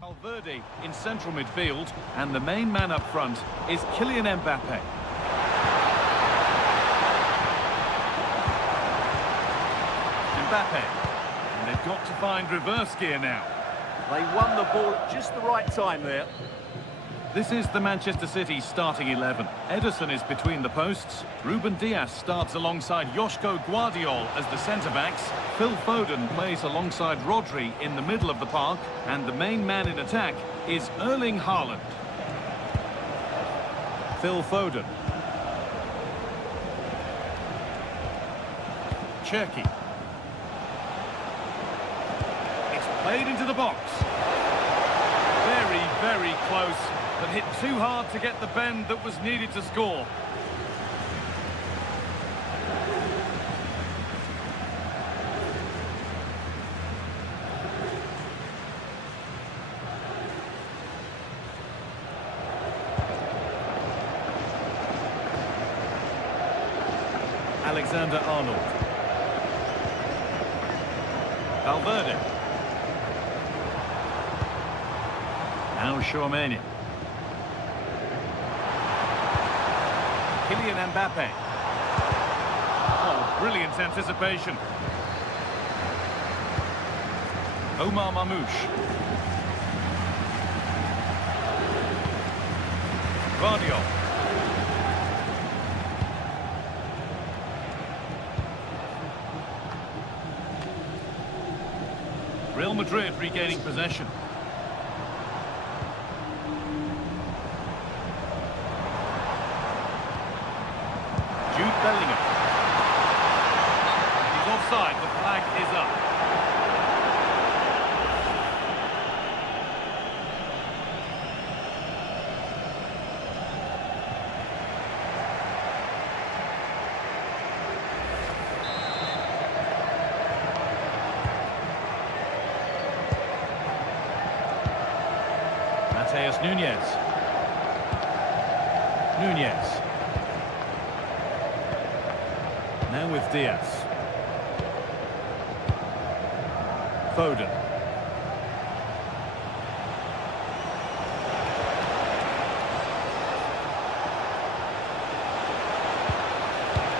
Valverde in central midfield, and the main man up front is Kylian Mbappe. Mbappe, and they've got to find reverse gear now. They won the ball at just the right time there. This is the Manchester City starting 11. Ederson is between the posts. Ruben Dias starts alongside Joško Guardiol as the centre-backs. Phil Foden plays alongside Rodri in the middle of the park. And the main man in attack is Erling Haaland. Phil Foden. Cherki. It's played into the box. Very, very close. But hit too hard to get the bend that was needed to score. Alexander-Arnold. Valverde. Now Tchouaméni. Kylian Mbappe. Oh, brilliant anticipation. Omar Mamouche. Guardiol. Real Madrid regaining possession. Bellingham. He's offside, the flag is up. Mateus Nunes. Now with Diaz. Foden.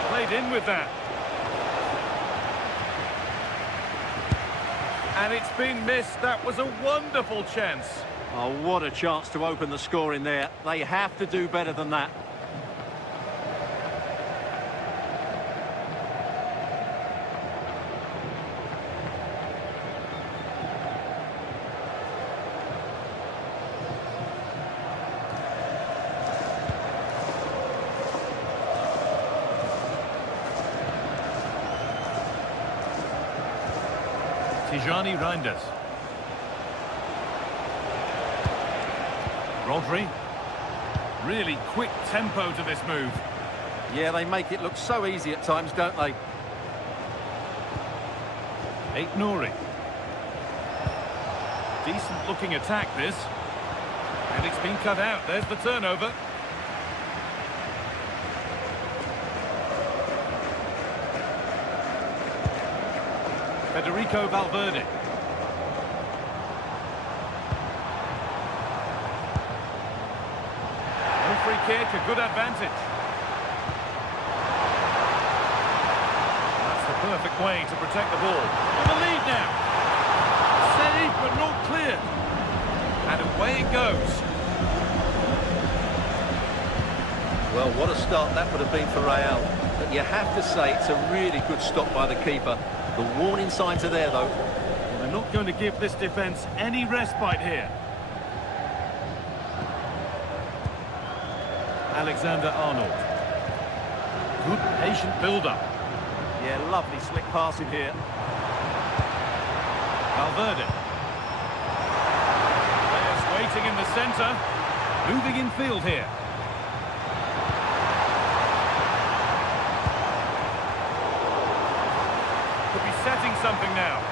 Played in with that. And it's been missed. That was a wonderful chance. Oh, what a chance to open the score in there. They have to do better than that. Tijani Reinders. Rodri. Really quick tempo to this move. Yeah, they make it look so easy at times, don't they? Nouri. Decent looking attack this. And it's been cut out. There's the turnover. Federico Valverde. No free kick, a good advantage. That's the perfect way to protect the ball. With the lead now. Save, but not clear. And away it goes. Well, what a start that would have been for Real. But you have to say it's a really good stop by the keeper. The warning signs are there, though. They're not going to give this defence any respite here. Alexander-Arnold. Good patient build-up. Yeah, lovely slick passing here. Valverde. Players waiting in the centre. Moving in field here. Could be setting something now.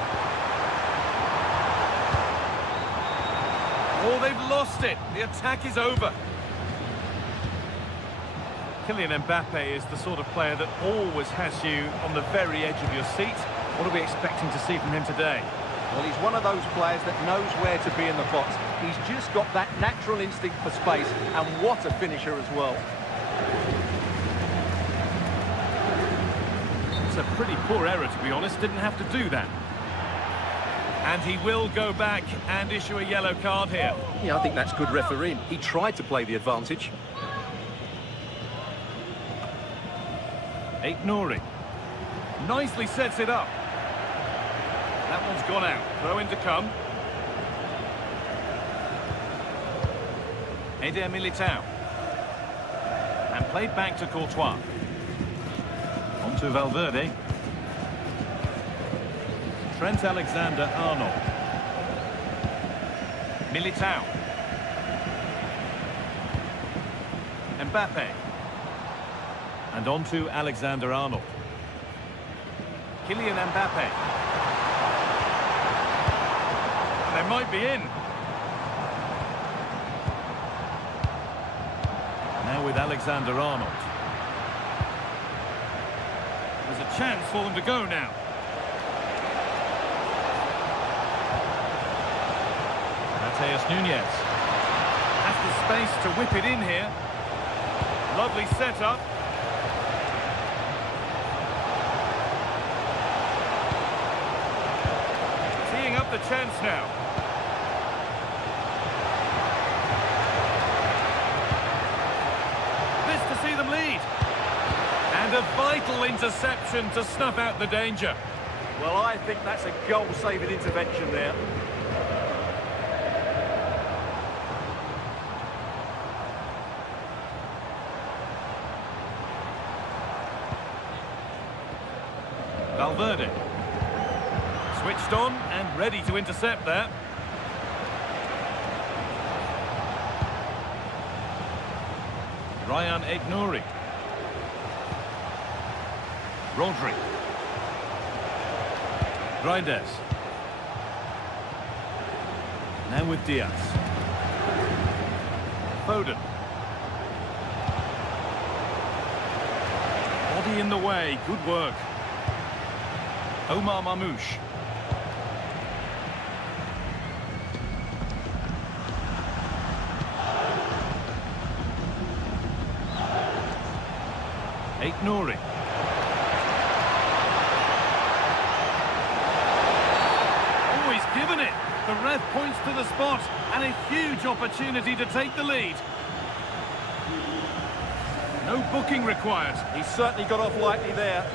Oh, they've lost it. The attack is over. Kylian Mbappe is the sort of player that always has you on the very edge of your seat. What are we expecting to see from him today? Well, he's one of those players that knows where to be in the box. He's just got that natural instinct for space, and what a finisher as well. It's a pretty poor error, to be honest. Didn't have to do that. And he will go back and issue a yellow card here. Yeah, I think that's good refereeing. He tried to play the advantage. Nouri nicely sets it up. That one's gone out. Throw in to come. Eder Militao. And played back to Courtois. On to Valverde. Trent Alexander-Arnold. Militao. Mbappe. And on to Alexander-Arnold. Kylian Mbappe. And they might be in. Now with Alexander-Arnold. There's a chance for them to go now. Mateus Nunes has the space to whip it in here. Lovely setup. Teeing up the chance now. This to see them lead. And a vital interception to snuff out the danger. Well, I think that's a goal-saving intervention there. Valverde. Switched on and ready to intercept that. Ryan Nouri. Rodri. Reinders. Now with Diaz. Foden. Body in the way, good work. Omar Mamouche. Nouri. Oh, he's given it. The ref points to the spot, and a huge opportunity to take the lead. No booking required. He's certainly got off lightly there.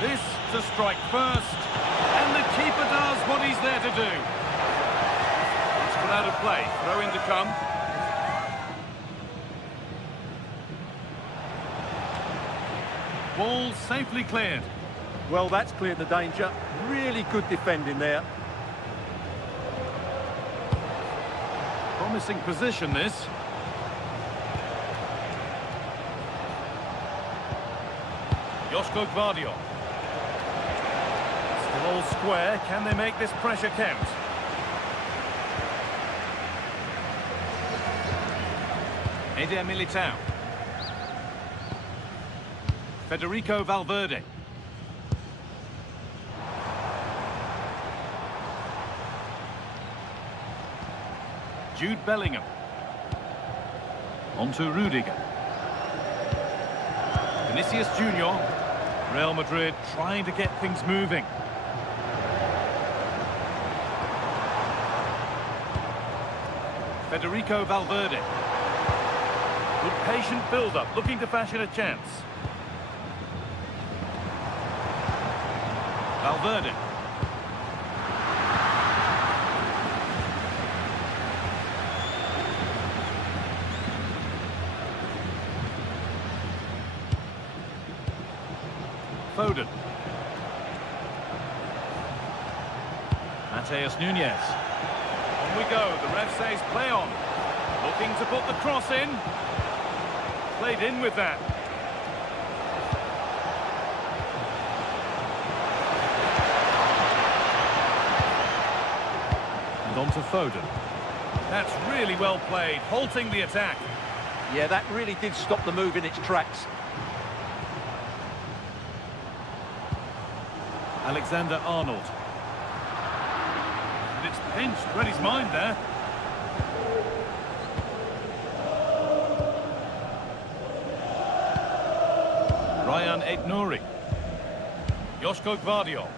This to strike first, and the keeper does what he's there to do. It's gone out of play, throw in to come. Ball safely cleared. Well, that's cleared the danger. Really good defending there. Promising position, this. Joško Gvardiol. Still all square. Can they make this pressure count? Eder Militao. Federico Valverde. Jude Bellingham. On to Rudiger. Vinicius Junior. Real Madrid trying to get things moving. Federico Valverde. Good patient build-up, looking to fashion a chance. Valverde. Foden. Mateus Nunes. On we go, the ref says play on. Looking to put the cross in. Played in with that. to Foden. That's really well played, halting the attack. Yeah, that really did stop the move in its tracks. Alexander-Arnold. And it's pinched, read his mind there. Ryan Aït-Nouri. Joško Gvardiol.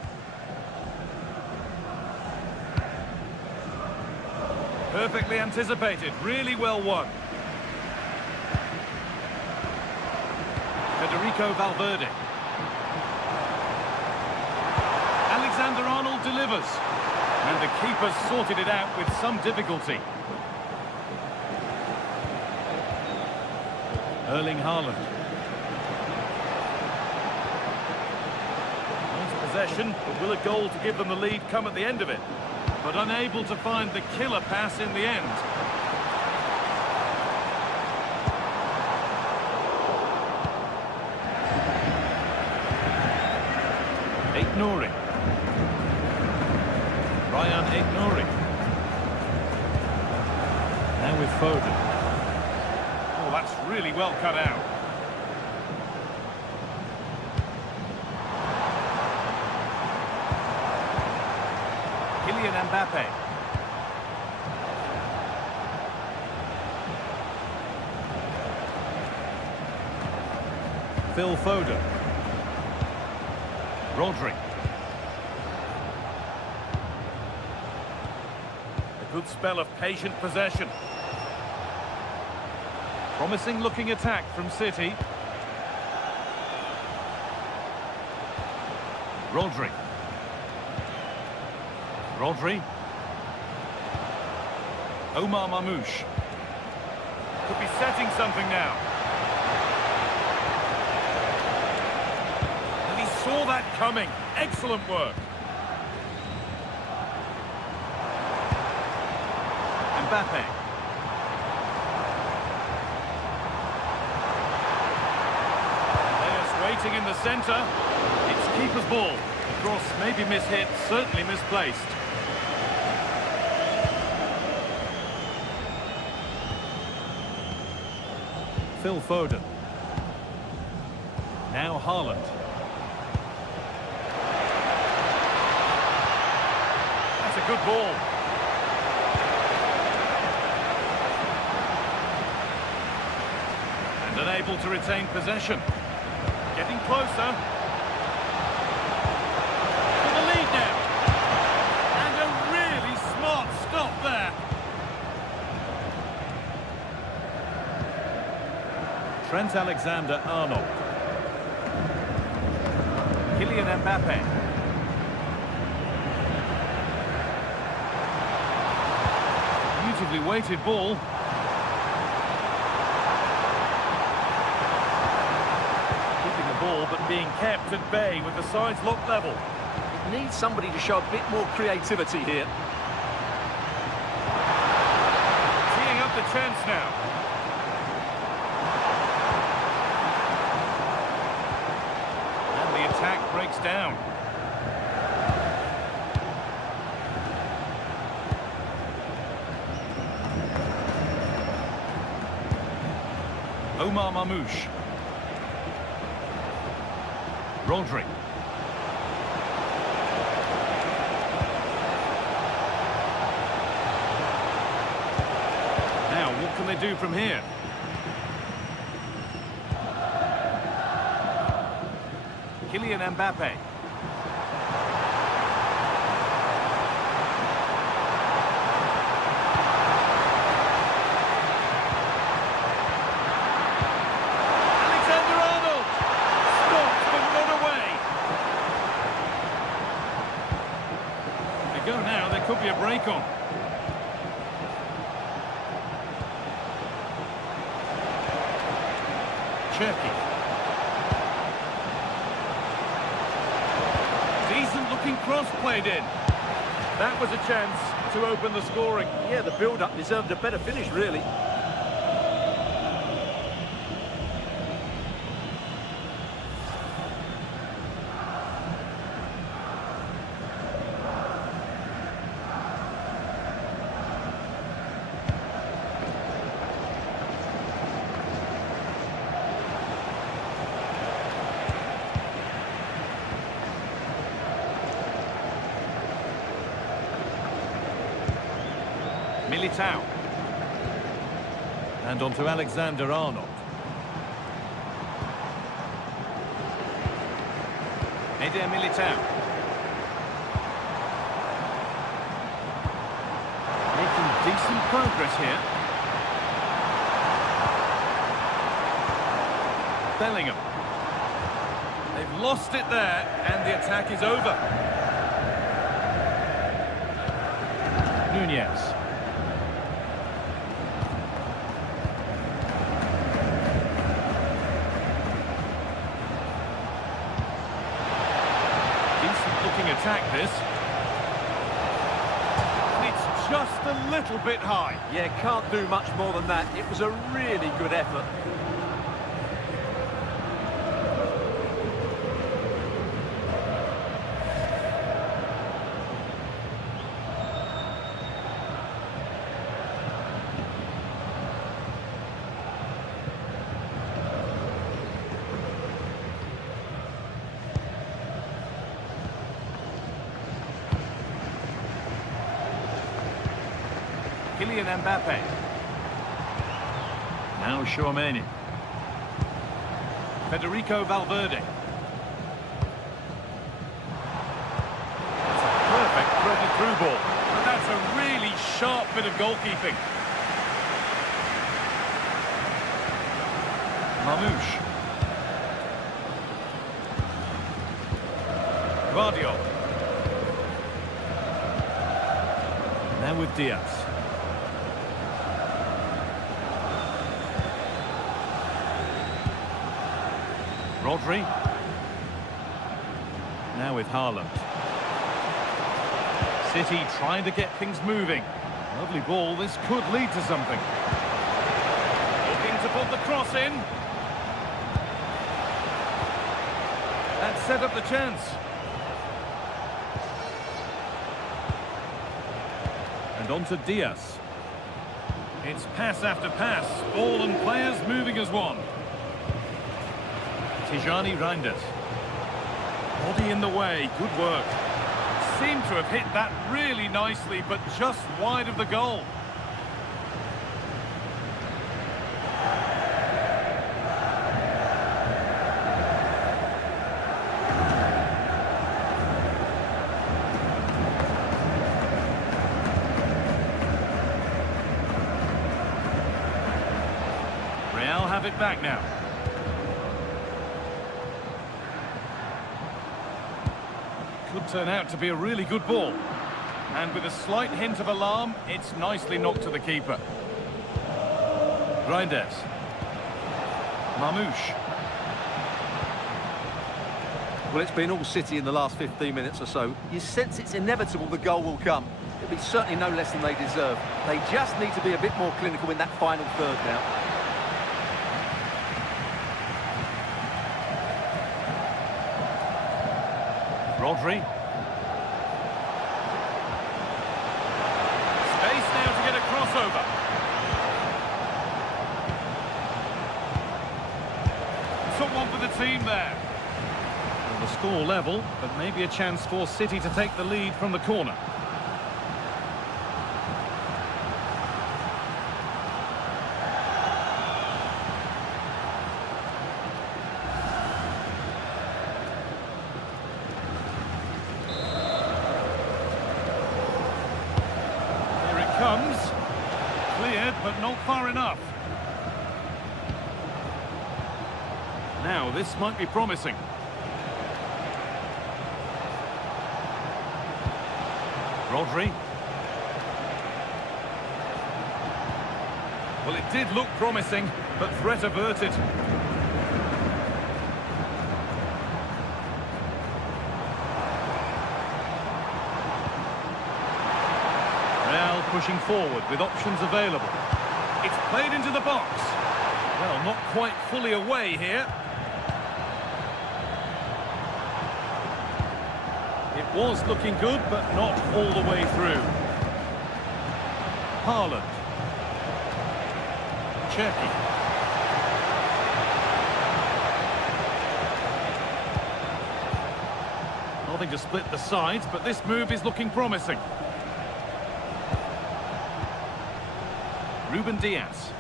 Perfectly anticipated, really well won. Federico Valverde. Alexander-Arnold delivers. And the keeper sorted it out with some difficulty. Erling Haaland. Nice possession, but will a goal to give them the lead come at the end of it? But unable to find the killer pass in the end. Aït-Nouri. Ryan Aït-Nouri. Now with Foden. Oh, that's really well cut out. Kylian Mbappe. Phil Foden. Rodri. A good spell of patient possession. Promising looking attack from City. Rodri. Rodri. Omar Mamouche. Could be setting something now. And he saw that coming. Excellent work. Mbappe. Players waiting in the centre. It's keeper's ball. The cross maybe mishit, certainly misplaced. Phil Foden. Now Haaland. That's a good ball. And unable to retain possession. Getting closer. For the lead now. And a really smart stop there. Trent Alexander-Arnold. Kylian Mbappe. Beautifully weighted ball. Keeping the ball but being kept at bay with the sides locked level. It needs somebody to show a bit more creativity here. Teeing up the chance now. Attack breaks down. Omar Mamouche. Rodri. Now, what can they do from here? Kylian Mbappe. Alexander-Arnold! Stopped but not away. They go now, there could be a break on. Cherki. Decent-looking cross played in. That was a chance to open the scoring. Yeah, the build-up deserved a better finish, really. Militao. And on to Alexander-Arnold. Eder Militao. Making decent progress here. Bellingham. They've lost it there, and the attack is over. Nunez. Decent looking attack, this. And it's just a little bit high. Yeah, can't do much more than that. It was a really good effort. Kylian Mbappe. Now Tchouaméni. Federico Valverde. It's a perfect threaded through ball. But that's a really sharp bit of goalkeeping. Mamouche. Guardiola. Now with Diaz. Rodri. Now with Haaland. City trying to get things moving. Lovely ball, this could lead to something. Looking to put the cross in. That set up the chance. And on to Diaz. It's pass after pass, ball and players moving as one. Tijani Reinders. Body in the way, good work. Seemed to have hit that really nicely, but just wide of the goal. Real have it back now. Could turn out to be a really good ball. And with a slight hint of alarm, it's nicely knocked to the keeper. Reinders. Mamouche. Well, it's been all City in the last 15 minutes or so. You sense it's inevitable the goal will come. It'll be certainly no less than they deserve. They just need to be a bit more clinical in that final third now. Rodri. Space now to get a crossover. Took one for the team there. Well, the score level, but maybe a chance for City to take the lead from the corner. Comes. Cleared, but not far enough. Now, this might be promising. Rodri. Well, it did look promising, but threat averted. Pushing forward with options available. It's played into the box. Well, not quite fully away here. It was looking good, but not all the way through. Haaland. Cherki. Nothing to split the sides, but this move is looking promising. Ruben Diaz.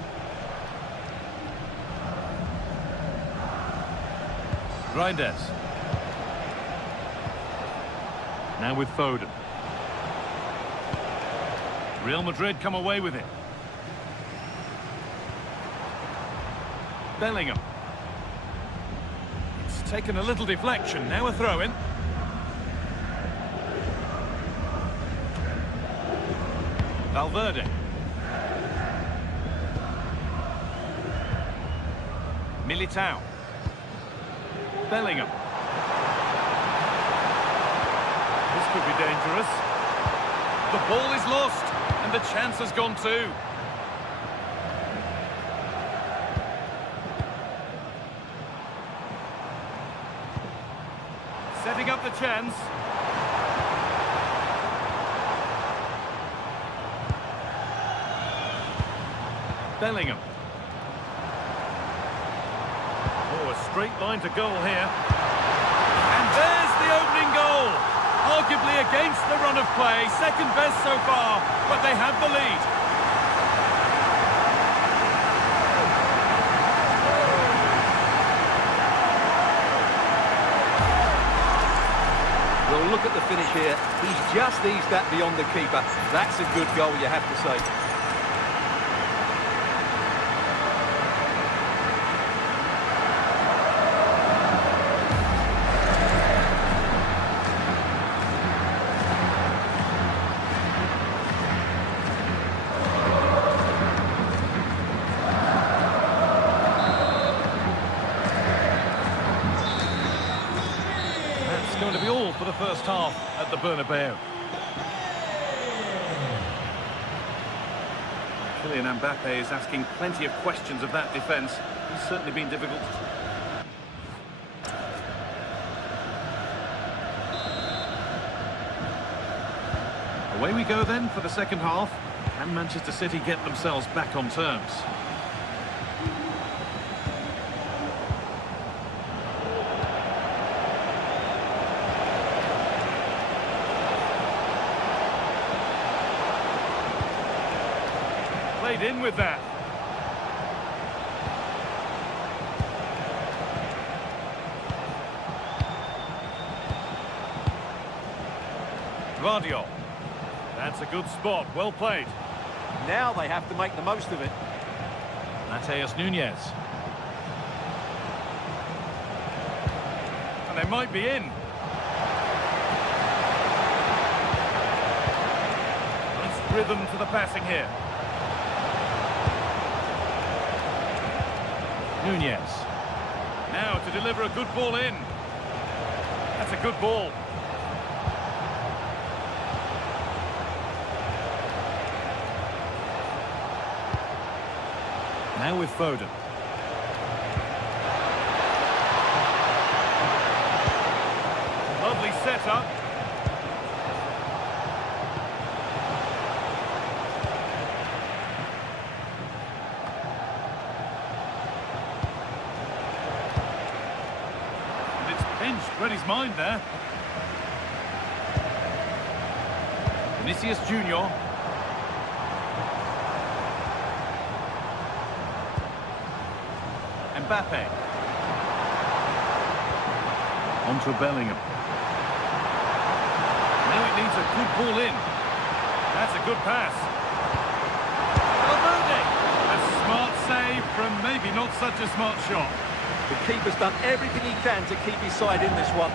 Reinders. Now with Foden. Real Madrid come away with it. Bellingham. It's taken a little deflection, now a throw-in. Valverde. Militao. Bellingham. This could be dangerous. The ball is lost, and the chance has gone too. Setting up the chance. Bellingham. Oh, a straight line to goal here. And there's the opening goal. Arguably against the run of play, second best so far, but they have the lead. Well, look at the finish here. He's just eased that beyond the keeper. That's a good goal, you have to say. Going to be all for the first half at the Bernabeu. Kylian Mbappe is asking plenty of questions of that defence. It's certainly been difficult. Away we go then for the second half. Can Manchester City get themselves back on terms? Played in with that. Guardiola. That's a good spot. Well played. Now they have to make the most of it. Mateus Nunez. And they might be in. Nice rhythm to the passing here. Nunez. Now to deliver a good ball in. That's a good ball. Now with Foden. Lovely setup. Read his mind there. Vinicius Junior. Mbappe. On to Bellingham. Now it needs a good ball in. That's a good pass. Valverde. A smart save from maybe not such a smart shot. The keeper's done everything he can to keep his side in this one.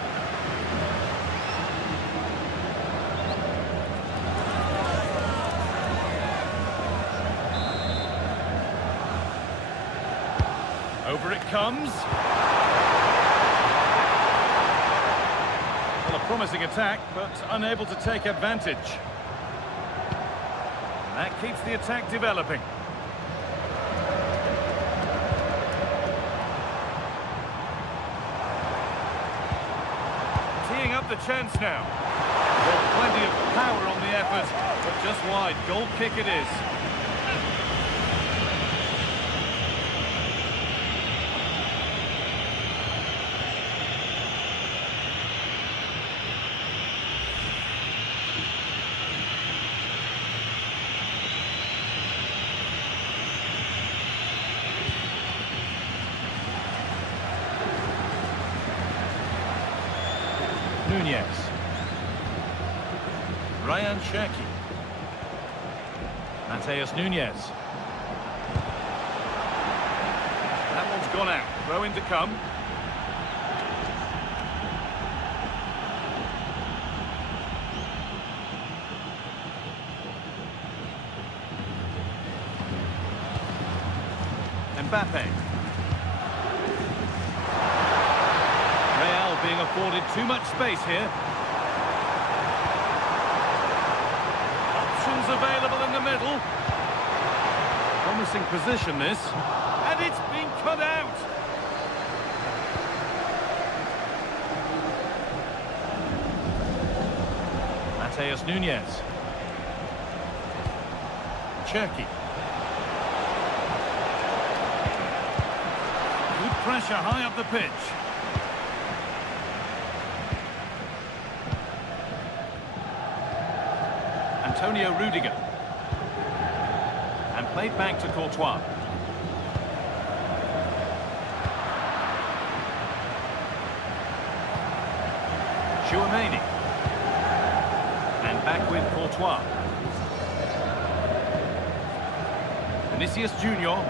Over it comes. Well, a promising attack, but unable to take advantage. That keeps the attack developing. Teeing up the chance now. Well, plenty of power on the effort, but just wide. Goal kick it is. Nunez. Ryan Cherki. Mateus Nunez. That one's gone out. Throw in to come. Mbappe. Real being afforded too much space here. Options available in the middle. Promising position this. And it's been cut out. Mateus Nunez. Cherki. Good pressure high up the pitch. Antonio Rudiger. And played back to Courtois. Chouameni. And back with Courtois. Vinicius Junior.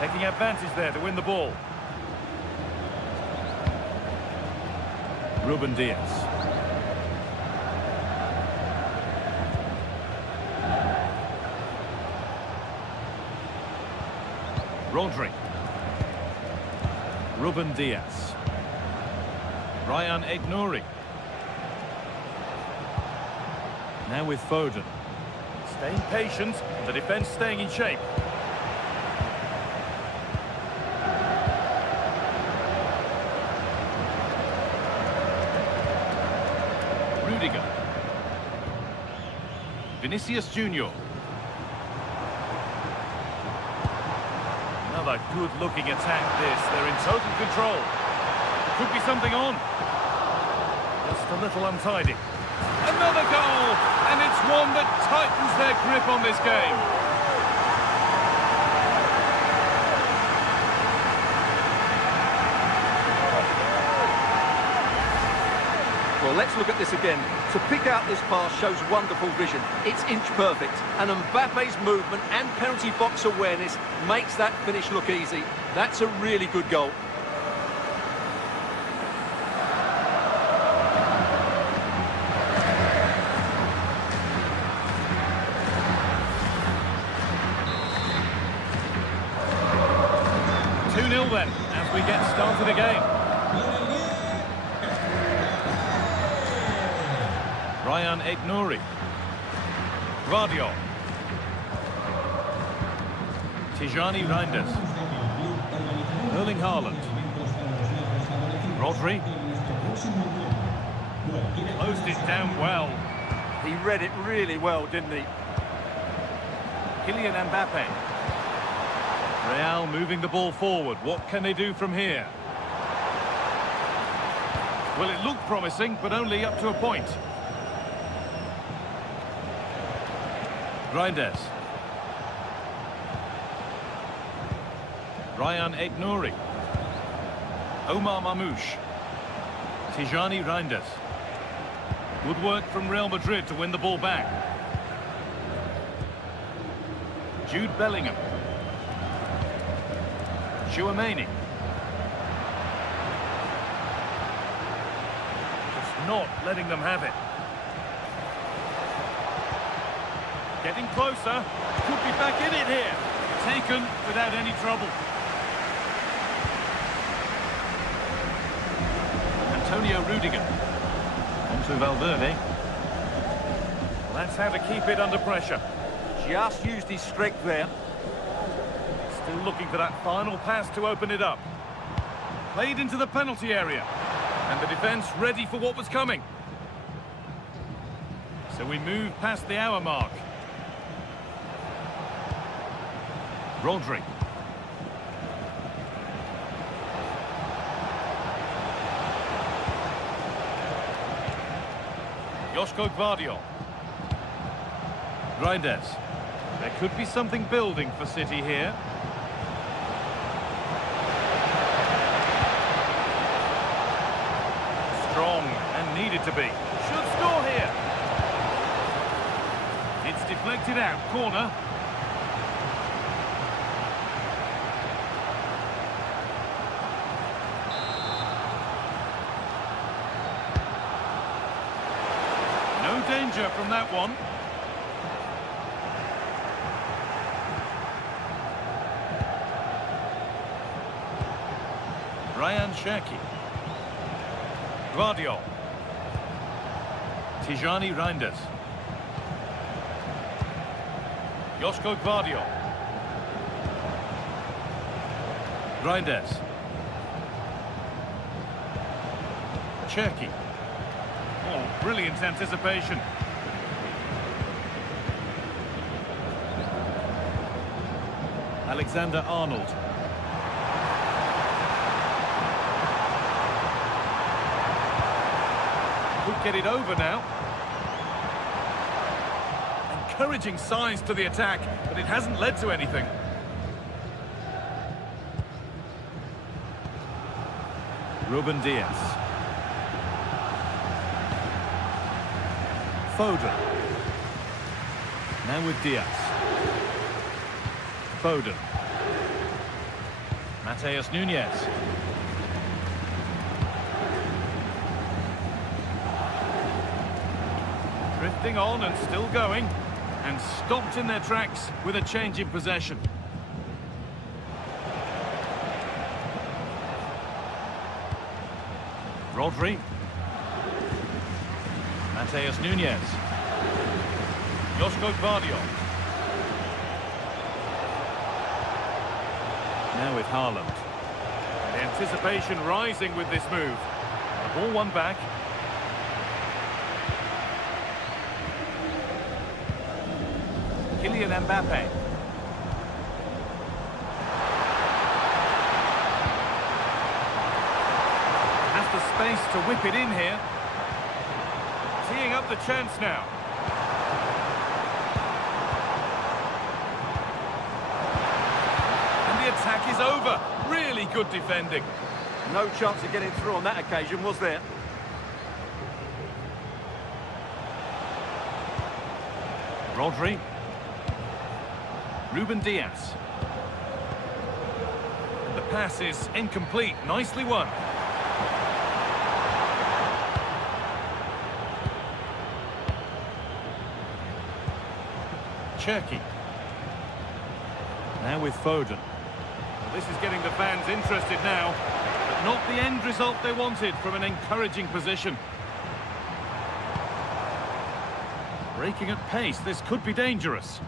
Taking advantage there to win the ball. Ruben Diaz. Rodri. Ruben Diaz. Ryan Aït-Nouri. Now with Foden. Staying patient, the defence staying in shape. Rudiger. Vinicius Junior. Another good-looking attack this. They're in total control. Could be something on. Just a little untidy. Another goal! And it's one that tightens their grip on this game. Well, let's look at this again. To pick out this pass shows wonderful vision. It's inch perfect. And Mbappe's movement and penalty box awareness makes that finish look easy. That's a really good goal. Then, as we get started again. Ryan Aït-Nouri. Gvardiol. Tijani Reinders. Erling Haaland. Rodri. Closed it down well. He read it really well, didn't he? Kylian Mbappe. Real moving the ball forward. What can they do from here? Well, it looked promising, but only up to a point. Reinders. Ryan Aït-Nouri. Omar Mamouche. Tijani Reinders. Good work from Real Madrid to win the ball back. Jude Bellingham. Chouameni. Just not letting them have it. Getting closer. Could be back in it here. Taken without any trouble. Antonio Rudiger. On to Valverde. Well, that's how to keep it under pressure. Just used his strength there. Still looking for that final pass to open it up. Played into the penalty area. And the defence ready for what was coming. So we move past the hour mark. Rodri. Joško Gvardiol. Reinders. There could be something building for City here. needed to be. Should score here. It's deflected out, corner. No danger from that one. Ryan Cherki. Guardiol. Tijani Reinders. Joško Guardiol. Reinders. Cherki. Oh, brilliant anticipation. Alexander Arnold. Could get it over now. Encouraging signs to the attack, but it hasn't led to anything. Ruben Dias. Foden. Now with Dias. Foden. Mateus Nunes. Drifting on and still going, and stopped in their tracks with a change in possession. Rodri. Mateus Nunes. Joško Guardiol. Now with Haaland. The anticipation rising with this move. The ball won back. Kylian Mbappe. Has the space to whip it in here. Teeing up the chance now. And the attack is over. Really good defending. No chance of getting through on that occasion, was there? Rodri. Ruben Dias. The pass is incomplete. Nicely won. Cherki. Now with Foden. Well, this is getting the fans interested now, but not the end result they wanted from an encouraging position. Breaking at pace, this could be dangerous.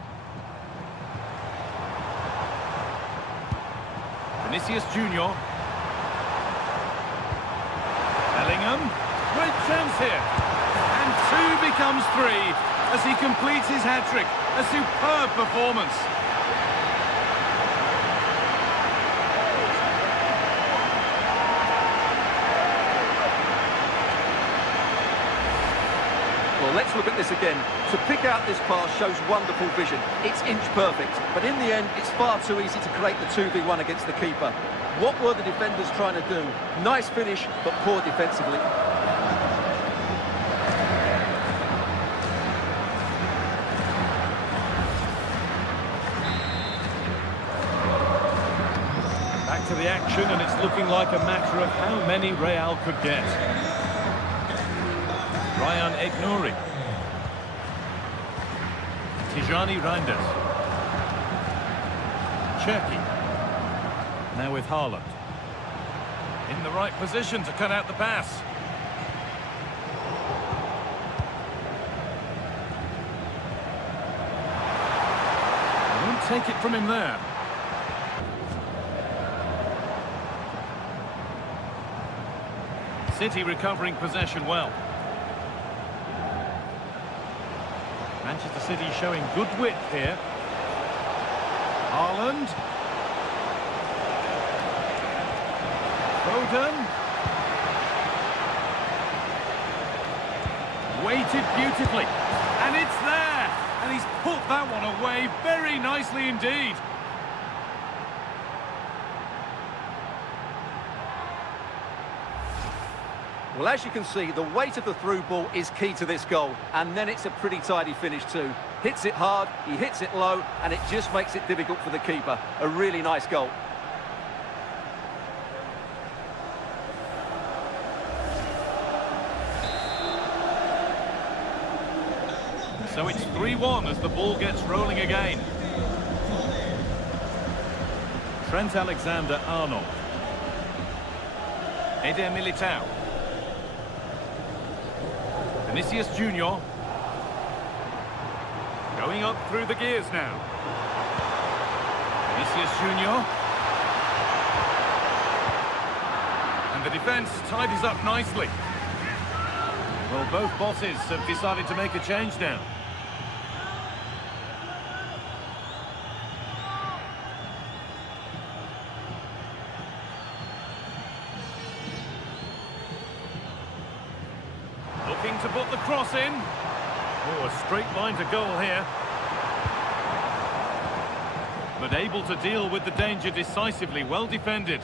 Vinicius Junior. Bellingham. Great chance here. And two becomes three as he completes his hat-trick. A superb performance. Well, let's look at this again. To pick out this pass shows wonderful vision. It's inch perfect, but in the end, it's far too easy to create the 2v1 against the keeper. What were the defenders trying to do? Nice finish, but poor defensively. Back to the action, and it's looking like a matter of how many Real could get. Ryan Ignouri. Tijani Reinders. Cherki. Now with Haaland. In the right position to cut out the pass. Won't take it from him there. City recovering possession well. Manchester City showing good width here. Haaland. Foden. Waited beautifully. And it's there. And he's put that one away very nicely indeed. Well, as you can see, the weight of the through ball is key to this goal. And then it's a pretty tidy finish too. Hits it hard, he hits it low, and it just makes it difficult for the keeper. A really nice goal. So it's 3-1 as the ball gets rolling again. Trent Alexander-Arnold. Eder Militao. Vinicius Junior. Going up through the gears now. Vinicius Junior. And the defence tidies up nicely. Well, both bosses have decided to make a change now. Looking to put the cross in. Oh, a straight line to goal here. But able to deal with the danger decisively, well defended.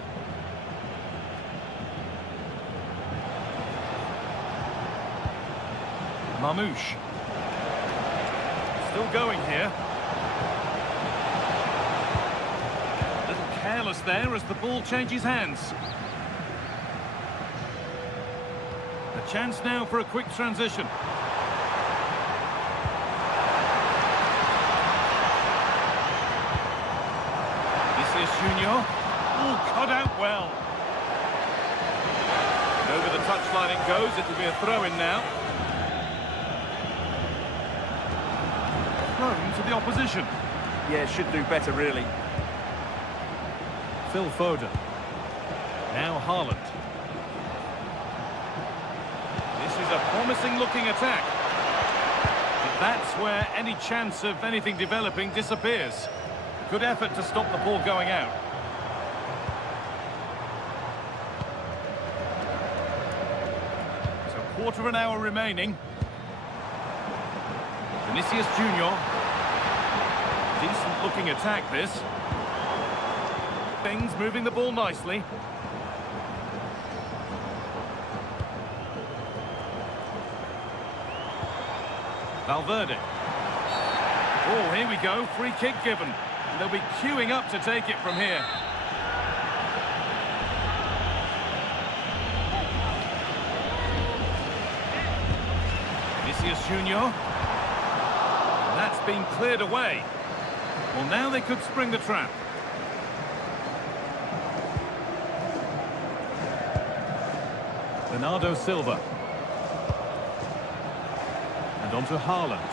Mamouche. Still going here. A little careless there as the ball changes hands. A chance now for a quick transition. Vinicius Junior. Oh, cut out well. And over the touchline it goes. It'll be a throw-in now. Thrown to the opposition. Yeah, should do better, really. Phil Foden. Now Haaland. This is a promising-looking attack. But that's where any chance of anything developing disappears. Good effort to stop the ball going out. So quarter of an hour remaining. Vinicius Junior. Decent looking attack this. Things moving the ball nicely. Valverde. Oh, here we go. Free kick given. And they'll be queuing up to take it from here. Vinicius Junior. That's been cleared away. Well, now they could spring the trap. Bernardo Silva. And on to Haaland.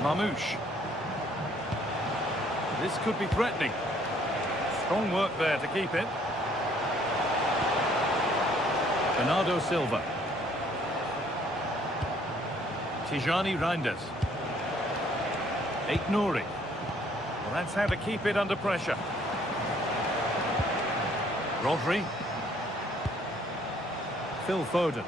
Mamouche. This could be threatening. Strong work there to keep it. Bernardo Silva. Tijani Reinders. Nouri. Well, that's how to keep it under pressure. Rodri. Phil Foden.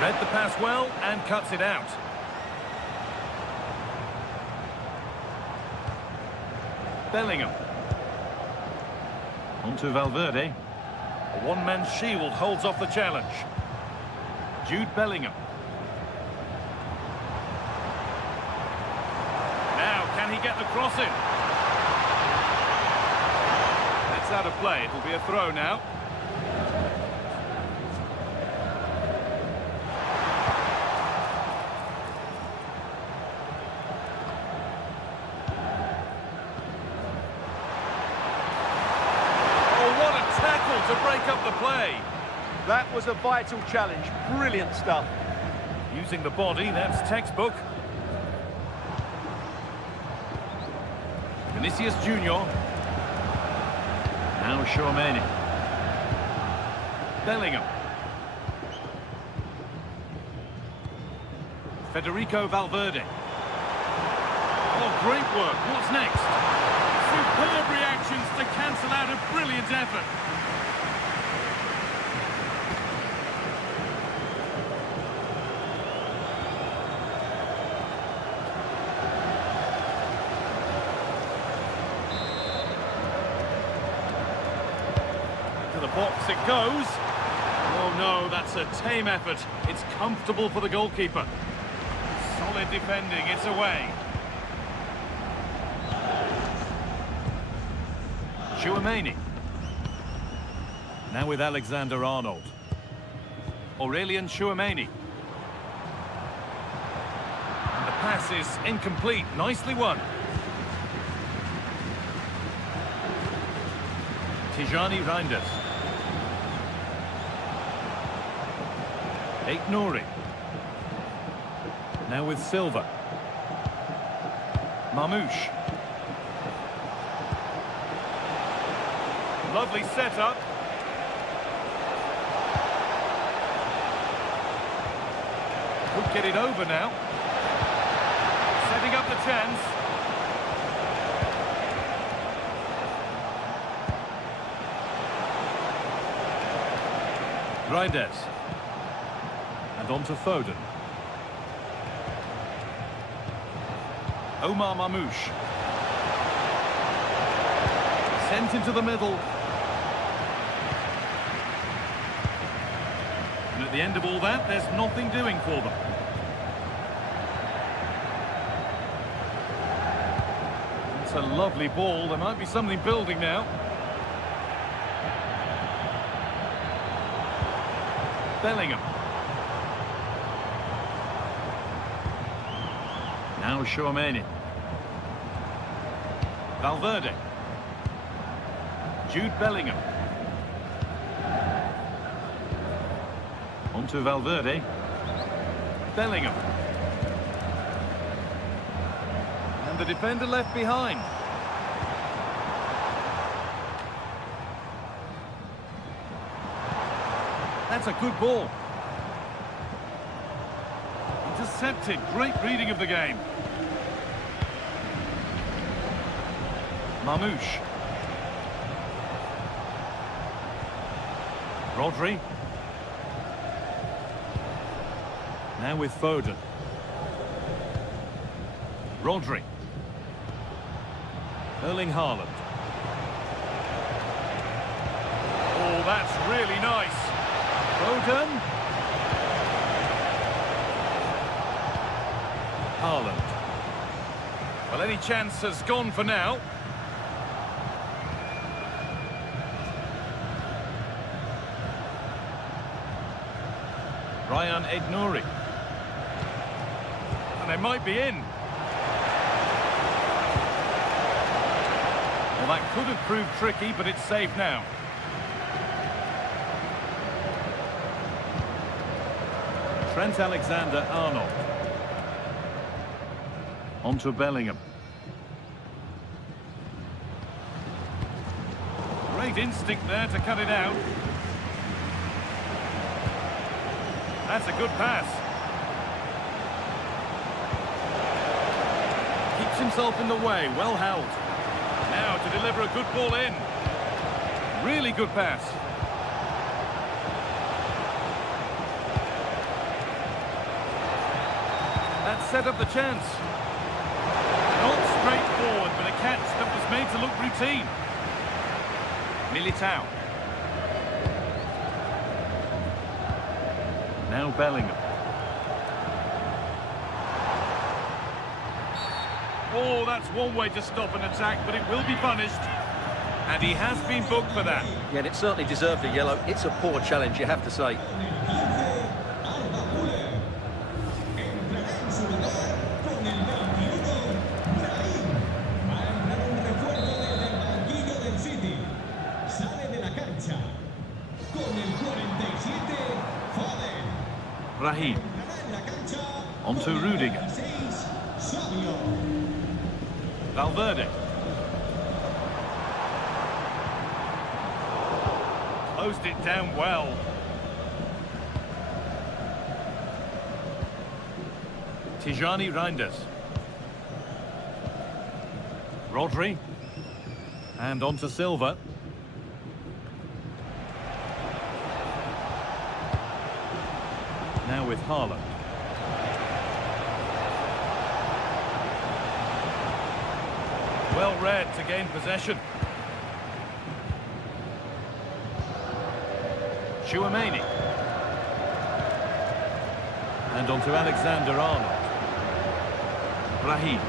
Read the pass well and cuts it out. Bellingham. On to Valverde. A one-man shield holds off the challenge. Jude Bellingham. Now, can he get the cross in? That's out of play. It'll be a throw now. Oh, what a tackle to break up the play. That was a vital challenge. Brilliant stuff. Using the body, that's textbook. Vinicius Junior. Now Tchouaméni. Bellingham. Federico Valverde. Oh, great work. What's next? Superb reactions to cancel out a brilliant effort. depths it goes. Oh no, that's a tame effort. It's comfortable for the goalkeeper. Solid defending, it's away. Chouameni. Now with Alexander-Arnold. Aurelien Chouameni. And the pass is incomplete. Nicely won. Tijani Reinders. Nouri. Now with Silva. Marmoush. Lovely setup. Could get it over now. Setting up the chance. Reinders. And on to Foden. Omar Marmoush. Sent into the middle. And at the end of all that, there's nothing doing for them. It's a lovely ball. There might be something building now. Bellingham. Now Chouameni. Valverde. Jude Bellingham. On to Valverde. Bellingham. And the defender left behind. That's a good ball. Intercepted. Great reading of the game. Marmoush. Rodri. Now with Foden. Rodri. Erling Haaland. Oh, that's really nice. Foden. Haaland. Well, any chance has gone for now. Ryan Nouri. And they might be in. Well, that could have proved tricky, but it's safe now. Trent Alexander-Arnold. On to Bellingham. Great instinct there to cut it out. That's a good pass. Keeps himself in the way, well held. Now to deliver a good ball in. Really good pass. That set up the chance. Not straightforward, but a catch that was made to look routine. Militao. Now Bellingham. Oh, that's one way to stop an attack, but it will be punished. And he has been booked for that. Yeah, and it certainly deserved a yellow. It's a poor challenge, you have to say. Raheem. On to Rudiger. Valverde. Closed it down well. Tijani Reinders. Rodri. And on to Silva. Now with Haaland. Well read to gain possession. Chouameni. And on to Alexander-Arnold. Brahim.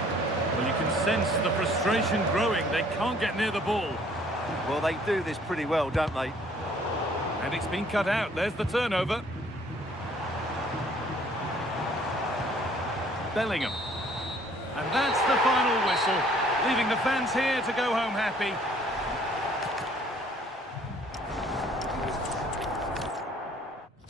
Well, you can sense the frustration growing. They can't get near the ball. Well, they do this pretty well, don't they? And it's been cut out. There's the turnover. Bellingham. And that's the final whistle, leaving the fans here to go home happy.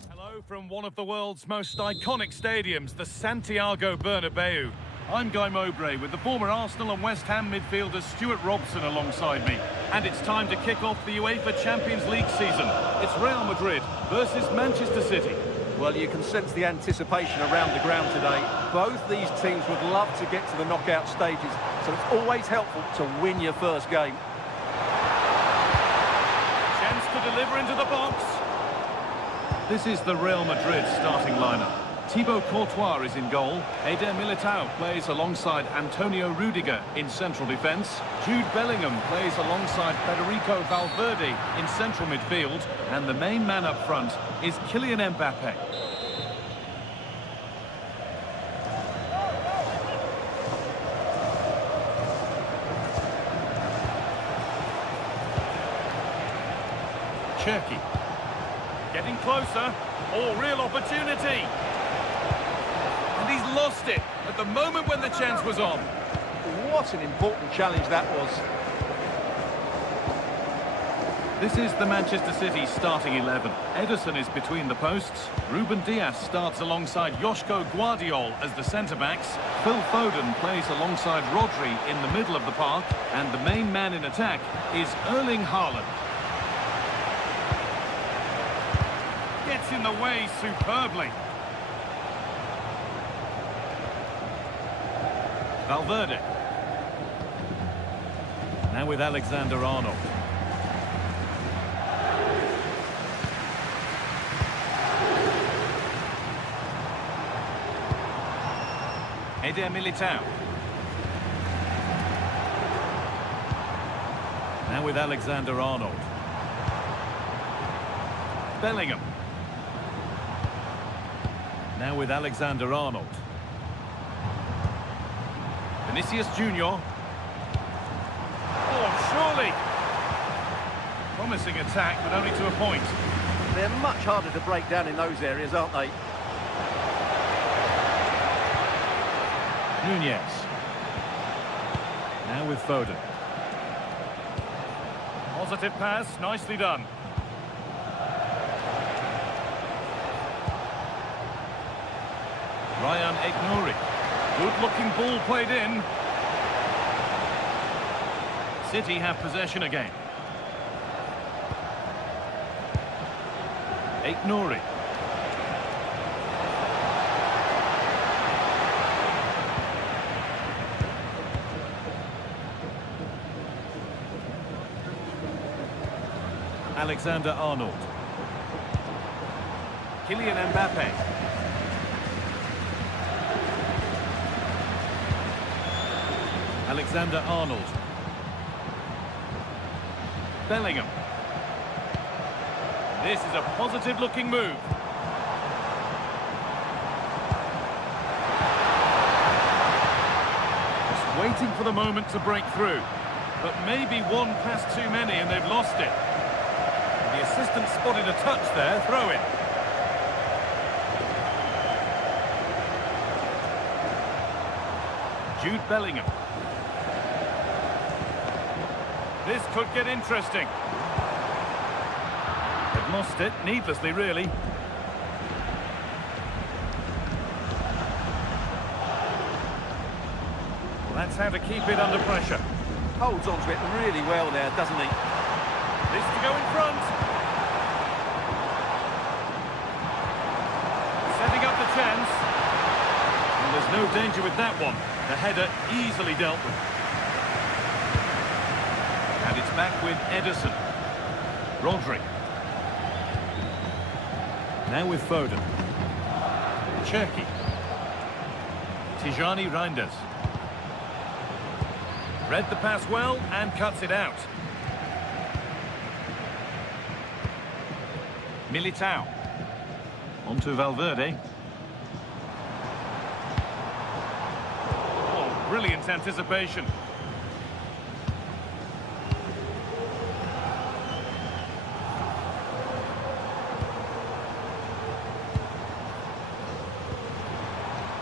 Hello from one of the world's most iconic stadiums, the Santiago Bernabeu. I'm Guy Mowbray with the former Arsenal and West Ham midfielder Stuart Robson alongside me. And it's time to kick off the UEFA Champions League season. It's Real Madrid versus Manchester City. Well, you can sense the anticipation around the ground today. Both these teams would love to get to the knockout stages, so it's always helpful to win your first game. Chance to deliver into the box. This is the Real Madrid starting lineup. Thibaut Courtois is in goal. Eder Militao plays alongside Antonio Rudiger in central defence. Jude Bellingham plays alongside Federico Valverde in central midfield. And the main man up front is Kylian Mbappe. Cherki. Getting closer. Oh, real opportunity. And he's lost it at the moment when the chance was on. What an important challenge that was. This is the Manchester City starting 11. Ederson is between the posts. Ruben Dias starts alongside Joško Guardiol as the centre-backs. Phil Foden plays alongside Rodri in the middle of the park. And the main man in attack is Erling Haaland. Gets in the way superbly. Valverde. Now with Alexander-Arnold. Eder Militao. Now with Alexander-Arnold. Bellingham. Now with Alexander-Arnold. Vinicius Junior. Oh, surely. Promising attack, but only to a point. They're much harder to break down in those areas, aren't they? Nunez. Now with Foden. Positive pass, nicely done. Ryan Aït-Nouri. Good-looking ball played in. City have possession again. Aït-Nouri. Alexander-Arnold. Kylian Mbappe. Alexander-Arnold. Bellingham. This is a positive-looking move. Just waiting for the moment to break through. But maybe one pass too many and they've lost it. The assistant spotted a touch there, throw in. Jude Bellingham. This could get interesting. They've lost it, needlessly really. Well, that's how to keep it under pressure. Holds on to it really well there, doesn't he? This to go in front. Setting up the chance. And there's no danger with that one. The header easily dealt with. And it's back with Ederson. Rodri. Now with Foden. Cherki. Tijani Reinders. Read the pass well and cuts it out. Militao. On to Valverde. Oh, brilliant anticipation.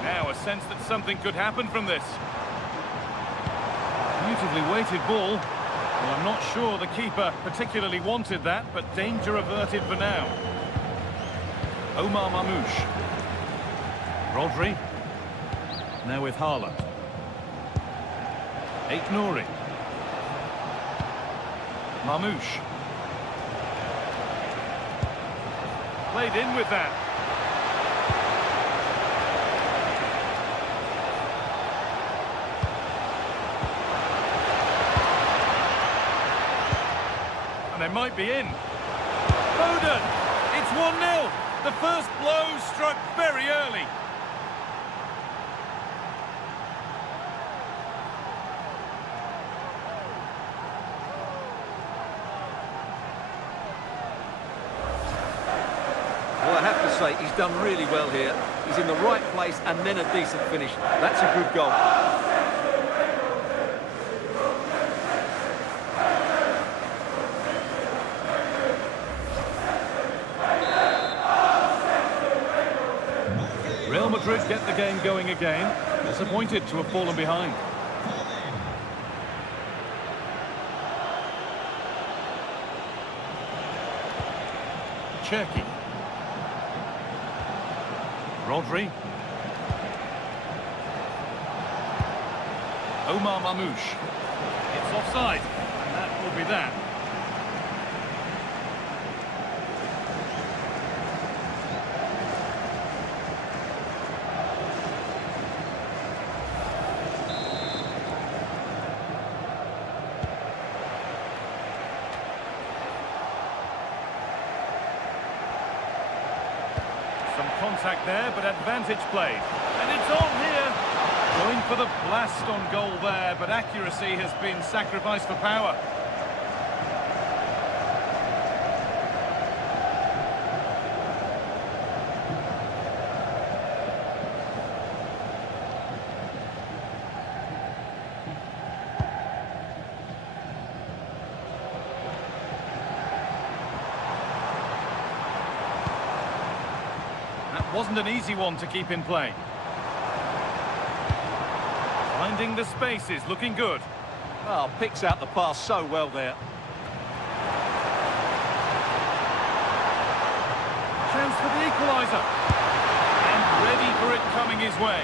Now a sense that something could happen from this. Beautifully weighted ball. Well, I'm not sure the keeper particularly wanted that, but danger averted for now. Omar Mamouche. Rodri. Now with Haaland. Aït-Nouri. Mamouche. Played in with that. And they might be in. Foden! It's 1-0. The first blow struck very early. Well, I have to say, he's done really well here. He's in the right place and then a decent finish. That's a good goal. Real Madrid get the game going again. Disappointed to have fallen behind. Cherki. Rodri. Omar Mamouche. It's offside, and that will be that. Some contact there, but advantage played. And it's on here. Going for the blast on goal there, but accuracy has been sacrificed for power. That wasn't an easy one to keep in play. Finding the spaces, looking good. Oh, picks out the pass so well there. Chance for the equaliser. And ready for it coming his way.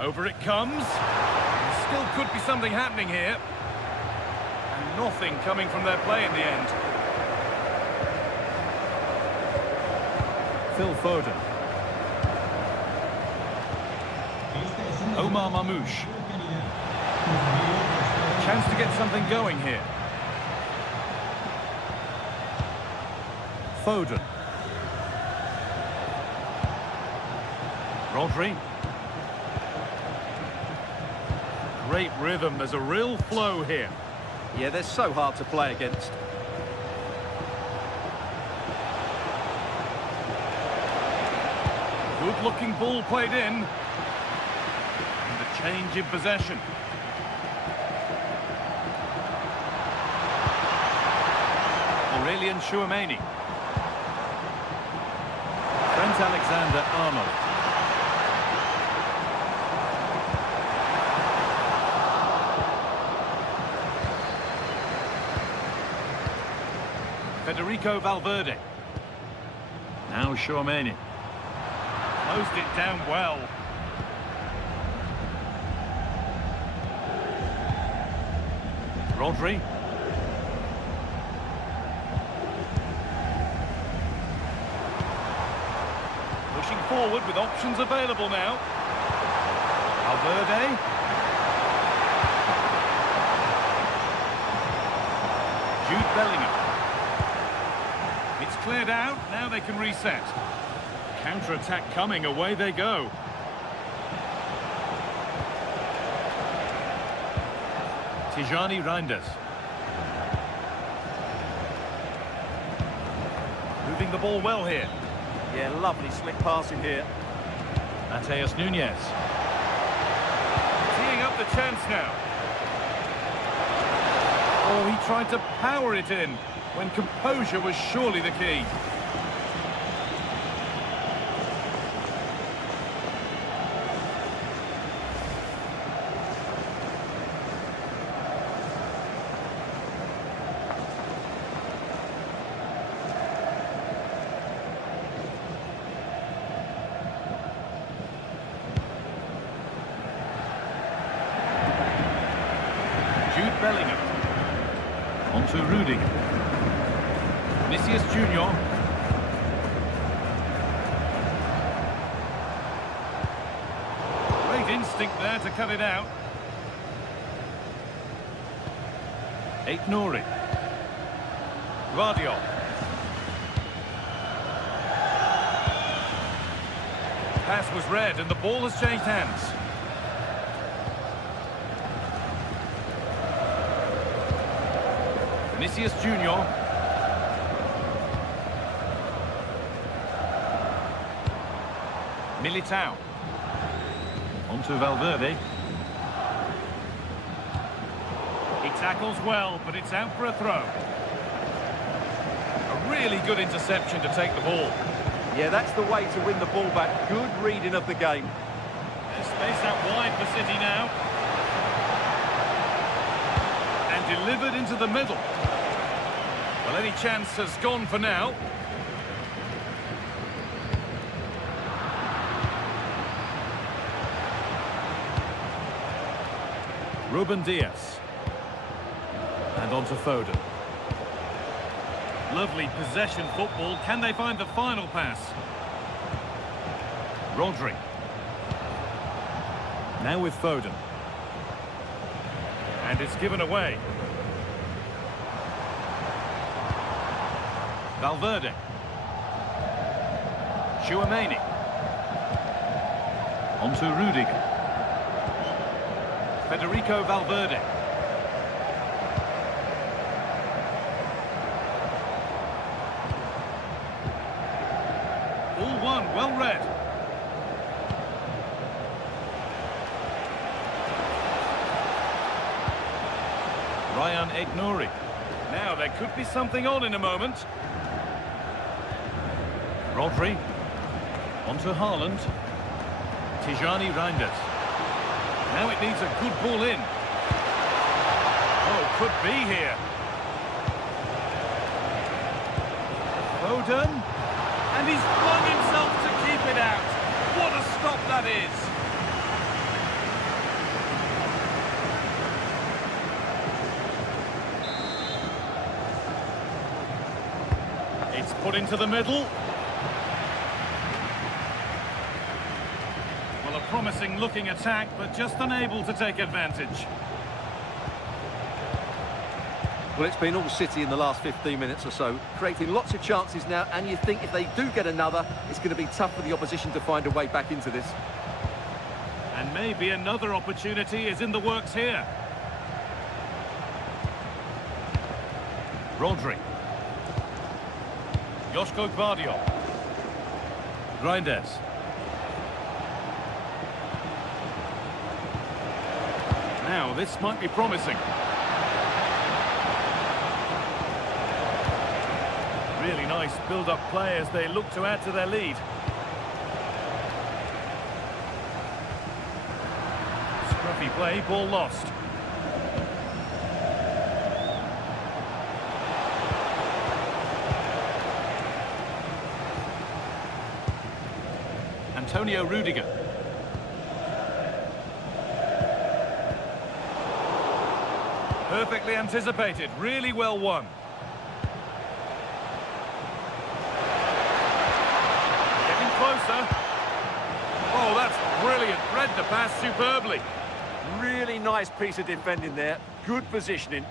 Over it comes. Still could be something happening here. And nothing coming from their play in the end. Phil Foden. Omar Mamouche. Chance to get something going here. Foden. Rodri. Great rhythm, there's a real flow here. Yeah, they're so hard to play against. Good looking ball played in. And a change in possession. Aurelian Tchouameni. Trent Alexander-Arnold. Federico Valverde. Now Tchouameni. Closed it down well. Rodri. Pushing forward with options available now. Valverde. Bellingham. It's cleared out, now they can reset. Counter-attack coming, away they go. Tijani Reinders. Moving the ball well here. Yeah, lovely slick passing here. Mateus Nunes. Teeing up the chance now. Oh, he tried to power it in when composure was surely the key. Bellingham. On to Rudiger. Vinicius Junior. Great instinct there to cut it out. Aït-Nouri. Guardiola. Pass was read and the ball has changed hands. Vinicius Junior. Militao. On to Valverde. He tackles well, but it's out for a throw. A really good interception to take the ball. Yeah, that's the way to win the ball back. Good reading of the game. There's space out wide for City now. And delivered into the middle. Well, any chance has gone for now. Ruben Dias. And on to Foden. Lovely possession football. Can they find the final pass? Rodri. Now with Foden. And it's given away. Valverde. Tchouaméni. On to Rudiger. Federico Valverde. All one, well read. Ryan Aït-Nouri. Now there could be something on in a moment. Rodri. On to Haaland. Tijani Reinders. Now it needs a good ball in. Oh, could be here. Foden. And he's flung himself to keep it out. What a stop that is. It's put into the middle. Well, a promising looking attack, but just unable to take advantage. Well, it's been all City in the last 15 minutes or so, creating lots of chances now, and you think if they do get another, it's going to be tough for the opposition to find a way back into this. And maybe another opportunity is in the works here. Rodri. Joško Gvardiol. Reinders. Now, this might be promising. Really nice build-up play as they look to add to their lead. Scruffy play, ball lost. Antonio Rudiger. Perfectly anticipated, really well won. Getting closer. Oh, that's brilliant. Read the pass superbly. Really nice piece of defending there. Good positioning.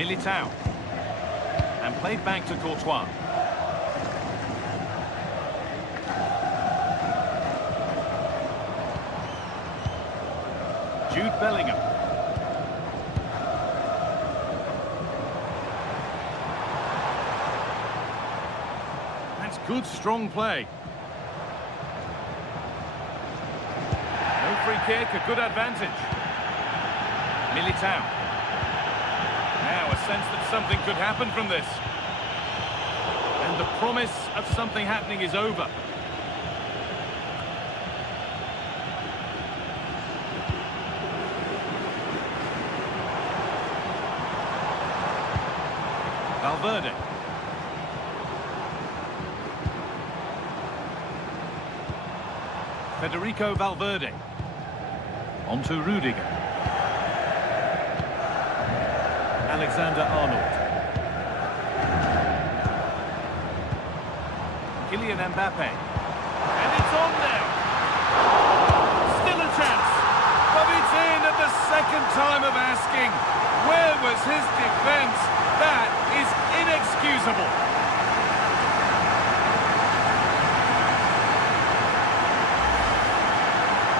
Militao. And played back to Courtois. Jude Bellingham. That's good, strong play. No free kick, a good advantage. Militao. Now a sense that something could happen from this. And the promise of something happening is over. Valverde. Federico Valverde. On to Rudiger. Alexander-Arnold. Kylian Mbappe. And it's on now. Still a chance. But it's in at the second time of asking. Where was his defence? That is inexcusable.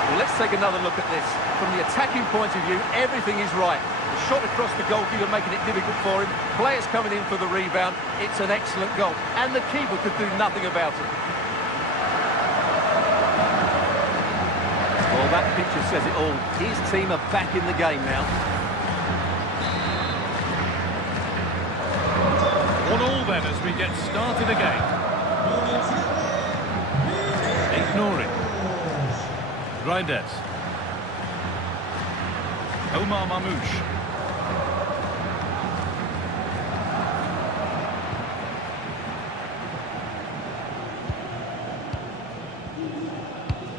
Well, let's take another look at this. From the attacking point of view, everything is right. The shot across the goalkeeper making it difficult for him. Players coming in for the rebound. It's an excellent goal. And the keeper could do nothing about it. Well, that picture says it all. His team are back in the game now. 1-1 then as we get started again. Ignoring. Reinders. Omar Mamouche.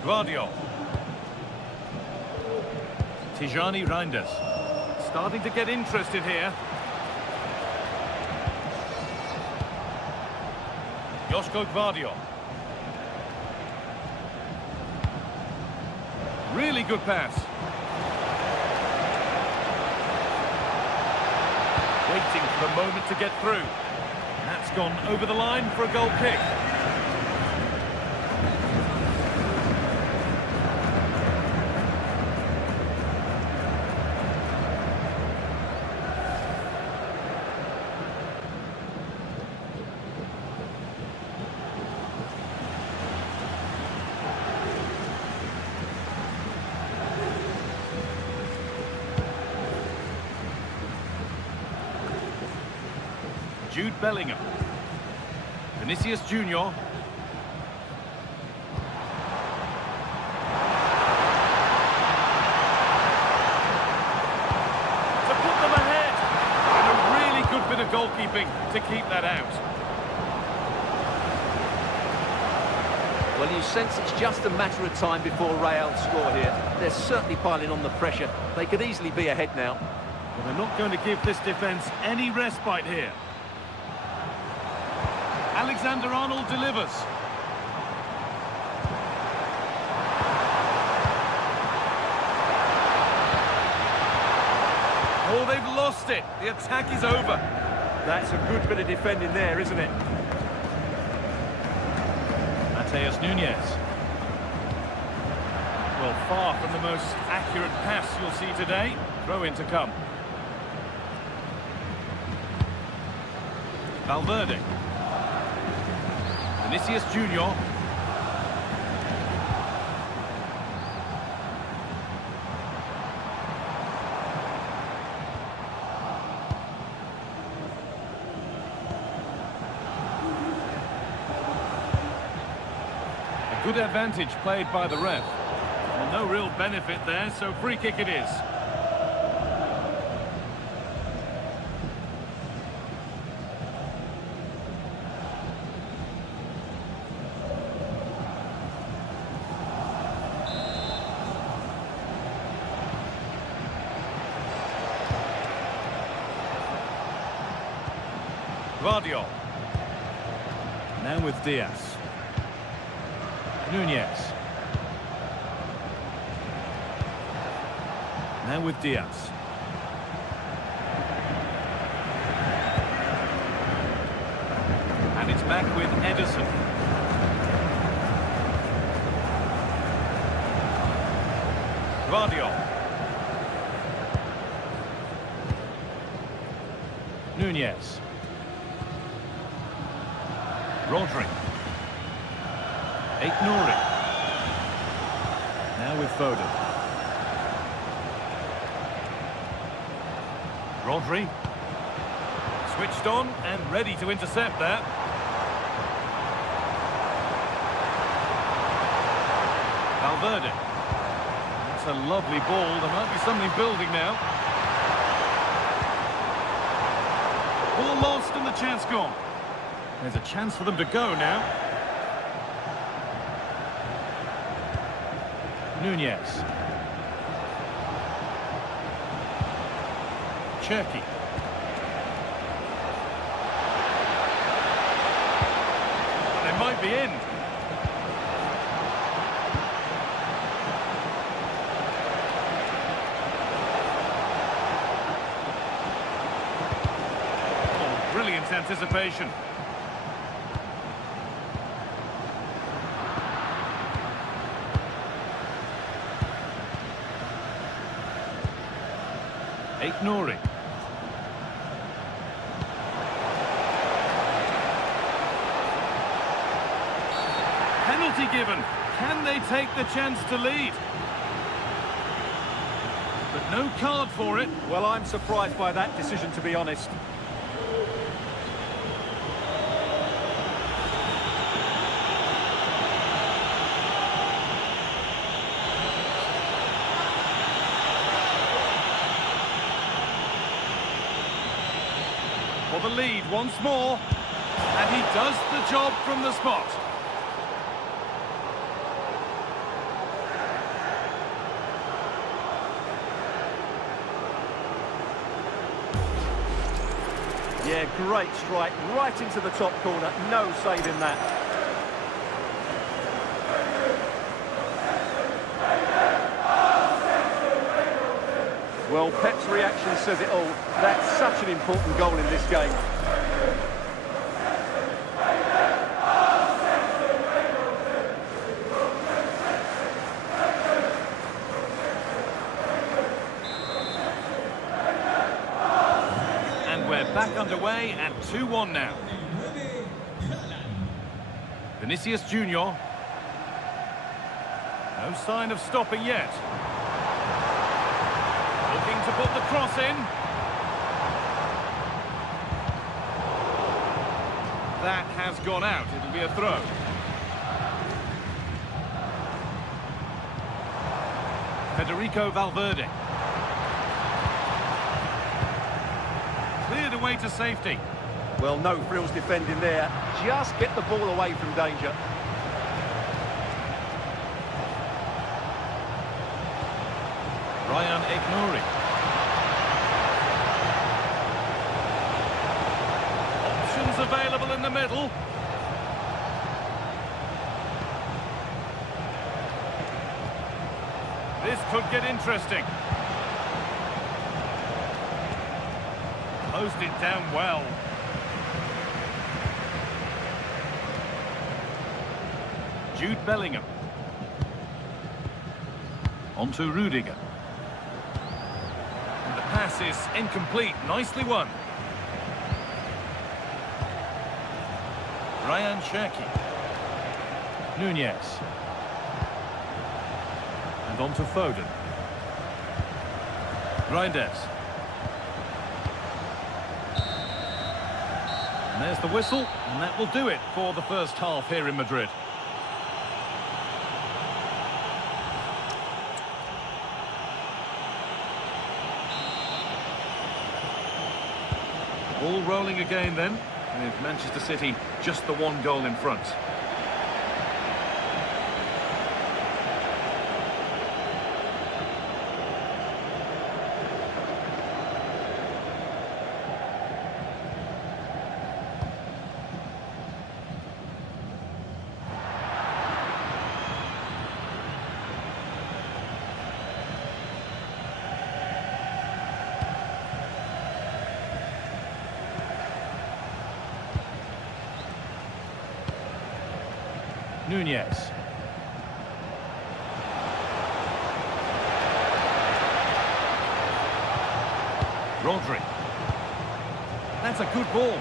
Guardiola. Tijani Reinders. Starting to get interested here. Josko Gvardiol. Really good pass. Waiting for the moment to get through. That's gone over the line for a goal kick. Jude Bellingham. Vinicius Junior. To put them ahead. And a really good bit of goalkeeping to keep that out. Well, you sense it's just a matter of time before Real score here. They're certainly piling on the pressure. They could easily be ahead now. Well, they're not going to give this defence any respite here. Alexander-Arnold delivers. Oh, they've lost it. The attack is over. That's a good bit of defending there, isn't it? Mateus Nunes. Well, far from the most accurate pass you'll see today. Throw in to come. Valverde. Vinicius Junior. A good advantage played by the ref. Well, no real benefit there, so free kick it is. Gvardiol. Now with Diaz. Nunez. Now with Diaz. it's back with Ederson. Guardiola. Nunez. Rodri. Nouri. Now with Foden. Rodri. Switched on and ready to intercept that. Valverde. That's a lovely ball. There might be something building now. Ball lost and the chance gone. There's a chance for them to go now. Nunez. Cherki. They might be in. Oh, brilliant anticipation. Nouri. Penalty given. Can they take the chance to lead? But no card for it. Well, I'm surprised by that decision, to be honest. For the lead once more, and he does the job from the spot. Yeah, great strike, right into the top corner, no saving that. Well, Pep's reaction says it all. That's such an important goal in this game. And we're back underway at 2-1 now. Vinicius Junior. No sign of stopping yet. Looking to put the cross in. That has gone out. It'll be a throw. Federico Valverde. Cleared away to safety. Well, no frills defending there. Just get the ball away from danger. Ryan Nouri. Options available in the middle. This could get interesting. Closed it down well. Jude Bellingham. On to Rudiger. And the pass is incomplete. Nicely won. Ryan Cherki. Nunez. And on to Foden. Reinders. And there's the whistle, and that will do it for the first half here in Madrid. All rolling again then, with Manchester City just the one goal in front. Nunez. Rodri. That's a good ball.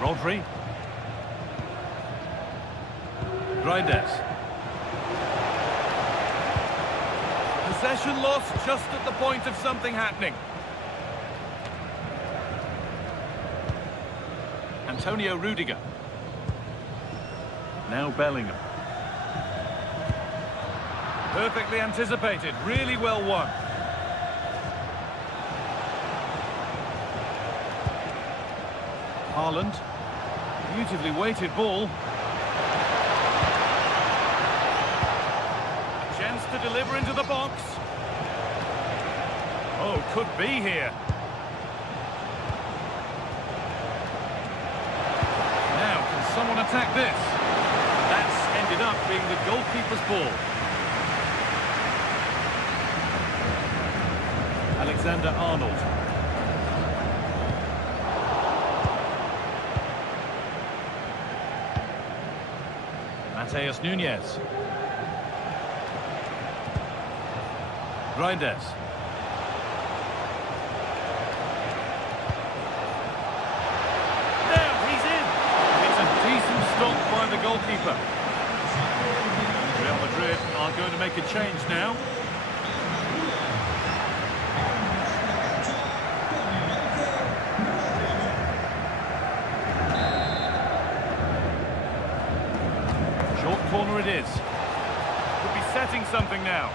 Rodri. Reinders. Possession lost just at the point of something happening. Antonio Rudiger. Now Bellingham. Perfectly anticipated, really well won. Haaland. Beautifully weighted ball. A chance to deliver into the box. Oh, could be here. Now, can someone attack this? That's ended up being the goalkeeper's ball. Alexander-Arnold. Mateus Nunez. Reinders. Now he's in. It's a decent stop by the goalkeeper. Real Madrid are going to make a change now. Short corner it is. Could be setting something now.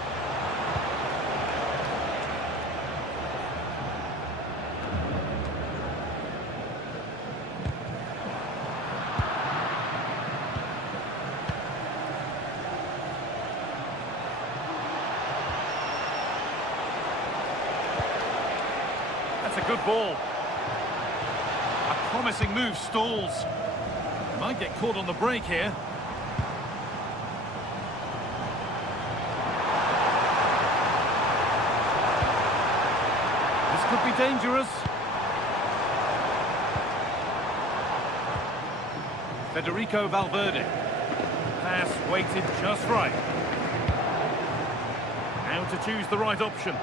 That's a good ball. A promising move stalls. Might get caught on the break here. Could be dangerous. Federico Valverde. Pass weighted just right. Now to choose the right option.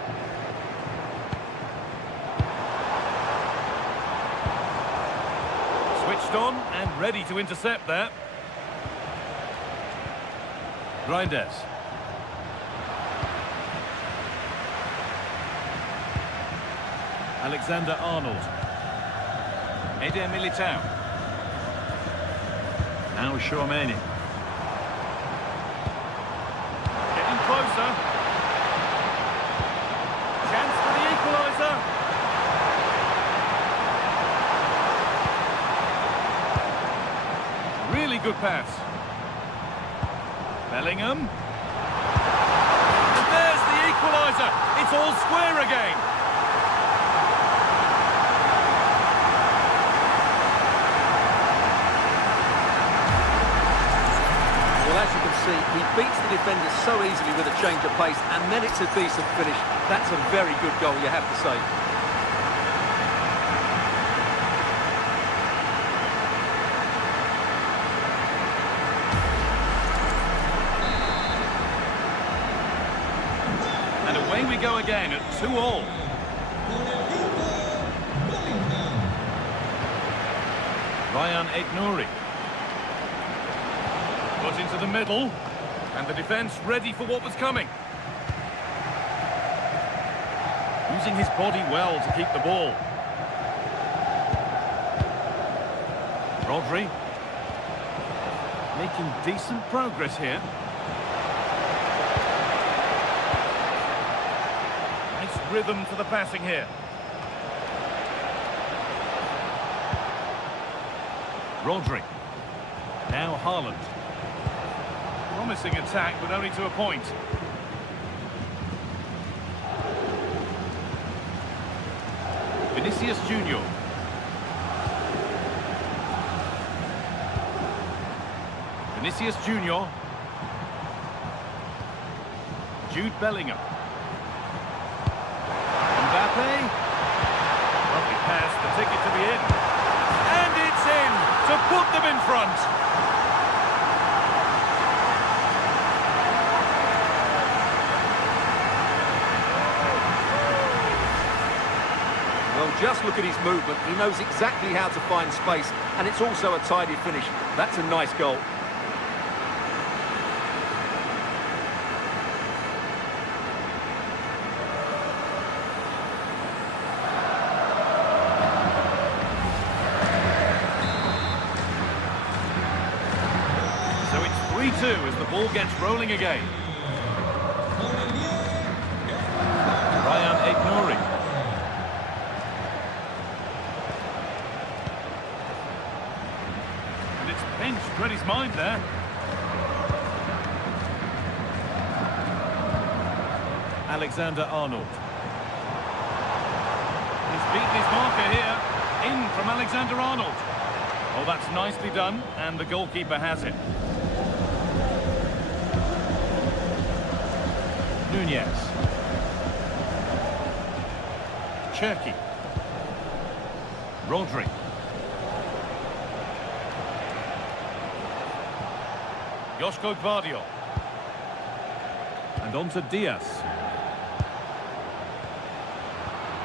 Switched on and ready to intercept that. Reinders. Alexander-Arnold. Eder Militao. Now Tchouaméni. Getting closer. Chance for the equaliser. Really good pass. Bellingham. And there's the equaliser. It's all square again. Well, as you can see, he beats the defender so easily with a change of pace, and then it's a decent finish. That's a very good goal, you have to say. And away we go again at 2-2. Ryan Aït-Nouri. Got into the middle, and the defence ready for what was coming. Using his body well to keep the ball. Rodri. Making decent progress here. Nice rhythm for the passing here. Rodri. Now Haaland. Promising attack, but only to a point. Vinicius Junior. Vinicius Junior. Jude Bellingham. Mbappe. Lovely pass, the ticket to be in. And it's in! them in front. Well, just look at his movement. He knows exactly how to find space, and it's also a tidy finish. That's a nice goal. So it's 3-2 as the ball gets rolling again. Ryan Aït-Nouri. Benched, read his mind there. Alexander-Arnold. He's beaten his marker here. In from Alexander-Arnold. Oh, that's nicely done, and the goalkeeper has it. Nunez. Cherki. Rodri. Joško Gvardiol. And on to Diaz.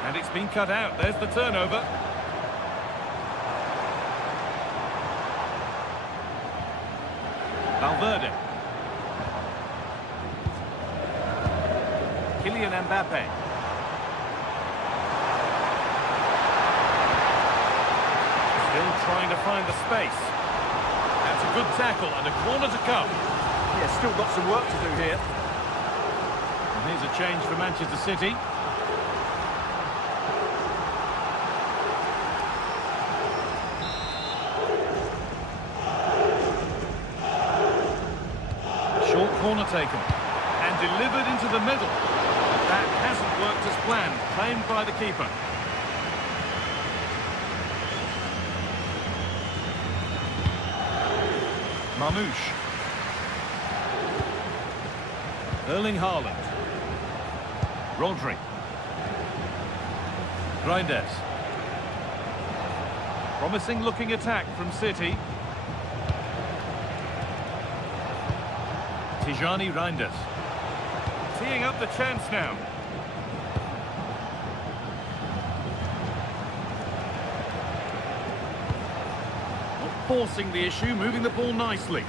And it's been cut out. There's the turnover. Valverde. Kylian Mbappe. Still trying to find the space. That's a good tackle and a corner to come. Yeah, still got some work to do here. And here's a change for Manchester City. Short corner taken and delivered into the middle. That hasn't worked as planned, claimed by the keeper. Mamouche. Erling Haaland. Rodri. Reinders. Promising looking attack from City. Tijani Reinders. Teeing up the chance now. Forcing the issue, moving the ball nicely.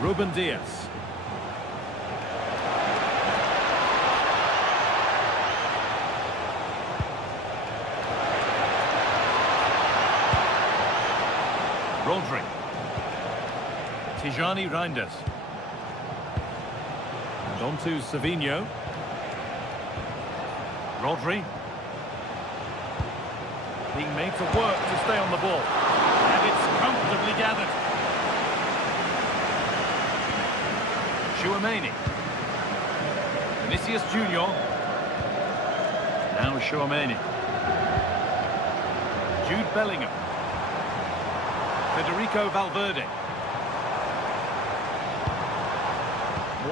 Ruben Diaz. Rodri. Tijani Reinders. And on to Savinho. Rodri. Being made to work to stay on the ball. And it's comfortably gathered. Tchouaméni. Vinicius Junior. Now Tchouaméni. Jude Bellingham. Federico Valverde.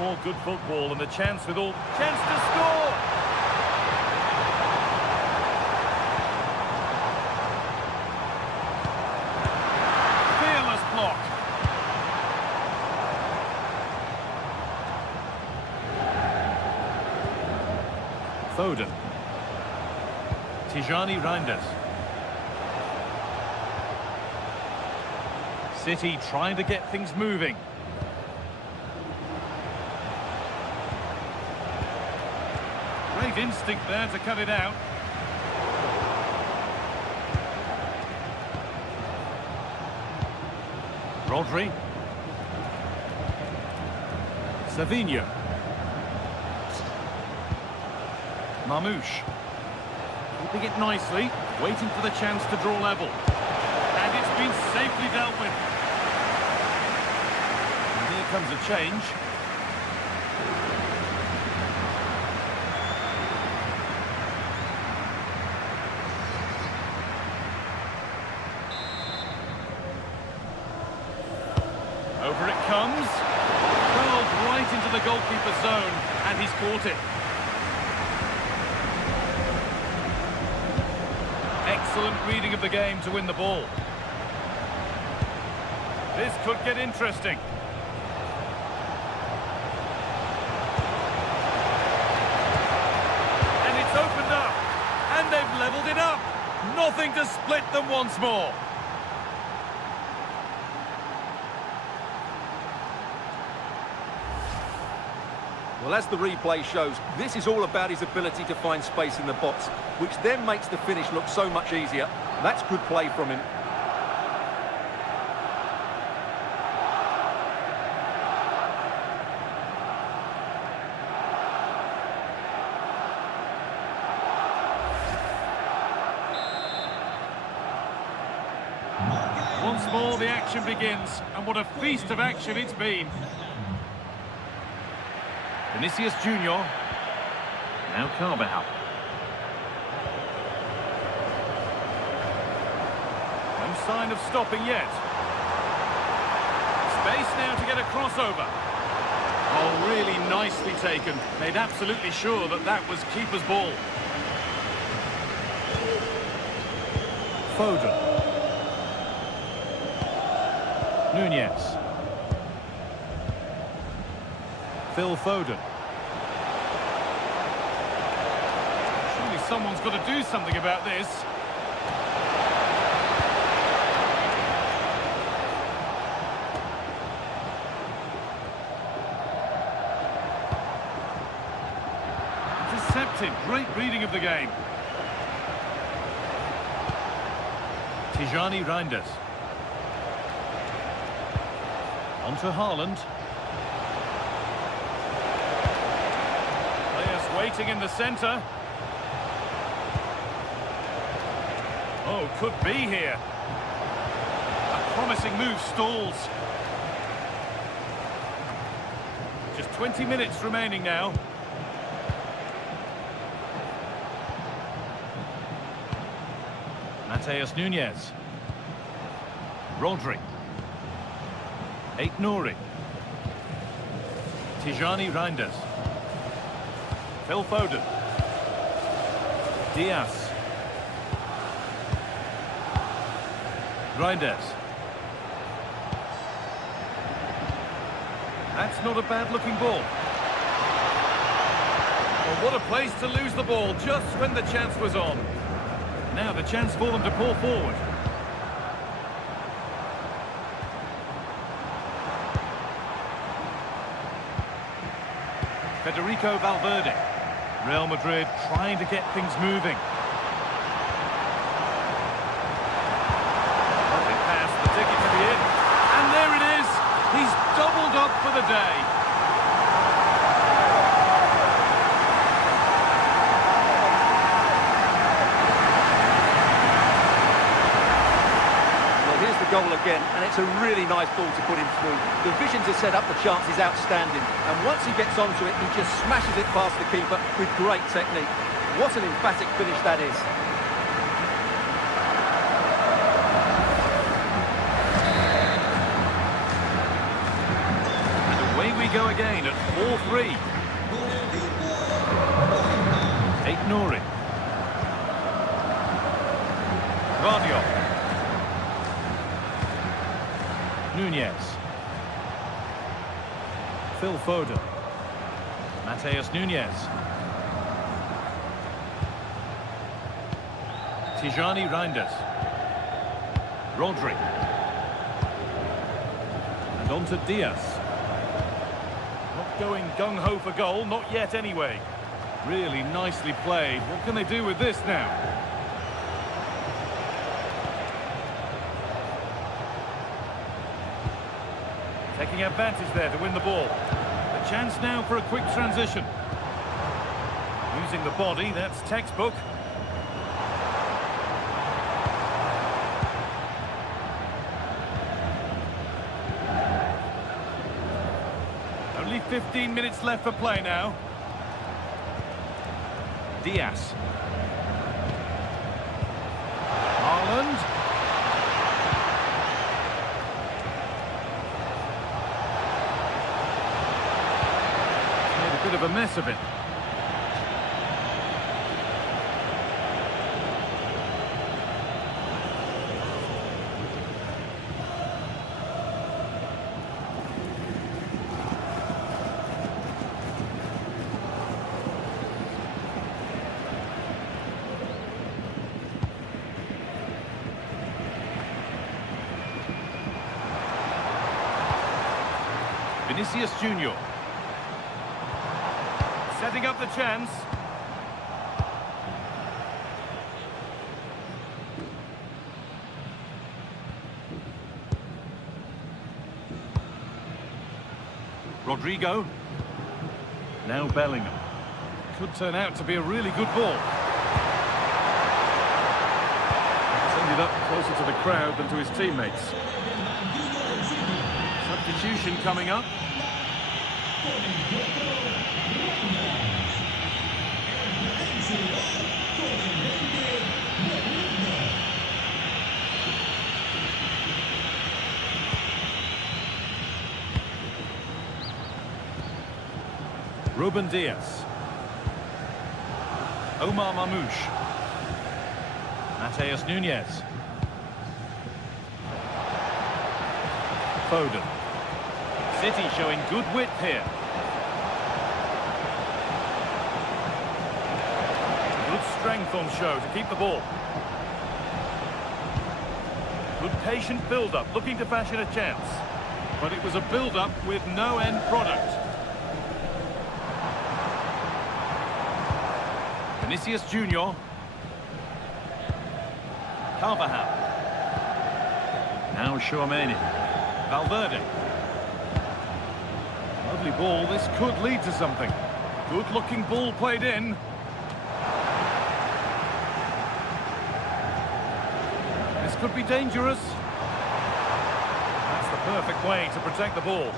More good football and the chance with all... Chance to score! Fearless block. Foden. Tijani Reinders. City trying to get things moving. Great instinct there to cut it out. Rodri. Savinho. Mamouche. Keeping it nicely, waiting for the chance to draw level. And it's been safely dealt with. And here comes a change. Over it comes. Curled right into the goalkeeper's zone, and he's caught it. Excellent reading of the game to win the ball. This could get interesting. And it's opened up. And they've levelled it up. Nothing to split them once more. Well, as the replay shows, this is all about his ability to find space in the box, which then makes the finish look so much easier. That's good play from him. Once more the action begins, and what a feast of action it's been. Vinicius Junior. Now Carvajal. No sign of stopping yet. Space now to get a crossover. Oh, really nicely taken. Made absolutely sure that that was keeper's ball. Foden. Nunez. Phil Foden. Surely someone's got to do something about this. Intercepted. Great reading of the game. Tijani Reinders. On to Haaland. Players waiting in the centre. Oh, could be here. A promising move stalls. Just 20 minutes remaining now. Mateus Nunez. Rodri. Nouri. Tijani Reinders. Phil Foden. Diaz. Reinders. That's not a bad-looking ball. Well, what a place to lose the ball just when the chance was on. Now the chance for them to pull forward. Federico Valverde. Real Madrid trying to get things moving. Lovely pass, the ticket to be in. And there it is. He's doubled up for the day. Goal again, and it's a really nice ball to put him through. The vision to set up the chance is outstanding, and once he gets onto it, he just smashes it past the keeper with great technique. What an emphatic finish that is. And away we go again at 4-3. Nouri. Guardiola. Nunez. Phil Foden. Mateus Nunez. Tijani Reinders. Rodri. And on to Diaz. Not going gung-ho for goal, not yet anyway. Really nicely played. What can they do with this now? Taking advantage there to win the ball. A chance now for a quick transition. Using the body, that's textbook. Only 15 minutes left for play now. Diaz. Haaland. Bit of a mess of it. Vinicius Junior. Setting up the chance. Rodrigo. Now Bellingham. Could turn out to be a really good ball. It's ended up closer to the crowd than to his teammates. Substitution coming up. Ruben Diaz. Omar Mamouche. Mateus Nunes. Foden. City showing good width here. Good strength on show to keep the ball. Good patient build-up, looking to fashion a chance. But it was a build-up with no end product. Vinicius Junior. Carvajal. Now Tchouaméni. Valverde. Lovely ball, this could lead to something. Good looking ball played in. This could be dangerous. That's the perfect way to protect the ball.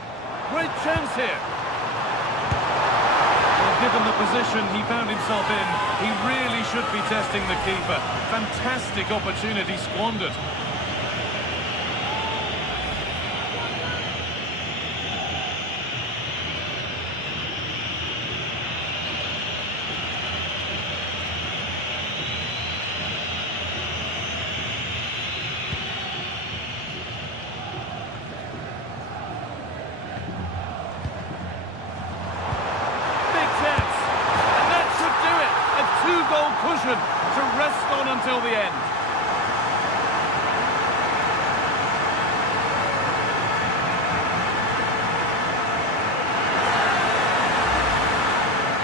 Great chance here. Given the position he found himself in, he really should be testing the keeper. Fantastic opportunity squandered. Two-goal cushion to rest on until the end.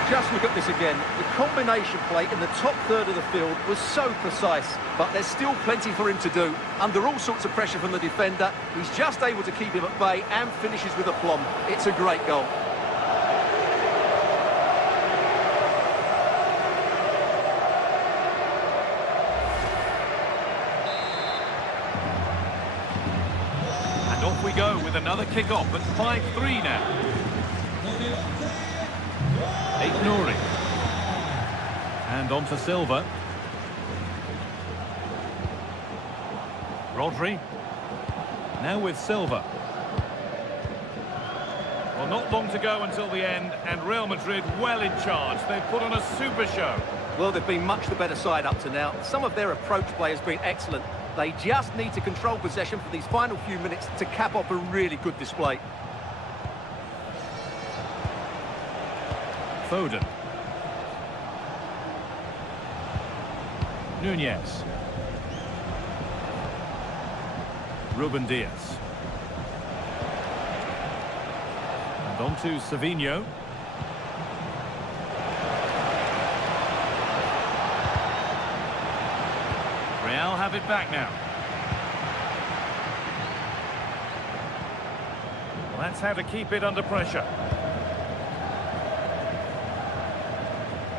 Just look at this again. The combination play in the top third of the field was so precise, but there's still plenty for him to do. Under all sorts of pressure from the defender, he's just able to keep him at bay and finishes with aplomb. It's a great goal. Off we go with another kick-off at 5-3 now. Nouri. And on to Silva. Rodri. Now with Silva. Well, not long to go until the end, and Real Madrid well in charge. They've put on a super show. Well, they've been much the better side up to now. Some of their approach play has been excellent. They just need to control possession for these final few minutes to cap off a really good display. Foden. Nunes. Ruben Diaz. And on to Savinho. Real have it back now. Well, that's how to keep it under pressure.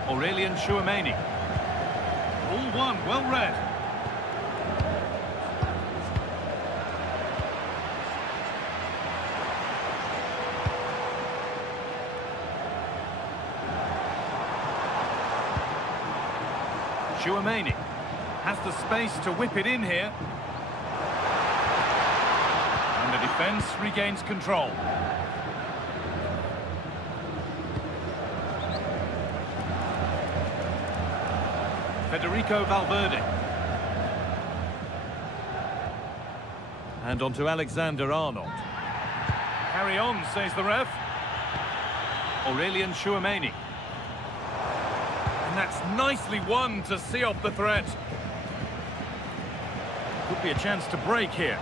Aurelien Tchouaméni. All one, well read. Tchouaméni has the space to whip it in here. And the defence regains control. Federico Valverde. And on to Alexander-Arnold. Carry on, says the ref. Aurelien Tchouaméni. And that's nicely won to see off the threat. Could be a chance to break here.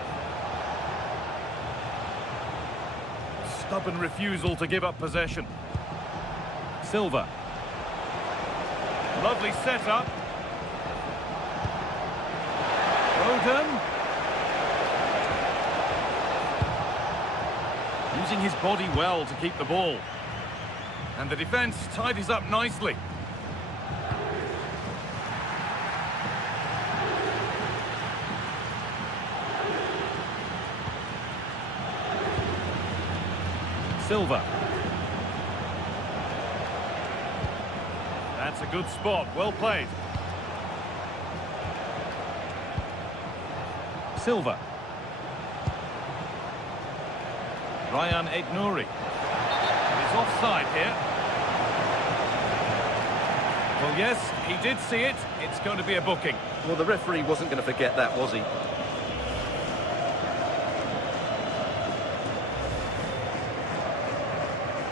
stubborn refusal to give up possession. Silva. Lovely setup. Foden. Using his body well to keep the ball. And the defence tidies up nicely. Silva. That's a good spot, well played. Silva. Ryan Aït-Nouri. He's offside here. Well, yes, he did see it. It's going to be a booking. Well, the referee wasn't going to forget that, was he?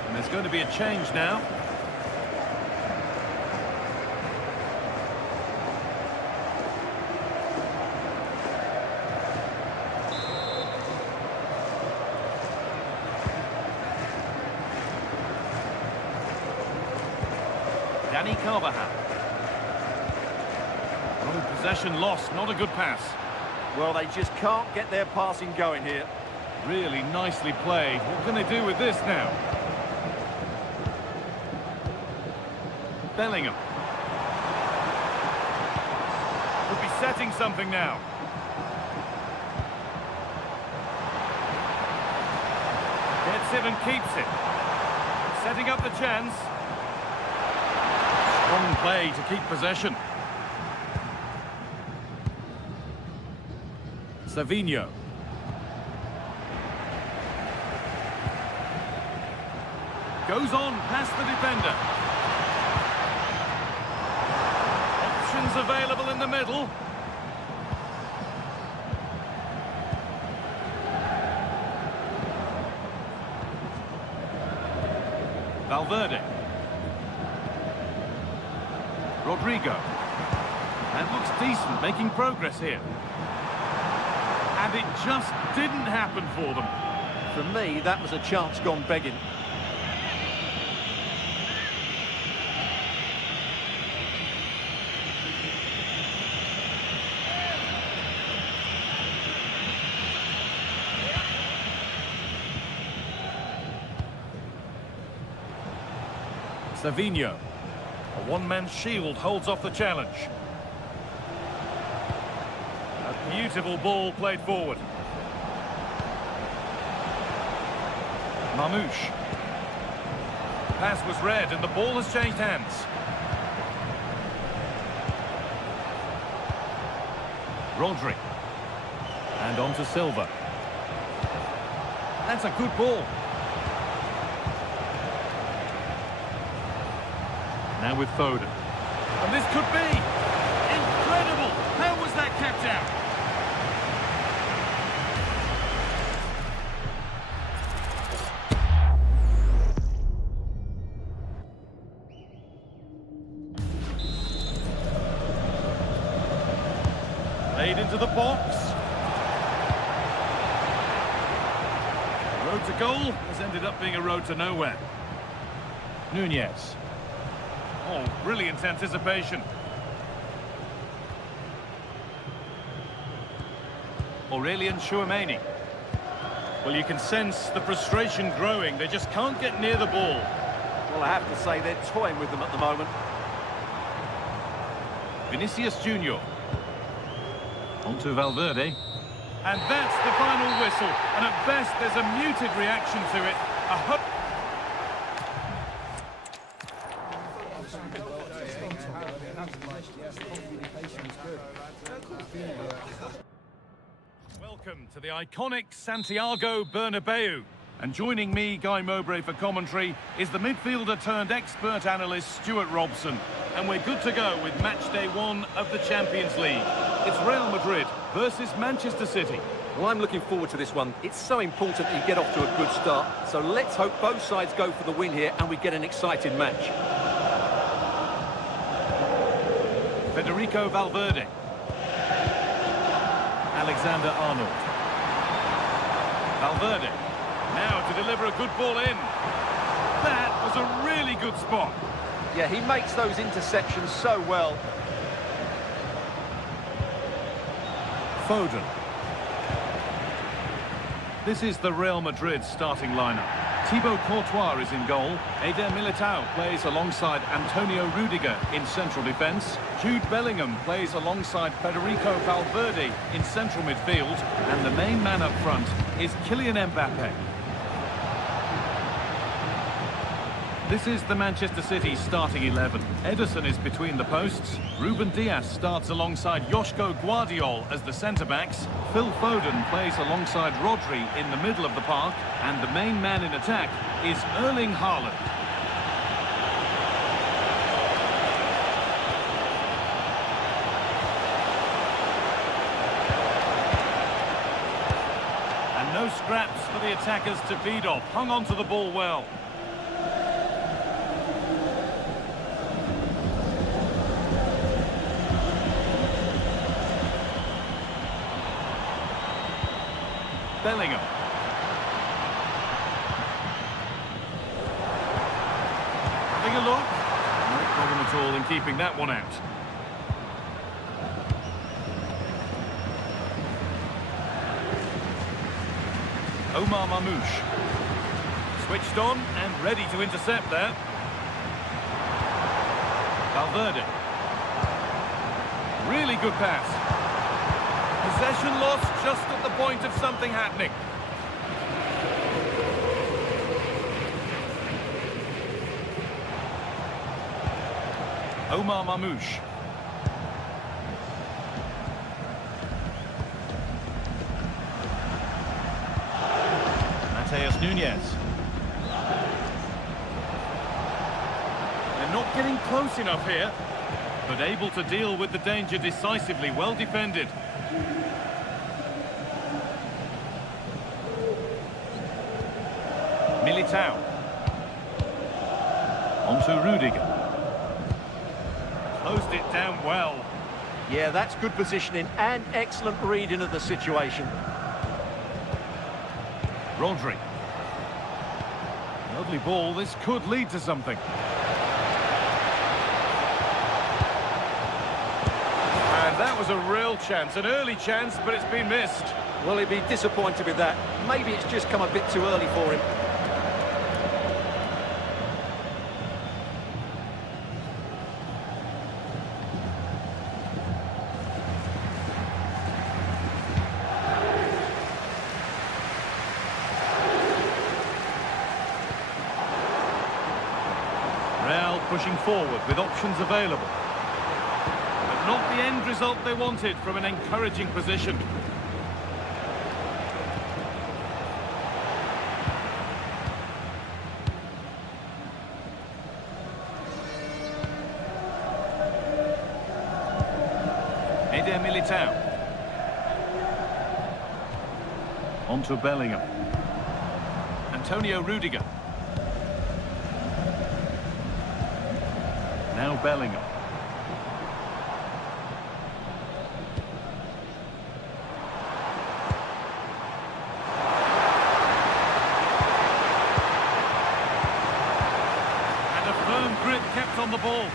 And there's going to be a change now. Danny Carvajal. Oh, possession lost, not a good pass. Well, they just can't get their passing going here. Really nicely played. What can they do with this now? Bellingham. Could be setting something now. Gets it and keeps it. Setting up the chance. Strong play to keep possession. Savinho. Goes on past the defender. Options available in the middle. Valverde. Rodrigo. That looks decent, making progress here. And it just didn't happen for them. For me, that was a chance gone begging. Savinho. A one-man shield holds off the challenge. A beautiful ball played forward. Mamouche. Pass was read and the ball has changed hands. Rodri. And on to Silva. That's a good ball. Now with Foden. And this could be incredible! How was that kept out? Played into the box. The road to goal has ended up being a road to nowhere. Nunez. Oh, brilliant anticipation. Aurelien Tchouameni. Well, you can sense the frustration growing. They just can't get near the ball. Well, I have to say they're toying with them at the moment. Vinicius Junior. On to Valverde. And that's the final whistle. And at best, there's a muted reaction to it. Welcome to the iconic Santiago Bernabeu. And joining me, Guy Mowbray, for commentary is the midfielder turned expert analyst Stuart Robson. And we're good to go with match day 1 of the Champions League. It's Real Madrid versus Manchester City. Well, I'm looking forward to this one. It's so important that you get off to a good start. So let's hope both sides go for the win here and we get an exciting match. Federico Valverde. Alexander-Arnold. Valverde. Now to deliver a good ball in. That was a really good spot. Yeah, he makes those interceptions so well. Foden. This is the Real Madrid starting lineup. Thibaut Courtois is in goal. Eder Militao plays alongside Antonio Rudiger in central defence. Jude Bellingham plays alongside Federico Valverde in central midfield. And the main man up front is Kylian Mbappe. This is the Manchester City starting 11. Ederson is between the posts. Ruben Dias starts alongside Joško Guardiol as the centre-backs. Phil Foden plays alongside Rodri in the middle of the park. And the main man in attack is Erling Haaland. And no scraps for the attackers to feed off. Hung on to the ball well. Bellingham. Having a look. No problem at all in keeping that one out. Omar Mamouche. Switched on and ready to intercept there. Valverde. Really good pass. Possession lost just at the point of something happening. Omar Mamouche. Mateus Nunes. They're not getting close enough here, but able to deal with the danger decisively. Well defended. Militao. On to Rudiger. Closed it down well. Yeah, that's good positioning and excellent reading of the situation. Rodri. Lovely ball. This could lead to something. And that was a real chance, an early chance, but it's been missed. Well, he'd be disappointed with that. Maybe it's just come a bit too early for him. Real pushing forward with options available. But not the end result they wanted from an encouraging position. Eder Militao. On to Bellingham. Antonio Rudiger. Now Bellingham. And a firm grip kept on the ball.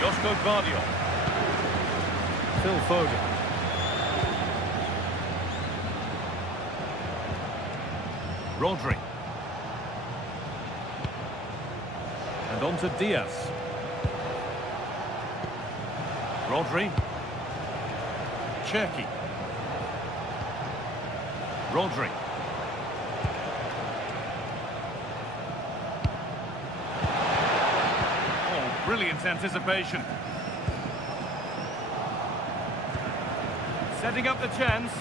Joško Guardiol. Phil Foden. Rodri. And on to Diaz. Rodri. Cherki. Rodri. Oh, brilliant anticipation. Setting up the chance.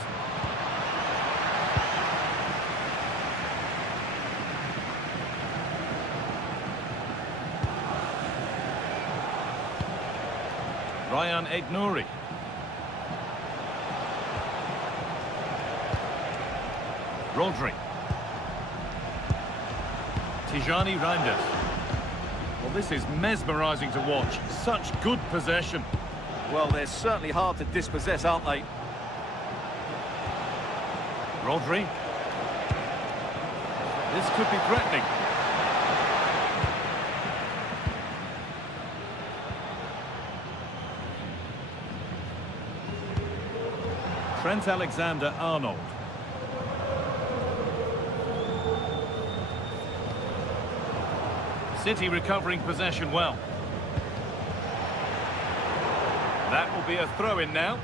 Ryan Aït-Nouri. Rodri. Tijani Reinders. Well, this is mesmerising to watch. Such good possession. Well, they're certainly hard to dispossess, aren't they? Rodri. This could be threatening. Trent Alexander-Arnold. City recovering possession well. That will be a throw-in now.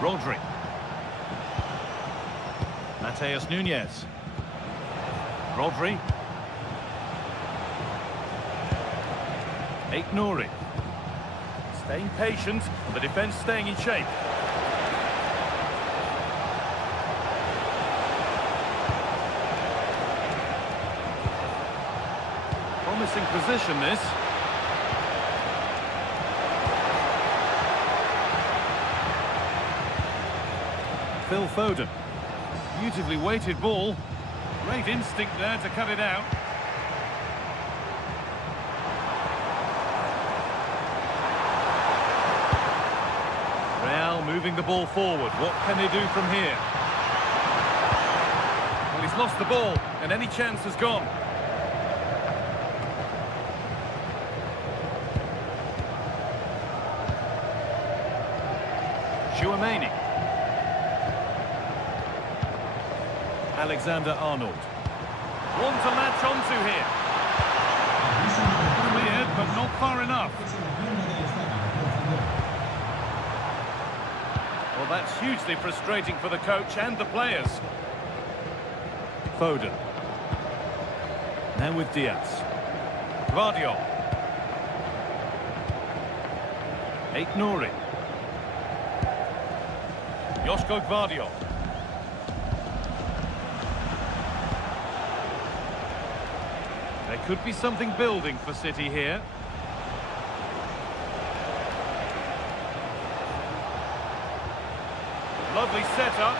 Rodri. Mateus Nunes. Rodri. Nouri. Staying patient, and the defence staying in shape. Promising position, this. Phil Foden. Beautifully weighted ball. Great instinct there to cut it out. Real moving the ball forward. What can they do from here? Well, he's lost the ball, and any chance has gone. Chouameni. Alexander-Arnold. One to latch onto here. Cleared, but not far enough. Well, that's hugely frustrating for the coach and the players. Foden. Now with Diaz. Guardiola. Nouri. Joško Guardiola. There could be something building for City here. Lovely setup.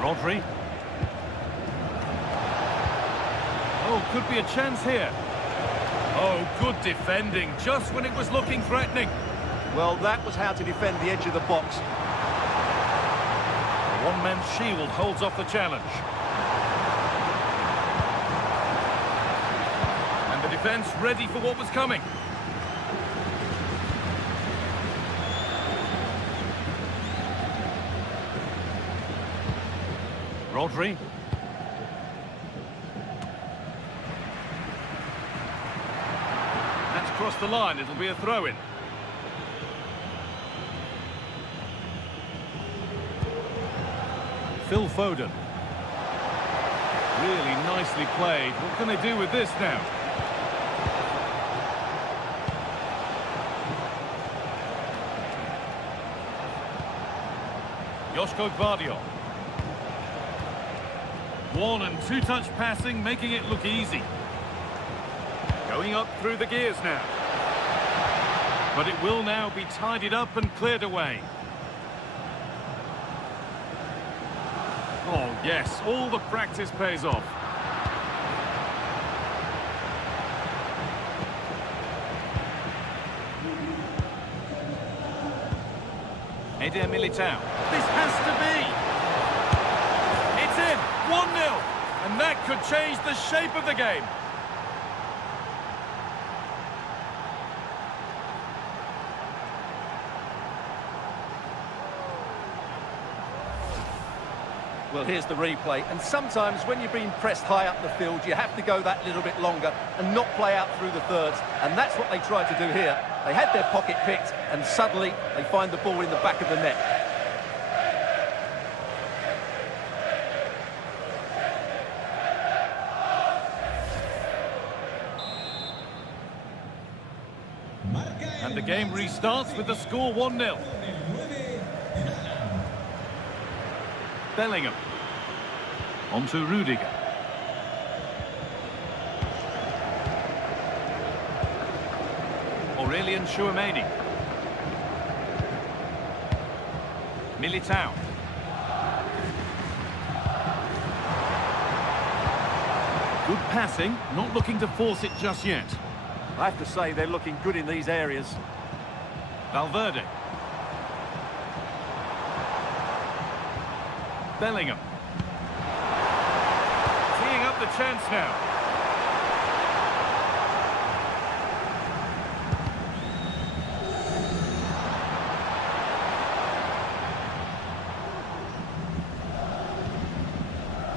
Rodri. Oh, could be a chance here. Oh, good defending, just when it was looking threatening. Well, that was how to defend the edge of the box. A one-man shield holds off the challenge. And the defence ready for what was coming. Rodri. That's crossed the line, it'll be a throw-in. Phil Foden. Really nicely played. What can they do with this now? Joško Guardiola. One and two-touch passing, making it look easy. Going up through the gears now. But it will now be tidied up and cleared away. Oh, yes, all the practice pays off. Eder Militao. This has to be. It's in. 1-0. And that could change the shape of the game. Well, here's the replay, and sometimes when you're being pressed high up the field, you have to go that little bit longer and not play out through the thirds, and that's what they tried to do here. They had their pocket picked, and suddenly they find the ball in the back of the net. And the game restarts with the score 1-0. Bellingham. On to Rudiger. Aurelien Chouameni. Militao. Good passing, not looking to force it just yet. I have to say they're looking good in these areas. Valverde. Bellingham. Teeing up the chance now.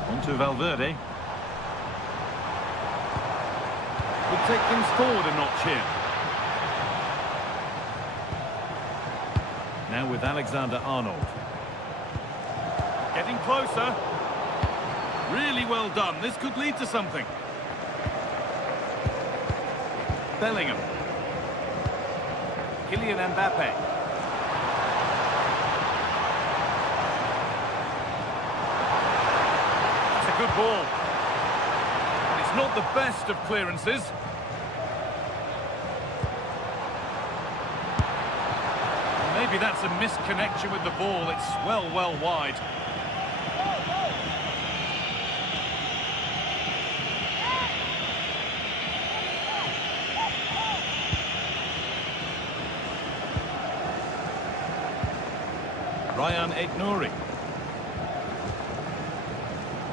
On to Valverde. Could take things forward a notch here. Now with Alexander-Arnold. Getting closer. Really well done. This could lead to something. Bellingham. Kylian Mbappe. That's a good ball. It's not the best of clearances. Maybe that's a misconnection with the ball. It's well wide. Ryan Aït-Nouri.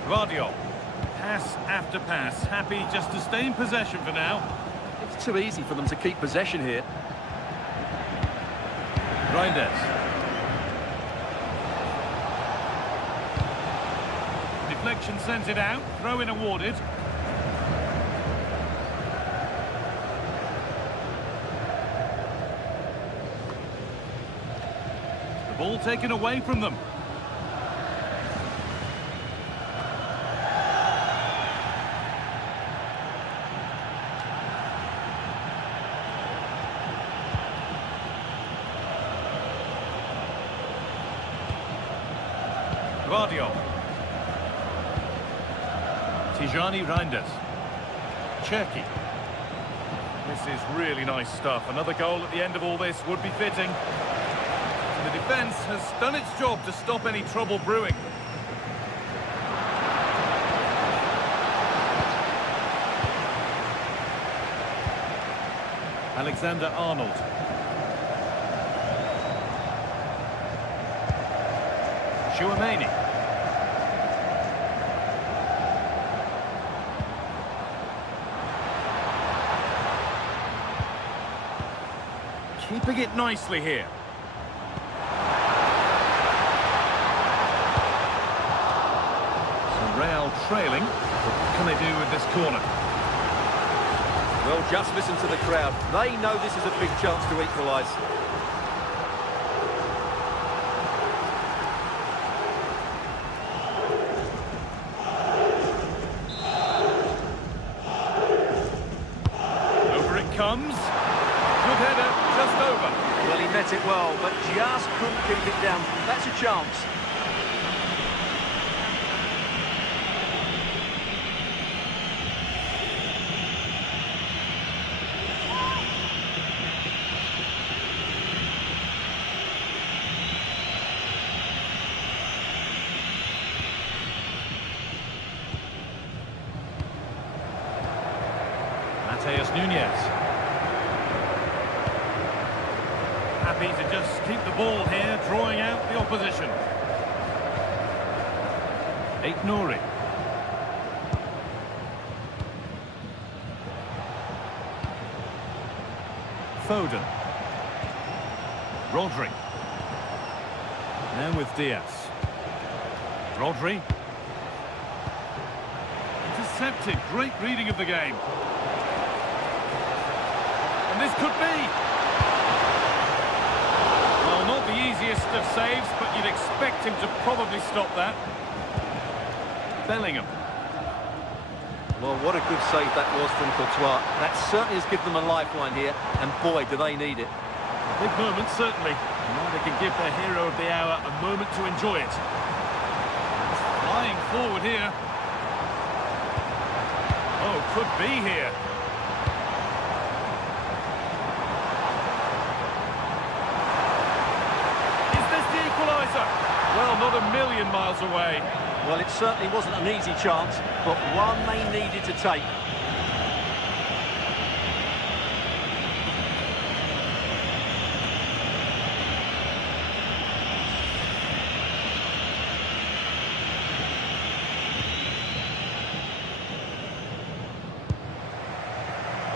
Guardiola. Pass after pass. Happy just to stay in possession for now. It's too easy for them to keep possession here. Reinders. Deflection sends it out. Throw-in awarded. The ball taken away from them. Guardiola. Tijani Reinders. Cherki. This is really nice stuff. Another goal at the end of all this would be fitting. And the defence has done its job to stop any trouble brewing. Alexander-Arnold. Chouameni. Keeping it nicely here. So Real trailing. What can they do with this corner? Well, just listen to the crowd. They know this is a big chance to equalise. Comes. Good header, just over. Well, he met it well, but just couldn't keep it down. That's a chance. Mateus Nunes. Happy to just keep the ball here, drawing out the opposition. Aït-Nouri. Foden. Rodri. Now with Diaz. Rodri. Intercepted. Great reading of the game. And this could be. Well, not the easiest of saves, but you'd expect him to probably stop that. Bellingham. Well, what a good save that was from Courtois. That certainly has given them a lifeline here, and boy, do they need it. Big moment, certainly. Now they can give their hero of the hour a moment to enjoy it. Flying forward here. Oh, could be here. Is this the equaliser? Well, not a million miles away. Well, it certainly wasn't an easy chance, but one they needed to take.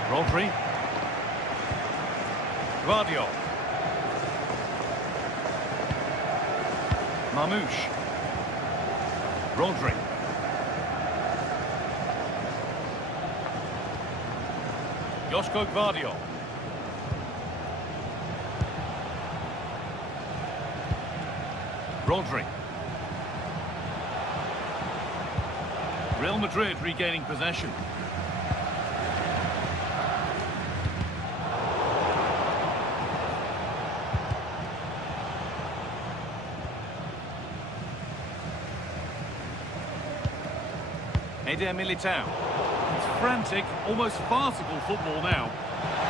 Rodri. Guardiola. Mamouche. Rodri. Joško Guardiola. Rodri. Real Madrid regaining possession. Eder Militao. It's frantic, almost farcical football now.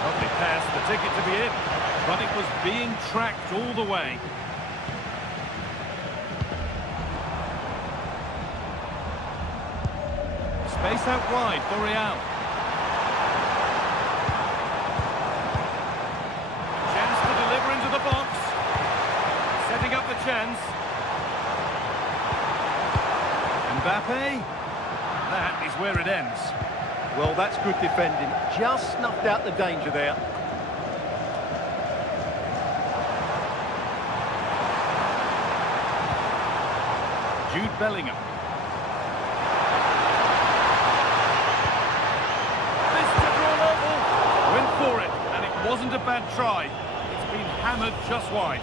Lovely pass, the ticket to be in, but it was being tracked all the way. Space out wide for Real. Chance to deliver into the box. Setting up the chance. Mbappe. That is where it ends. Well, that's good defending. Just snuffed out the danger there. Jude Bellingham. This to draw level. Went for it, and it wasn't a bad try. It's been hammered just wide.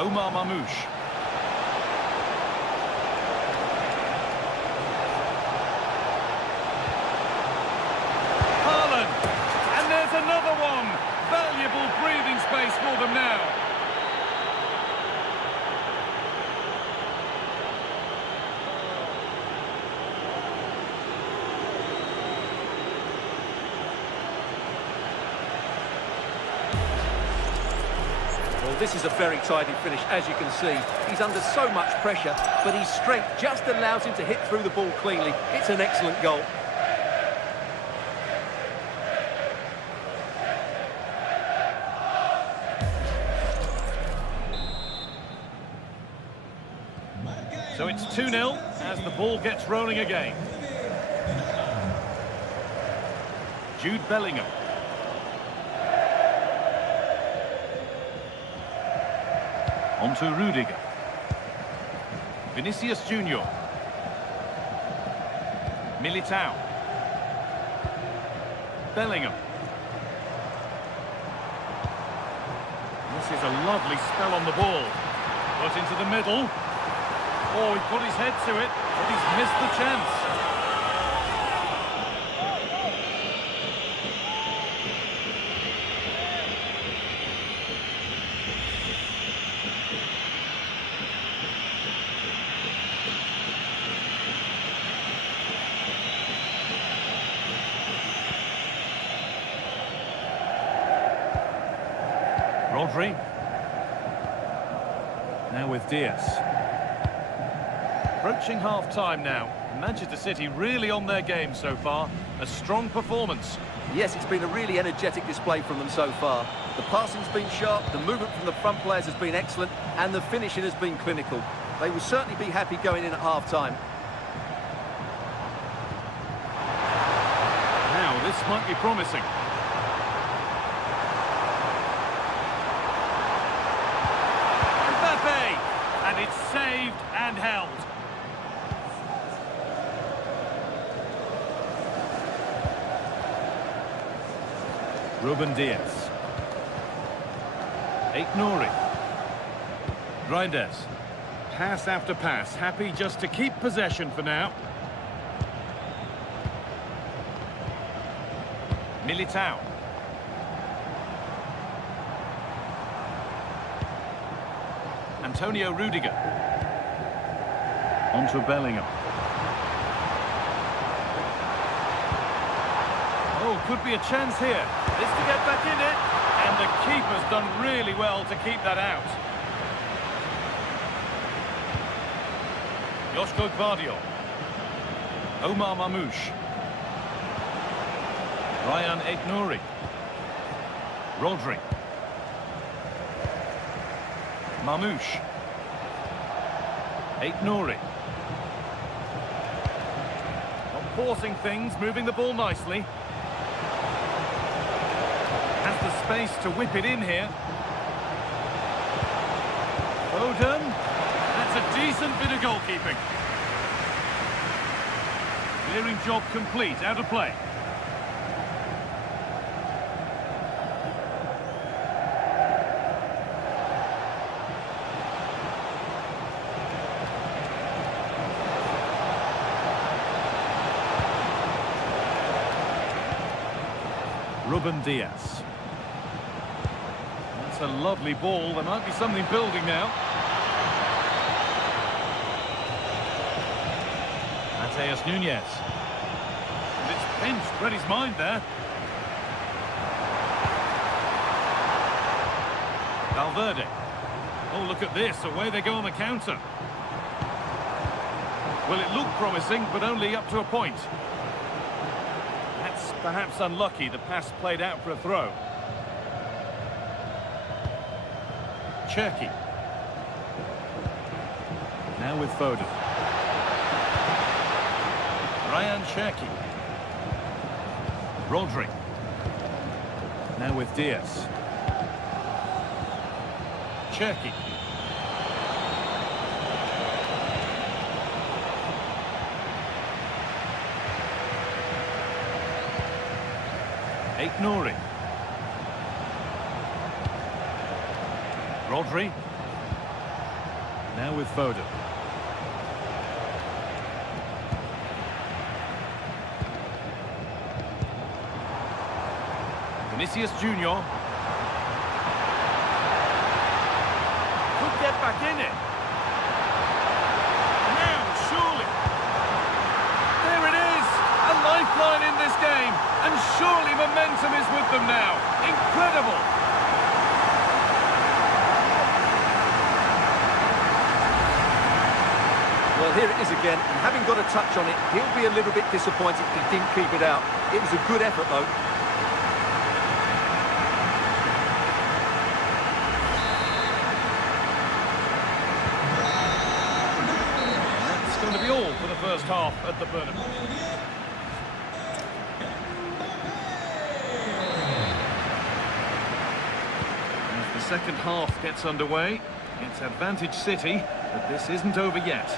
Omar Mamouche. Haaland. And there's another one. Valuable breathing space for them now. Well, this is a very tidy finish, as you can see. He's under so much pressure, but his strength just allows him to hit through the ball cleanly. It's an excellent goal. So it's 2-0 as the ball gets rolling again. Jude Bellingham. On to Rudiger. Vinicius Junior. Militao. Bellingham. This is a lovely spell on the ball. Put into the middle. Oh, he put his head to it, but he's missed the chance. Rodri. Now with Diaz. Approaching half-time now. Manchester City really on their game so far. A strong performance. Yes, it's been a really energetic display from them so far. The passing's been sharp, the movement from the front players has been excellent, and the finishing has been clinical. They will certainly be happy going in at half-time. Now, this might be promising. Mbappe! And it's saved and held. Ruben Diaz. Nouri. Reinders. Pass after pass, happy just to keep possession for now. Militao. Antonio Rudiger. On to Bellingham. Oh, could be a chance here. This to get back in it. And the keeper's done really well to keep that out. Joško Gvardiol. Omar Mamouche. Ryan Aït-Nouri. Rodri. Mamouche. Aït-Nouri. Not forcing things, moving the ball nicely. Has the space to whip it in here. Foden. That's a decent bit of goalkeeping. Clearing job complete, out of play. Ruben Dias. That's a lovely ball. There might be something building now. Mateus Nunes. And it's pinched, read his mind there. Valverde. Oh, look at this. Away they go on the counter. Well, it looked promising, but only up to a point. That's perhaps unlucky. The pass played out for a throw. Cherki. Now with Foden. Ryan Cherki. Rodri. Now with Diaz. Cherki. Aït-Nouri. Rodri. Now with Foden. Vinicius Junior. Could get back in it. Now, surely. There it is. A lifeline in this game. And surely momentum is with them now. Incredible. Well, here it is again, and having got a touch on it, he'll be a little bit disappointed he didn't keep it out. It was a good effort, though. That's going to be all for the first half at the Bernabeu. As the second half gets underway, it's advantage City, but this isn't over yet.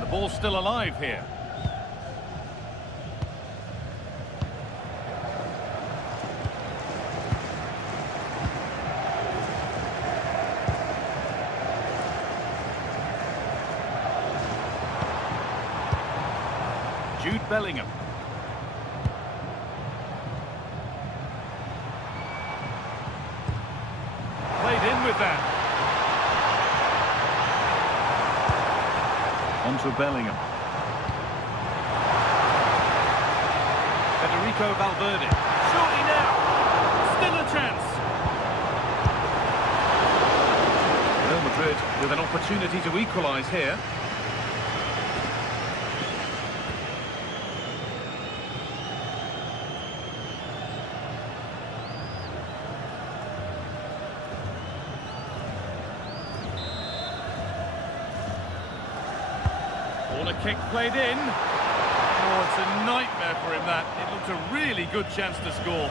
The ball's still alive here. Jude Bellingham. Played in with that. On to Bellingham. Federico Valverde. Surely now. Still a chance. Real Madrid with an opportunity to equalise here. Corner kick played in. Oh, it's a nightmare for him, that. It looked a really good chance to score.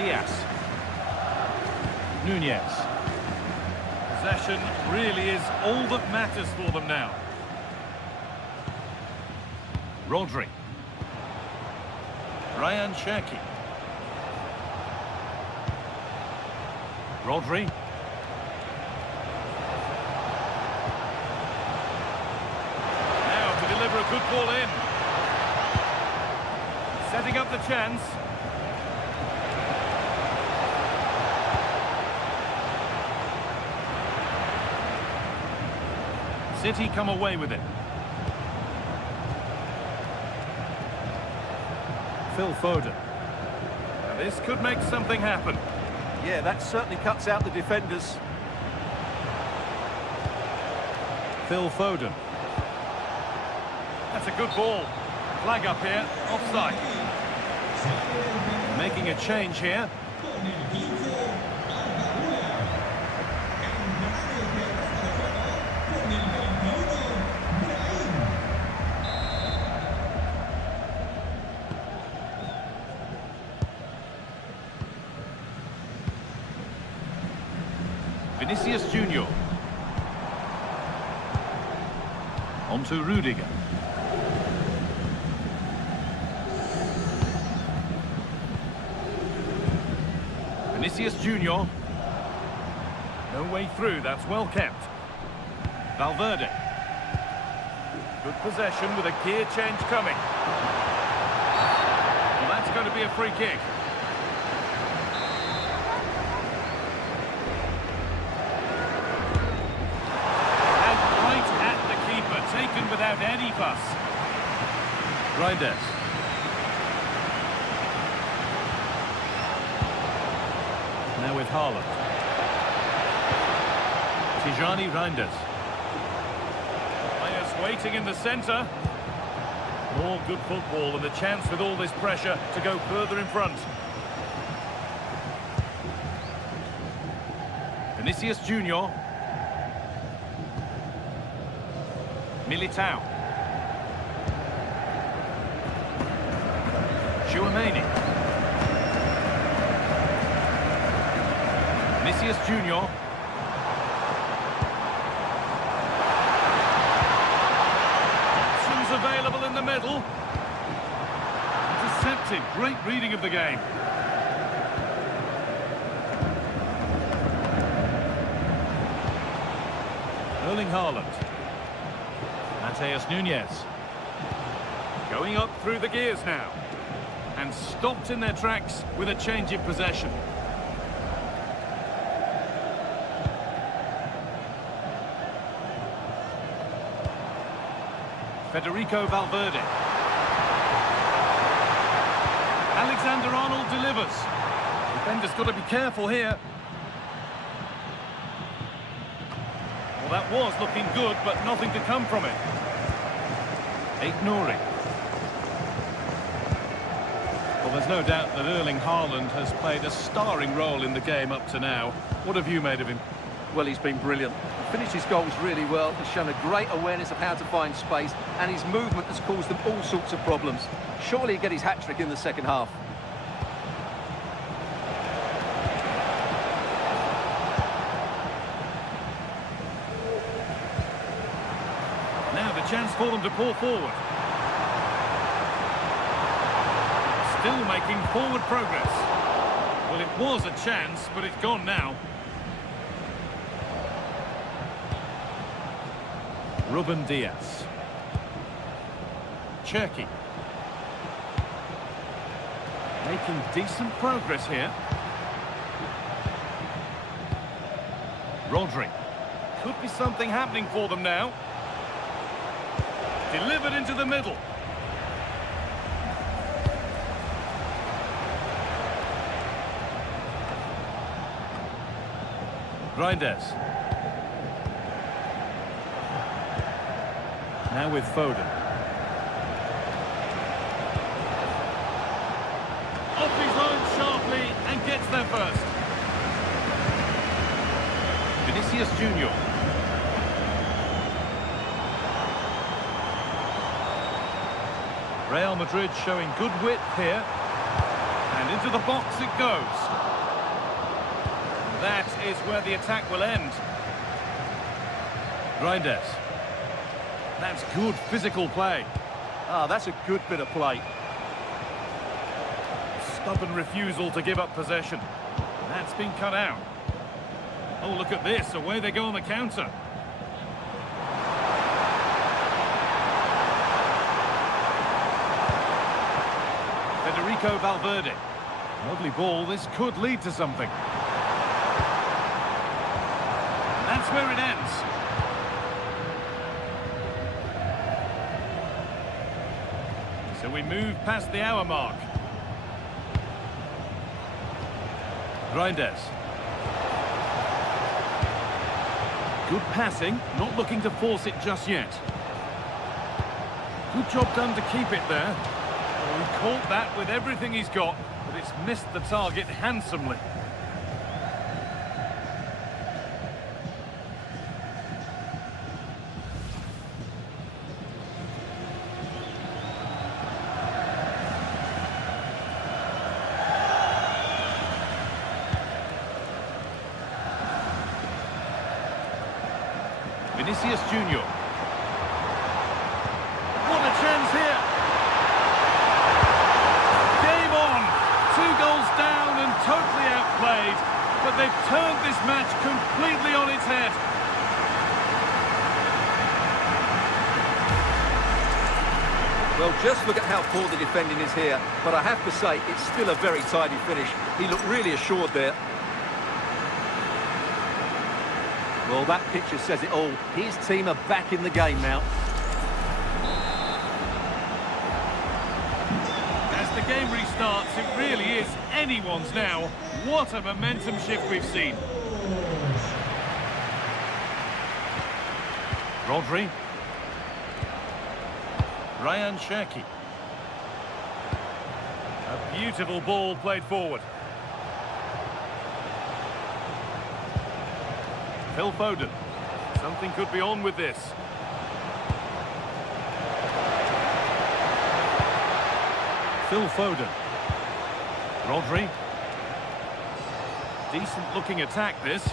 Diaz. Nunez. Possession really is all that matters for them now. Rodri. Ryan Cherki. Rodri. Now to deliver a good ball in. Setting up the chance. City come away with it. Phil Foden. Now this could make something happen. Yeah, that certainly cuts out the defenders. Phil Foden. That's a good ball. Flag up here, offside. Making a change here. Vinicius Junior. On to Rudiger. Vinicius Junior. No way through, that's well kept. Valverde. Good possession with a gear change coming. Well, that's going to be a free kick. Taken without any fuss. Reinders. Now with Haaland. Tijani Reinders. Players waiting in the centre. More good football and the chance with all this pressure to go further in front. Vinicius Junior. Militao. Chouameni. Vinicius Junior. Options available in the middle. Intercepted. Great reading of the game. Erling Haaland. Nunez. Going up through the gears now. And stopped in their tracks with a change in possession. Federico Valverde. Alexander-Arnold delivers. Defender's got to be careful here. Well, that was looking good, but nothing to come from it. Nouri. Well, there's no doubt that Erling Haaland has played a starring role in the game up to now. What have you made of him? Well, he's been brilliant. He finished his goals really well. He's shown a great awareness of how to find space, and his movement has caused them all sorts of problems. Surely he'll get his hat-trick in the second half. Now the chance for them to pull forward. Still making forward progress. Well, it was a chance, but it's gone now. Ruben Diaz. Cherki. Making decent progress here. Rodri. Could be something happening for them now. Delivered into the middle. Reinders. Now with Foden. Off his line sharply and gets there first. Vinicius Junior. Real Madrid showing good width here. And And into the box it goes. That is where the attack will end. Reinders. That's good physical play. Ah, that's a good bit of play. Stubborn refusal to give up possession. That's been cut out. Oh, look at this. Away they go on the counter. Federico Valverde. Lovely ball. This could lead to something. That's where it ends. So we move past the hour mark. Reinders. Good passing, not looking to force it just yet. Good job done to keep it there. Well, he caught that with everything he's got, but it's missed the target handsomely. Vinicius Junior. What a chance here! Game on! 2 goals down and totally outplayed, but they've turned this match completely on its head. Well, just look at how poor the defending is here, but I have to say, it's still a very tidy finish. He looked really assured there. Well, that picture says it all. His team are back in the game now. As the game restarts, it really is anyone's now. What a momentum shift we've seen. Rodri. Ryan Cherki. A beautiful ball played forward. Phil Foden. Something could be on with this. Phil Foden. Rodri. Decent looking attack this.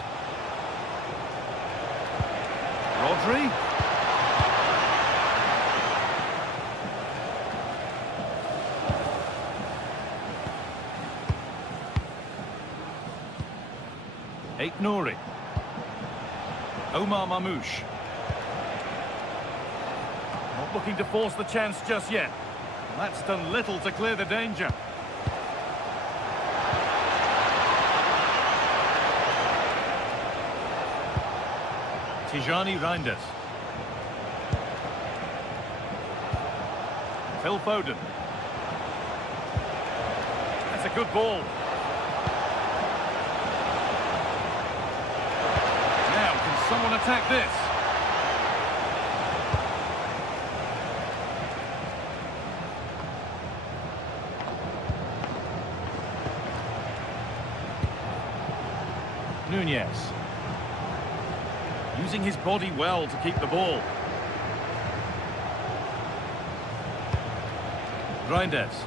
Rodri. Nouri. Omar Mamouche. Not looking to force the chance just yet. That's done little to clear the danger. Tijani Reinders. Phil Foden. That's a good ball. Now, can someone attack this? Nunez. Using his body well to keep the ball. Reinders.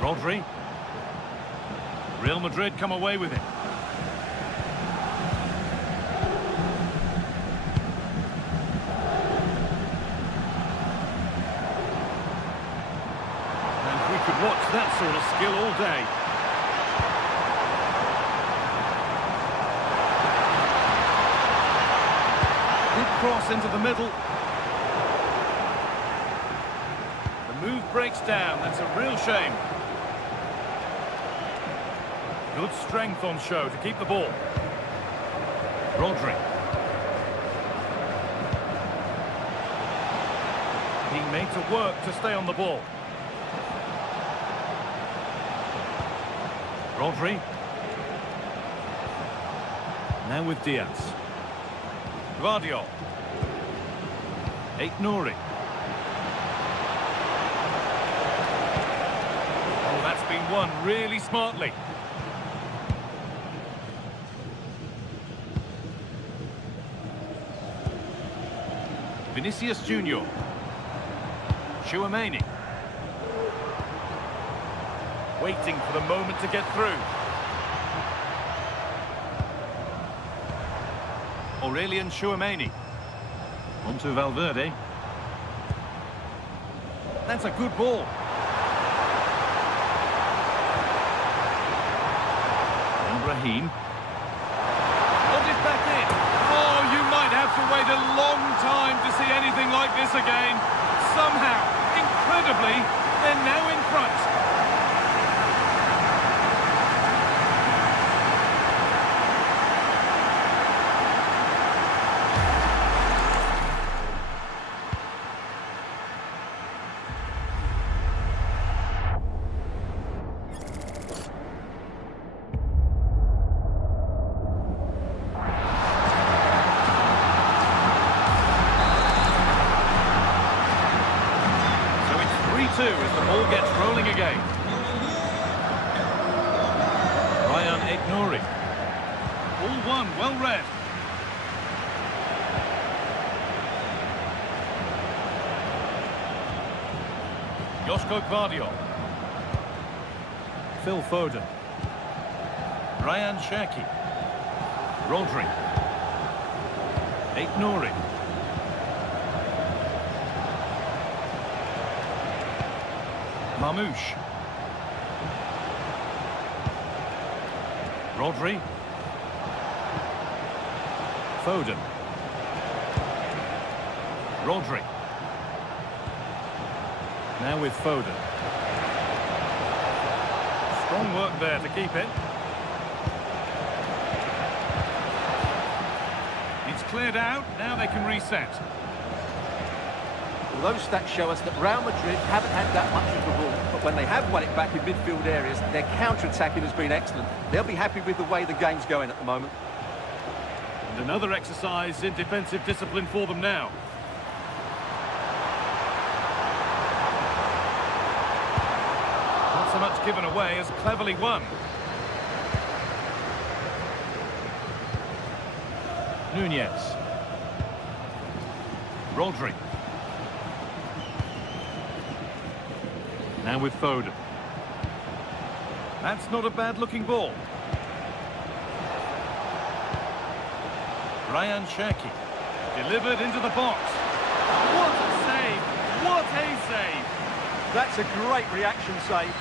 Rodri. Real Madrid come away with it. And we could watch that sort of skill all day. Cross into the middle. The move breaks down. That's a real shame. Good strength on show to keep the ball. Rodri. Being made to work to stay on the ball. Rodri. Now with Diaz. Guardiola. Nouri. Oh, that's been won really smartly. Vinicius Junior. Chouameni. Waiting for the moment to get through. Aurelian Chouameni. Onto Valverde. That's a good ball. And Raheem. Got it back in. Oh, you might have to wait a long time to see anything like this again. Somehow, incredibly, they're now in front. As the ball gets rolling again. Ryan Aït-Nouri. All one, well read. Joško Gvardiol. Phil Foden. Ryan Cherki. Rodri. Aït-Nouri. Mamouche. Rodri. Foden. Rodri. Now with Foden. Strong work there to keep it. It's cleared out, now they can reset. Well, those stats show us that Real Madrid haven't had that much of the ball, but when they have won it back in midfield areas, their counter-attacking has been excellent. They'll be happy with the way the game's going at the moment. And another exercise in defensive discipline for them now. Not so much given away as cleverly won. Nunez. Rodri. Now with Foden. That's not a bad-looking ball. Ryan Cherki. Delivered into the box. What a save! What a save! That's a great reaction save.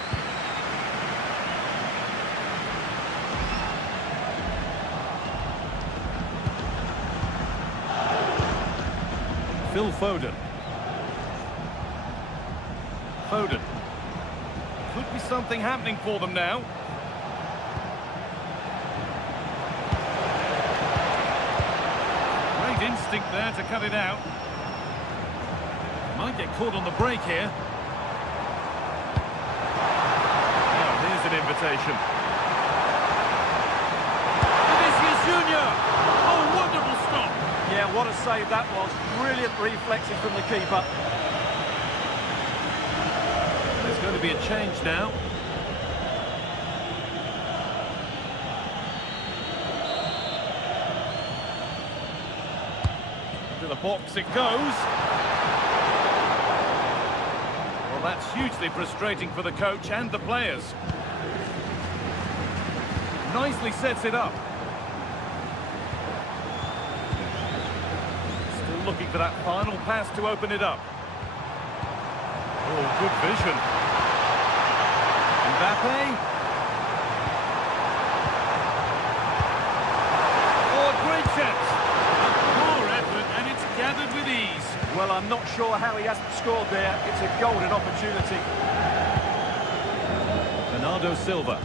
Phil Foden. Foden. Could be something happening for them now. Great instinct there to cut it out. Might get caught on the break here. Now here's an invitation. Vinicius Junior! Oh, wonderful stop! Yeah, what a save that was. Brilliant reflexes from the keeper. There's going to be a change now. To the box it goes. Well, that's hugely frustrating for the coach and the players. Nicely sets it up. Still looking for that final pass to open it up. Oh, good vision. Mbappe. Oh, great chance. A poor effort, and it's gathered with ease. Well, I'm not sure how he hasn't scored there. It's a golden opportunity. Bernardo Silva.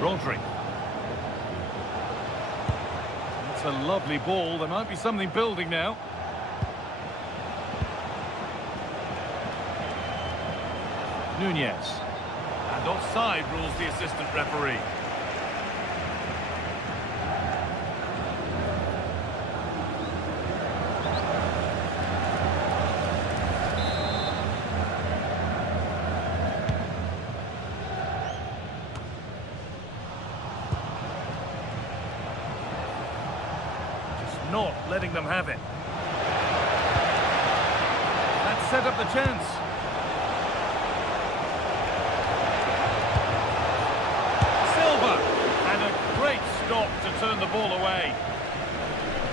Rodri. It's a lovely ball. There might be something building now. Nunez. And offside rules the assistant referee. Just not letting them have it. That's set up the chance. Silva, and a great stop to turn the ball away.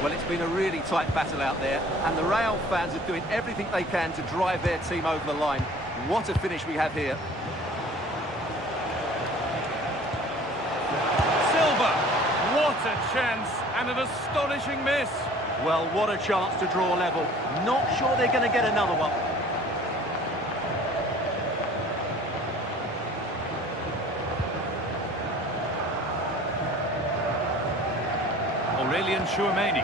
Well, it's been a really tight battle out there, and the Real fans are doing everything they can to drive their team over the line. What a finish we have here. Silva, what a chance, and an astonishing miss. Well, what a chance to draw level. Not sure they're going to get another one. Aurelian Tchouameni.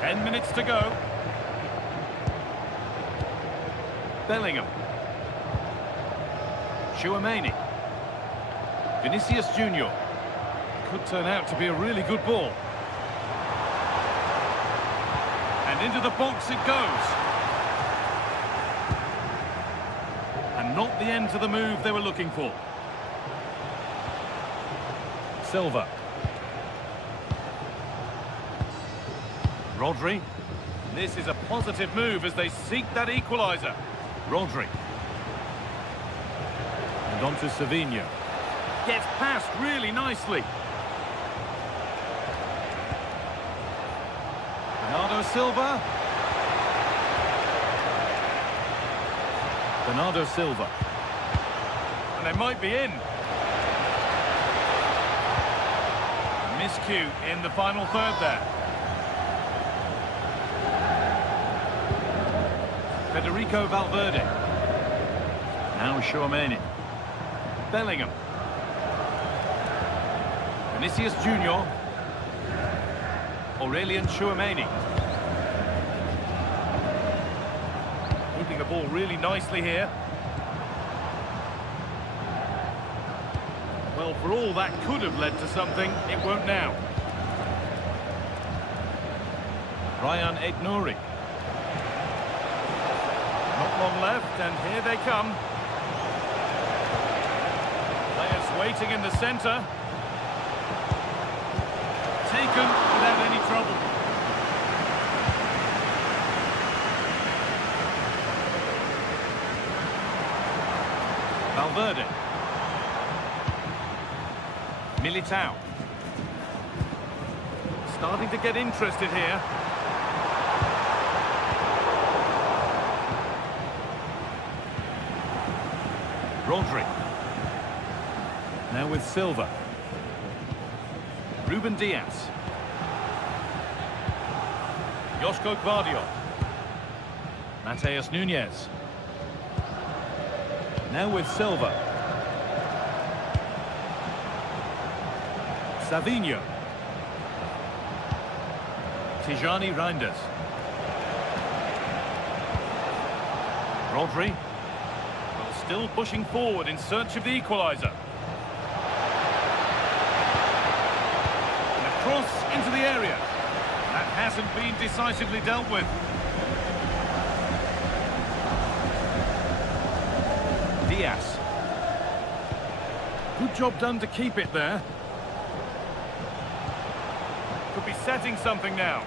10 minutes to go. Bellingham. Tchouameni. Vinicius Junior. Could turn out to be a really good ball. And into the box it goes. And not the end to the move they were looking for. Silva. Rodri. This is a positive move as they seek that equaliser. Rodri. And on to Savinho. Gets past really nicely. Bernardo Silva. Bernardo Silva. And they might be in. Miscue in the final third there. Federico Valverde. Now Tchouameni. Bellingham. Vinicius Junior. Aurelian Tchouameni. Keeping the ball really nicely here. Well, for all that could have led to something, it won't now. Ryan Aït-Nouri. Not long left, and here they come. Players waiting in the centre. Taken without any trouble. Valverde. Militao. Starting to get interested here. Rodri. Now with Silva. Ruben Diaz. Joško Gvardiol. Mateus Nunes. Now with Silva. Savinho. Tijani Reinders. Rodri. Well, still pushing forward in search of the equaliser. And a cross into the area. That hasn't been decisively dealt with. Diaz. Good job done to keep it there. Could be setting something now.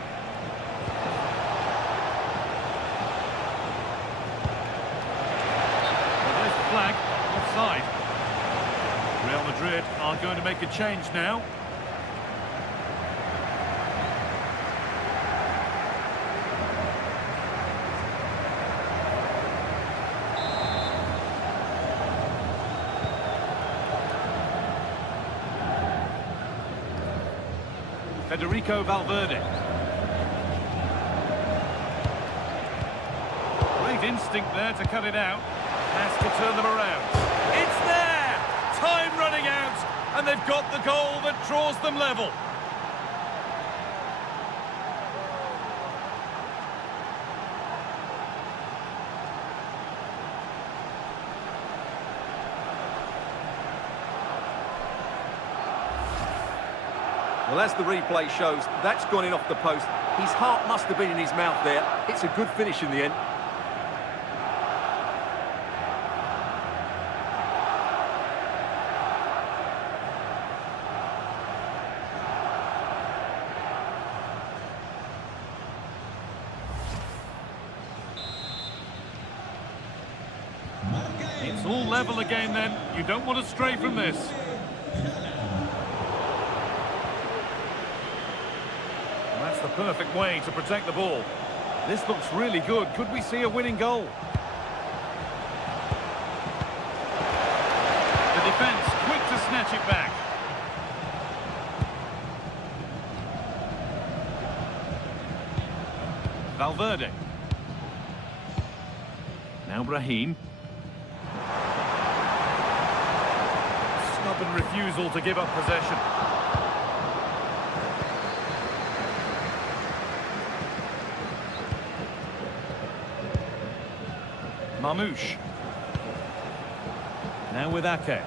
Well, there's the flag, offside. Real Madrid are going to make a change now. Federico Valverde. Great instinct there to cut it out. Has to turn them around. It's there! Time running out, and they've got the goal that draws them level. Well, as the replay shows, that's gone in off the post. His heart must have been in his mouth there. It's a good finish in the end. It's all level again then. You don't want to stray from this. And that's the perfect way to protect the ball. This looks really good. Could we see a winning goal? The defence quick to snatch it back. Valverde. Now Brahim. Stubborn refusal to give up possession. Mamouche. Now with Ake.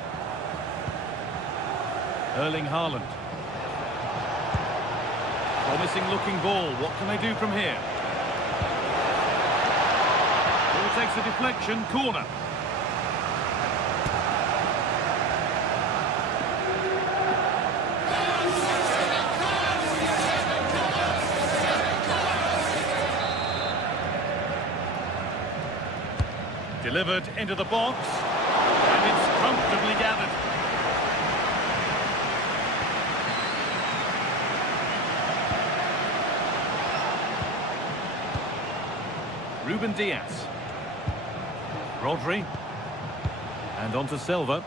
Erling Haaland. Promising looking ball. What can they do from here? Ball takes a deflection. Corner. Delivered into the box, and it's comfortably gathered. Ruben Diaz. Rodri. And on to Silva.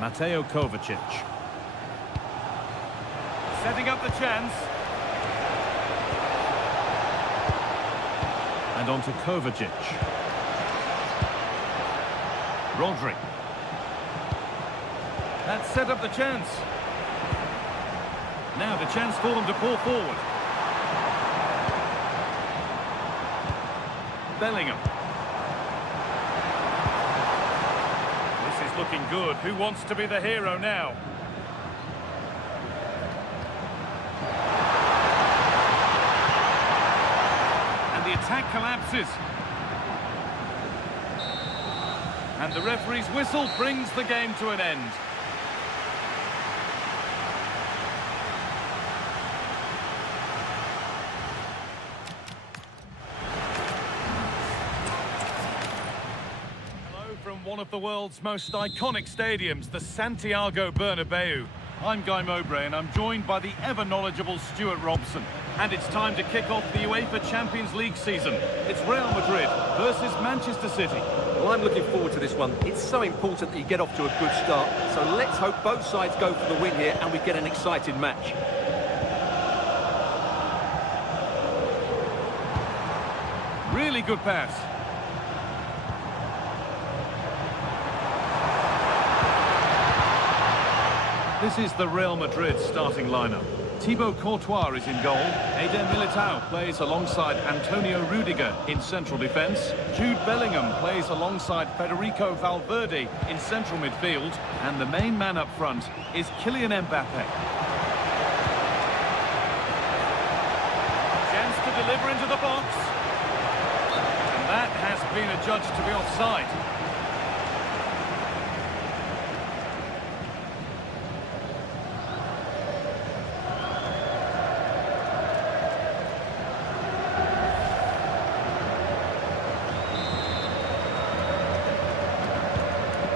Mateo Kovacic. Setting up the chance. And on to Kovacic. Rodri. That set up the chance. Now the chance for them to pull forward. Bellingham. This is looking good. Who wants to be the hero now? And the attack collapses. And the referee's whistle brings the game to an end. Hello from one of the world's most iconic stadiums, the Santiago Bernabeu. I'm Guy Mowbray and I'm joined by the ever-knowledgeable Stuart Robson. And it's time to kick off the UEFA Champions League season. It's Real Madrid versus Manchester City. Well, I'm looking forward to this one. It's so important that you get off to a good start. So let's hope both sides go for the win here and we get an exciting match. Really good pass. This is the Real Madrid starting lineup. Thibaut Courtois is in goal. Eder Militao plays alongside Antonio Rudiger in central defence. Jude Bellingham plays alongside Federico Valverde in central midfield. And the main man up front is Kylian Mbappe. Chance to deliver into the box. And that has been adjudged to be offside.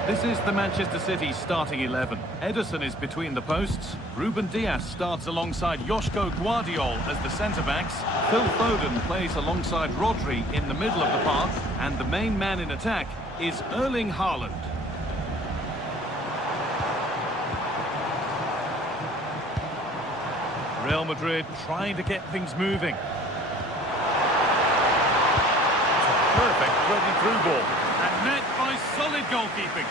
This is the Manchester City starting 11. Ederson is between the posts. Ruben Diaz starts alongside Joško Guardiol as the centre-backs. Phil Foden plays alongside Rodri in the middle of the park. And the main man in attack is Erling Haaland. Real Madrid trying to get threading moving. It's a perfect threading through ball. And met by solid goalkeeping.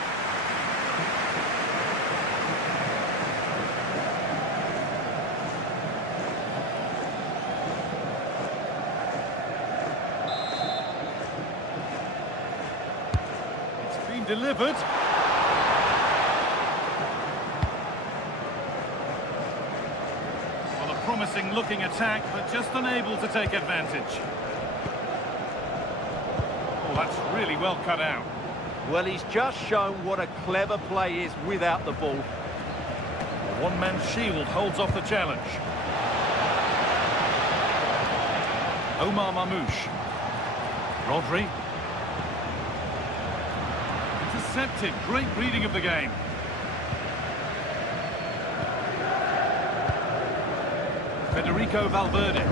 It's been delivered. Well, a promising looking attack, but just unable to take advantage. That's really well cut out. Well, he's just shown what a clever play is without the ball. A one-man shield holds off the challenge. Omar Mamouche. Rodri. intercepted. Great reading of the game. Federico Valverde.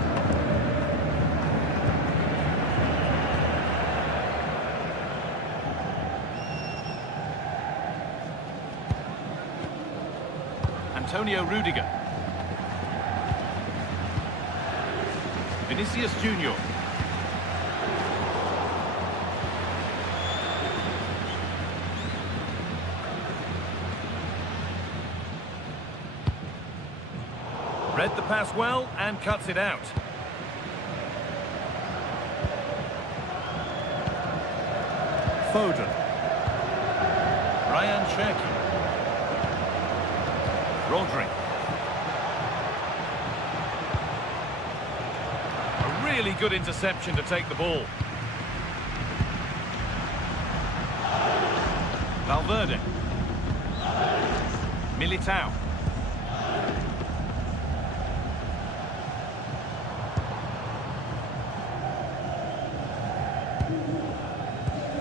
Antonio Rudiger. Vinicius Junior. Read the pass well and cuts it out. Foden. Ryan Cherki. Rodri. A really good interception to take the ball. Valverde. Militao.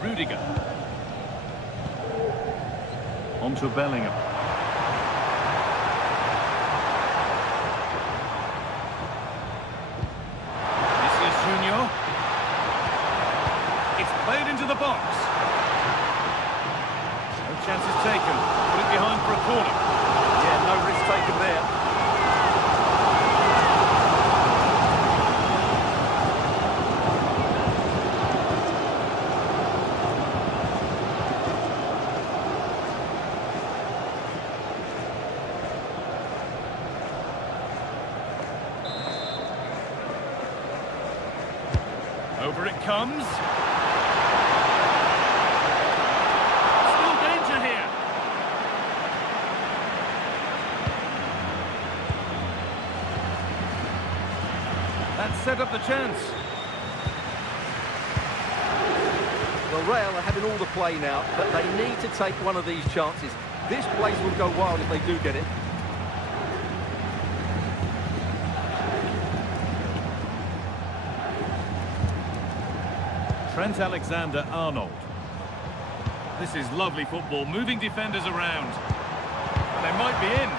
Rudiger. On to Bellingham. Vinicius Junior. It's played into the box. No chances taken. Put it behind for a corner. Yeah, no risk taken there. Over it comes. Still danger here. That set up the chance. Well, Real are having all the play now, but they need to take one of these chances. This place will go wild if they do get it. Trent Alexander-Arnold. This is lovely football, moving defenders around. And they might be in.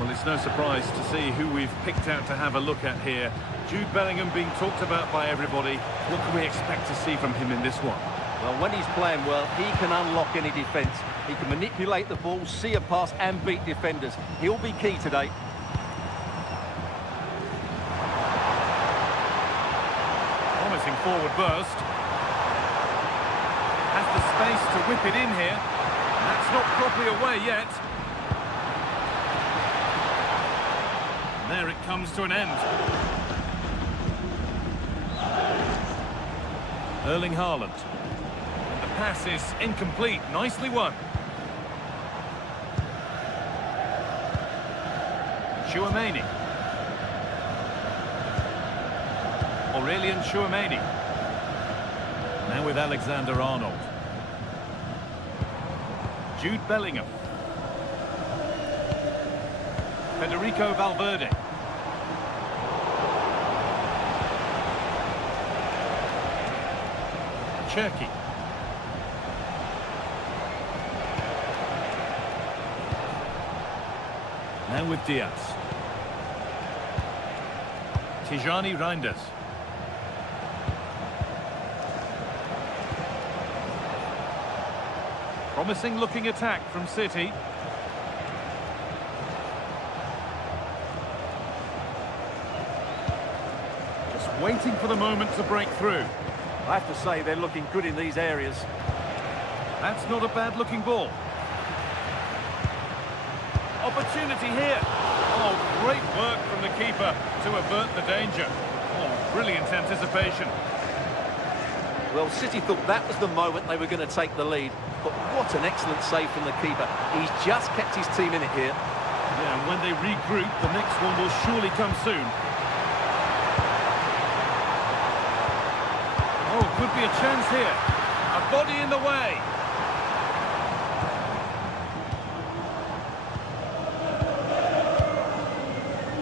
Well, it's no surprise to see who we've picked out to have a look at here. Jude Bellingham being talked about by everybody. What can we expect to see from him in this one? Well, when he's playing well, he can unlock any defence. He can manipulate the ball, see a pass and beat defenders. He'll be key today. Promising forward burst. Has the space to whip it in here. That's not properly away yet. And there it comes to an end. Erling Haaland. The pass is incomplete. Nicely won. Tchouaméni. Aurelien Tchouaméni. Now with Alexander-Arnold. Jude Bellingham. Federico Valverde. Cherki. Now with Diaz. Tijani Reinders. Promising looking attack from City. Just waiting for the moment to break through. I have to say, they're looking good in these areas. That's not a bad looking ball. Opportunity here. Oh, great work from the keeper to avert the danger. Oh, brilliant anticipation. Well, City thought that was the moment they were going to take the lead. But what an excellent save from the keeper. He's just kept his team in it here. Yeah, and when they regroup, the next one will surely come soon. Oh, could be a chance here. A body in the way.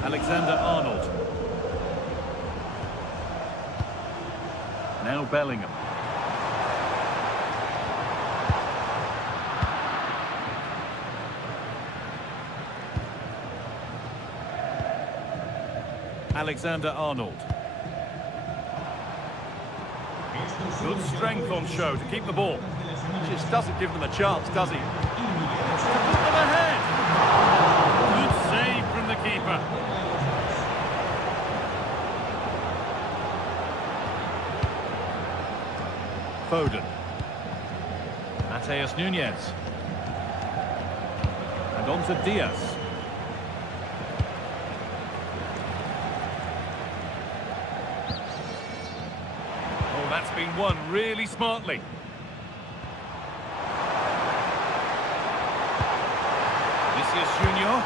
Alexander-Arnold. Now Bellingham. Alexander-Arnold. Good strength on show to keep the ball. Just doesn't give them a chance, does he? To put them ahead. Good save from the keeper. Foden. Mateus Nunes. And on to Diaz. Oh, that's been won really smartly. Vinicius Junior.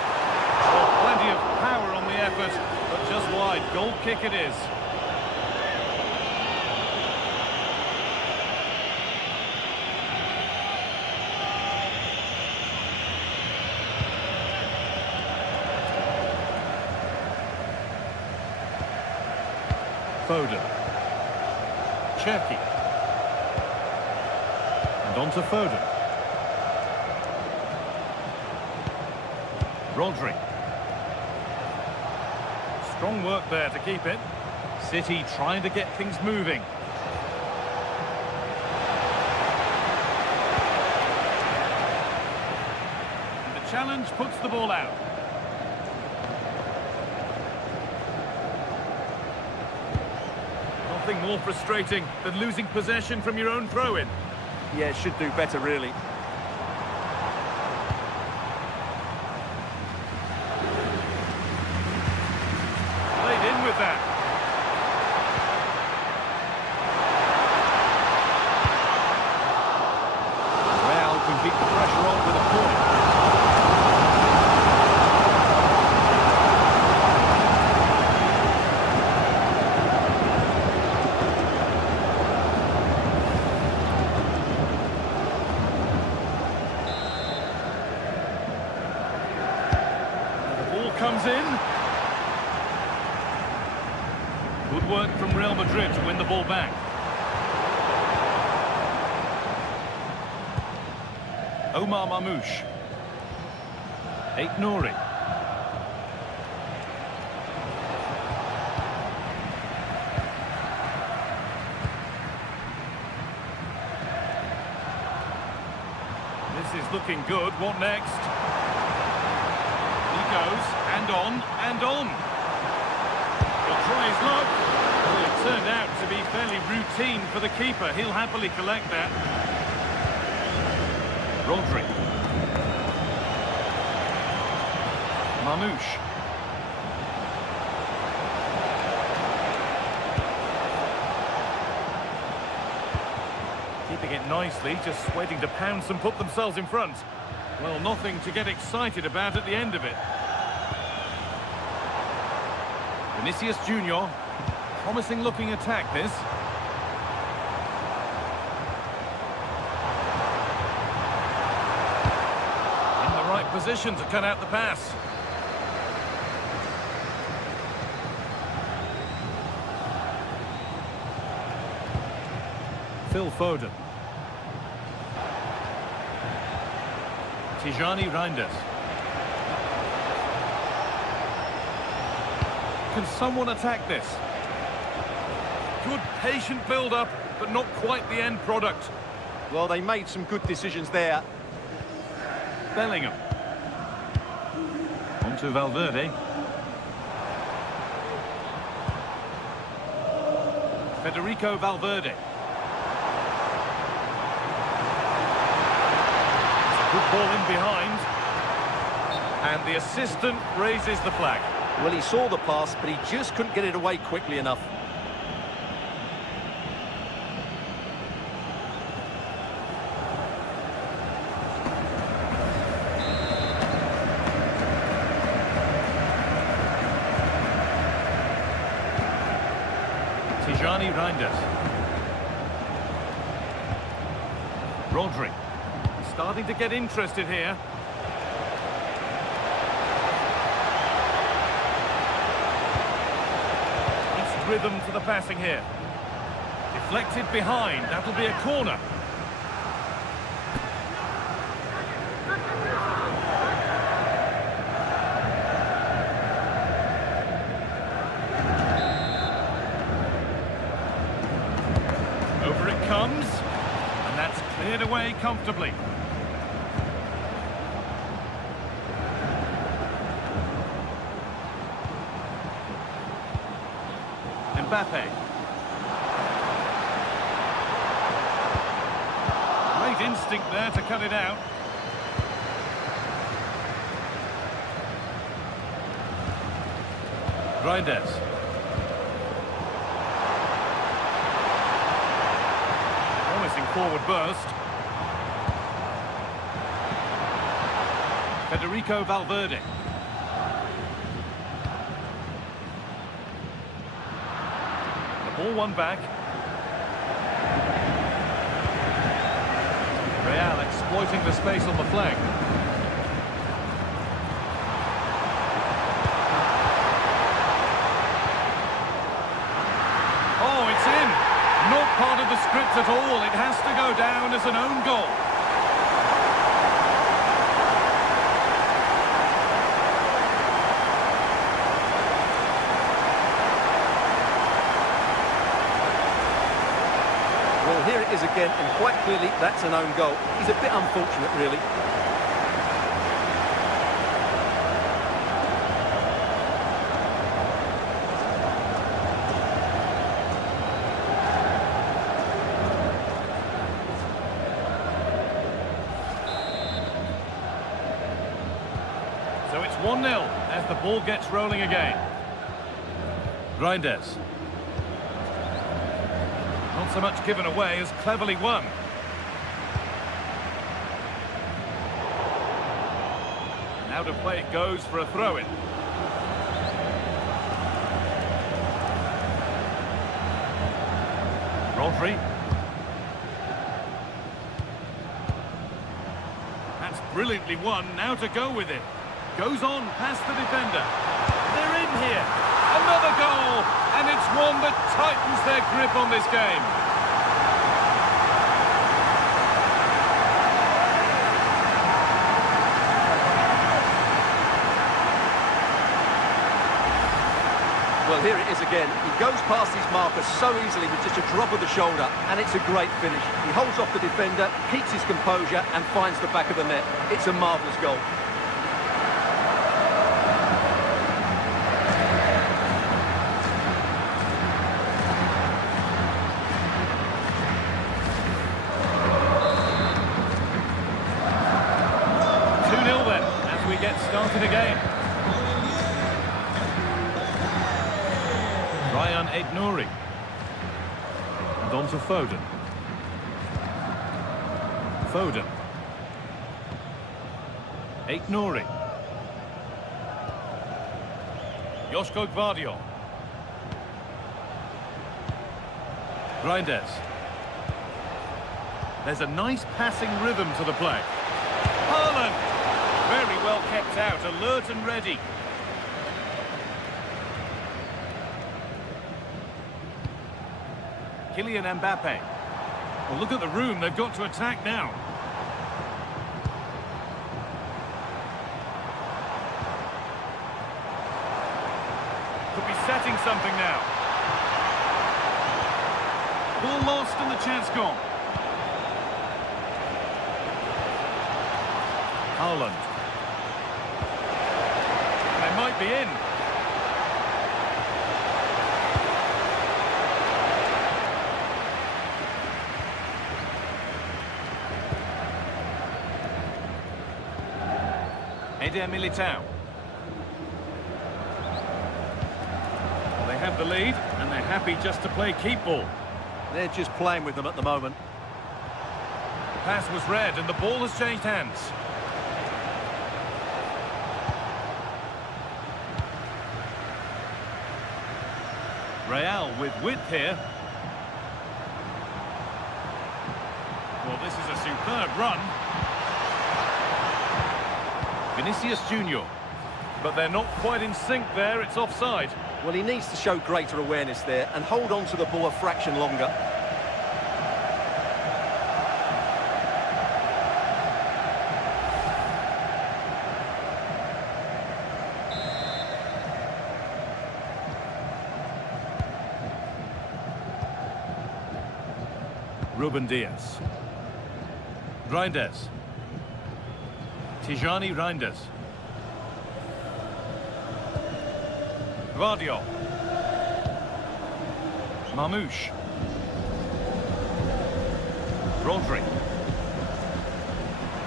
Oh, plenty of power on the effort, but just wide. Goal kick it is. Foden. Cherki. And on to Foden. Rodri. Strong work there to keep it. City trying to get things moving. And the challenge puts the ball out. Nothing more frustrating than losing possession from your own throw-in. Yeah, should do better, really. Played in with that. Real can keep the pressure on with a point. Comes in. Good work from Real Madrid to win the ball back. Omar Mamouche. Ait Nouri. This is looking good. What next? Goes, and on. He'll try his luck. Well, it turned out to be fairly routine for the keeper. He'll happily collect that. Rodri. Mamouche. Keeping it nicely, just waiting to pounce and put themselves in front. Well, nothing to get excited about at the end of it. Vinicius Junior, promising looking attack this. In the right position to cut out the pass. Phil Foden. Tijani Reinders. Can someone attack this? Good patient build-up, but not quite the end product. Well, they made some good decisions there. Bellingham. On to Valverde. Federico Valverde. Good ball in behind. And the assistant raises the flag. Well, he saw the pass, but he just couldn't get it away quickly enough. Tijani Reinders. Rodri. Starting to get interested here. Rhythm to the passing here. Deflected behind, that'll be a corner. Cleared away comfortably. Mbappe. Great instinct there to cut it out. Reinders. Promising forward burst. Federico Valverde. The ball won back. Real exploiting the space on the flank. Oh, it's in. Not part of the script at all. It has to go down as an own goal. Well, here it is again, and quite clearly that's an own goal. He's a bit unfortunate, really. So it's 1-0 as the ball gets rolling again. Reinders. Not so much given away as cleverly won. Now to play it goes for a throw-in. Rodri. That's brilliantly won. Now to go with it. Goes on past the defender. They're in here. Another goal. And it's one that tightens their grip on this game. Well, here it is again. He goes past his marker so easily with just a drop of the shoulder, and it's a great finish. He holds off the defender, keeps his composure, and finds the back of the net. It's a marvellous goal. Get started again. Ryan Aït-Nouri. And on to Foden. Foden. Aït-Nouri. Joško Gvardiol. Reinders. There's a nice passing rhythm to the play. Haaland. Very well kept out, alert and ready. Kylian Mbappe. Well, look at the room, they've got to attack now. Could be setting something now. Ball lost and the chance gone. Haaland. They might be in. Eder Militao. Well, they have the lead, and they're happy just to play keep ball. They're just playing with them at the moment. The pass was read, and the ball has changed hands. Real with width here. Well, this is a superb run. Vinicius Junior. But they're not quite in sync there, it's offside. Well, he needs to show greater awareness there and hold on to the ball a fraction longer. Ruben Dias. Reinders. Tijani Reinders. Gvardiol. Marmouche. Rodri.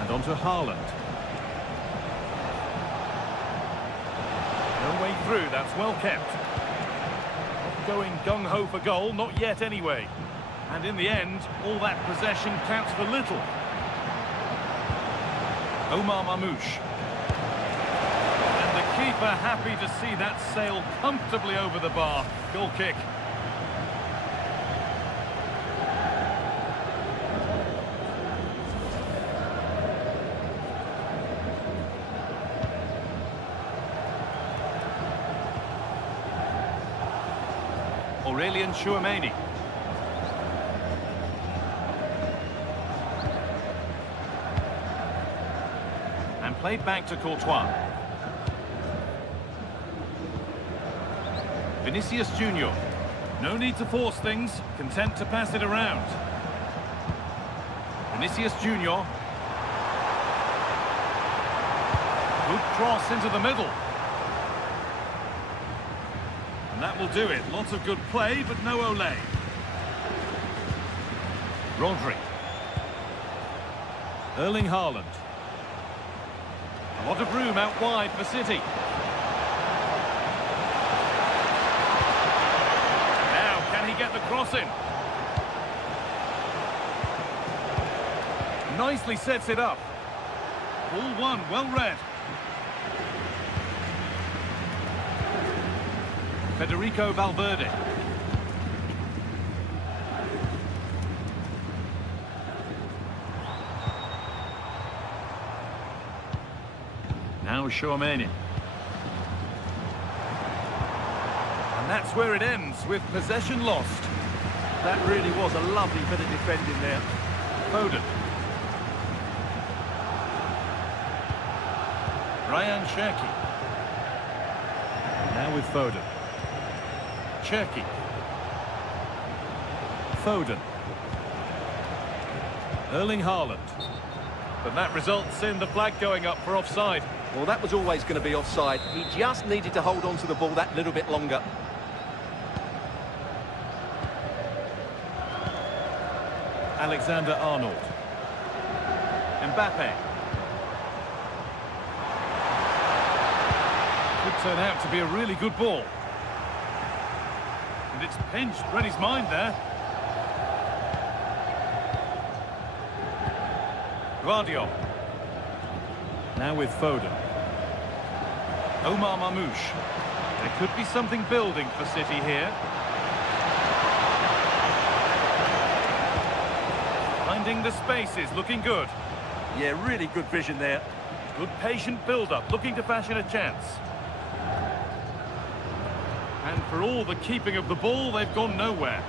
And on to Haaland. No way through, that's well kept. Not going gung-ho for goal, not yet anyway. And in the end, all that possession counts for little. Omar Marmouche. And the keeper happy to see that sail comfortably over the bar. Goal kick. Aurelien Tchouameni. And played back to Courtois. Vinicius Junior. No need to force things, content to pass it around. Vinicius Junior. Good cross into the middle. And that will do it. Lots of good play, but no Olé. Rodri. Erling Haaland. A lot of room out wide for City. Now, can he get the cross in? Nicely sets it up. Ball one, well read. Federico Valverde. Now Tchouameni. And that's where it ends, with possession lost. That really was a lovely bit of defending there. Foden. Ryan Cherki. Now with Foden. Cherki. Foden. Erling Haaland. But that results in the flag going up for offside. Well, that was always going to be offside. He just needed to hold on to the ball that little bit longer. Alexander-Arnold. Mbappe. Could turn out to be a really good ball. And it's pinched, read his mind there. Gvardiol. Now with Foden. Omar Marmouche. There could be something building for City here. Finding the spaces, looking good. Yeah, really good vision there. Good patient build-up, looking to fashion a chance. And for all the keeping of the ball, they've gone nowhere.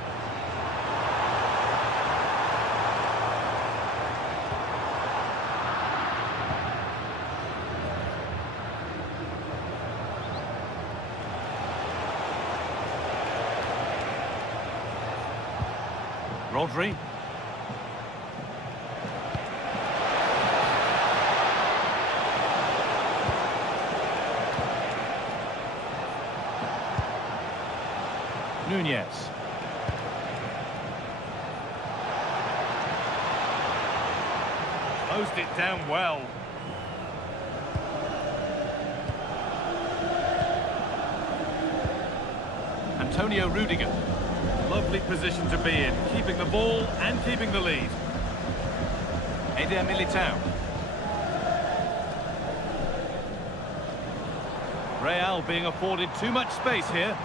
Rodri. Nunez. Closed it down well. Antonio Rudiger. Lovely position to be in, keeping the ball and keeping the lead. Eder Militao. Real being afforded too much space here.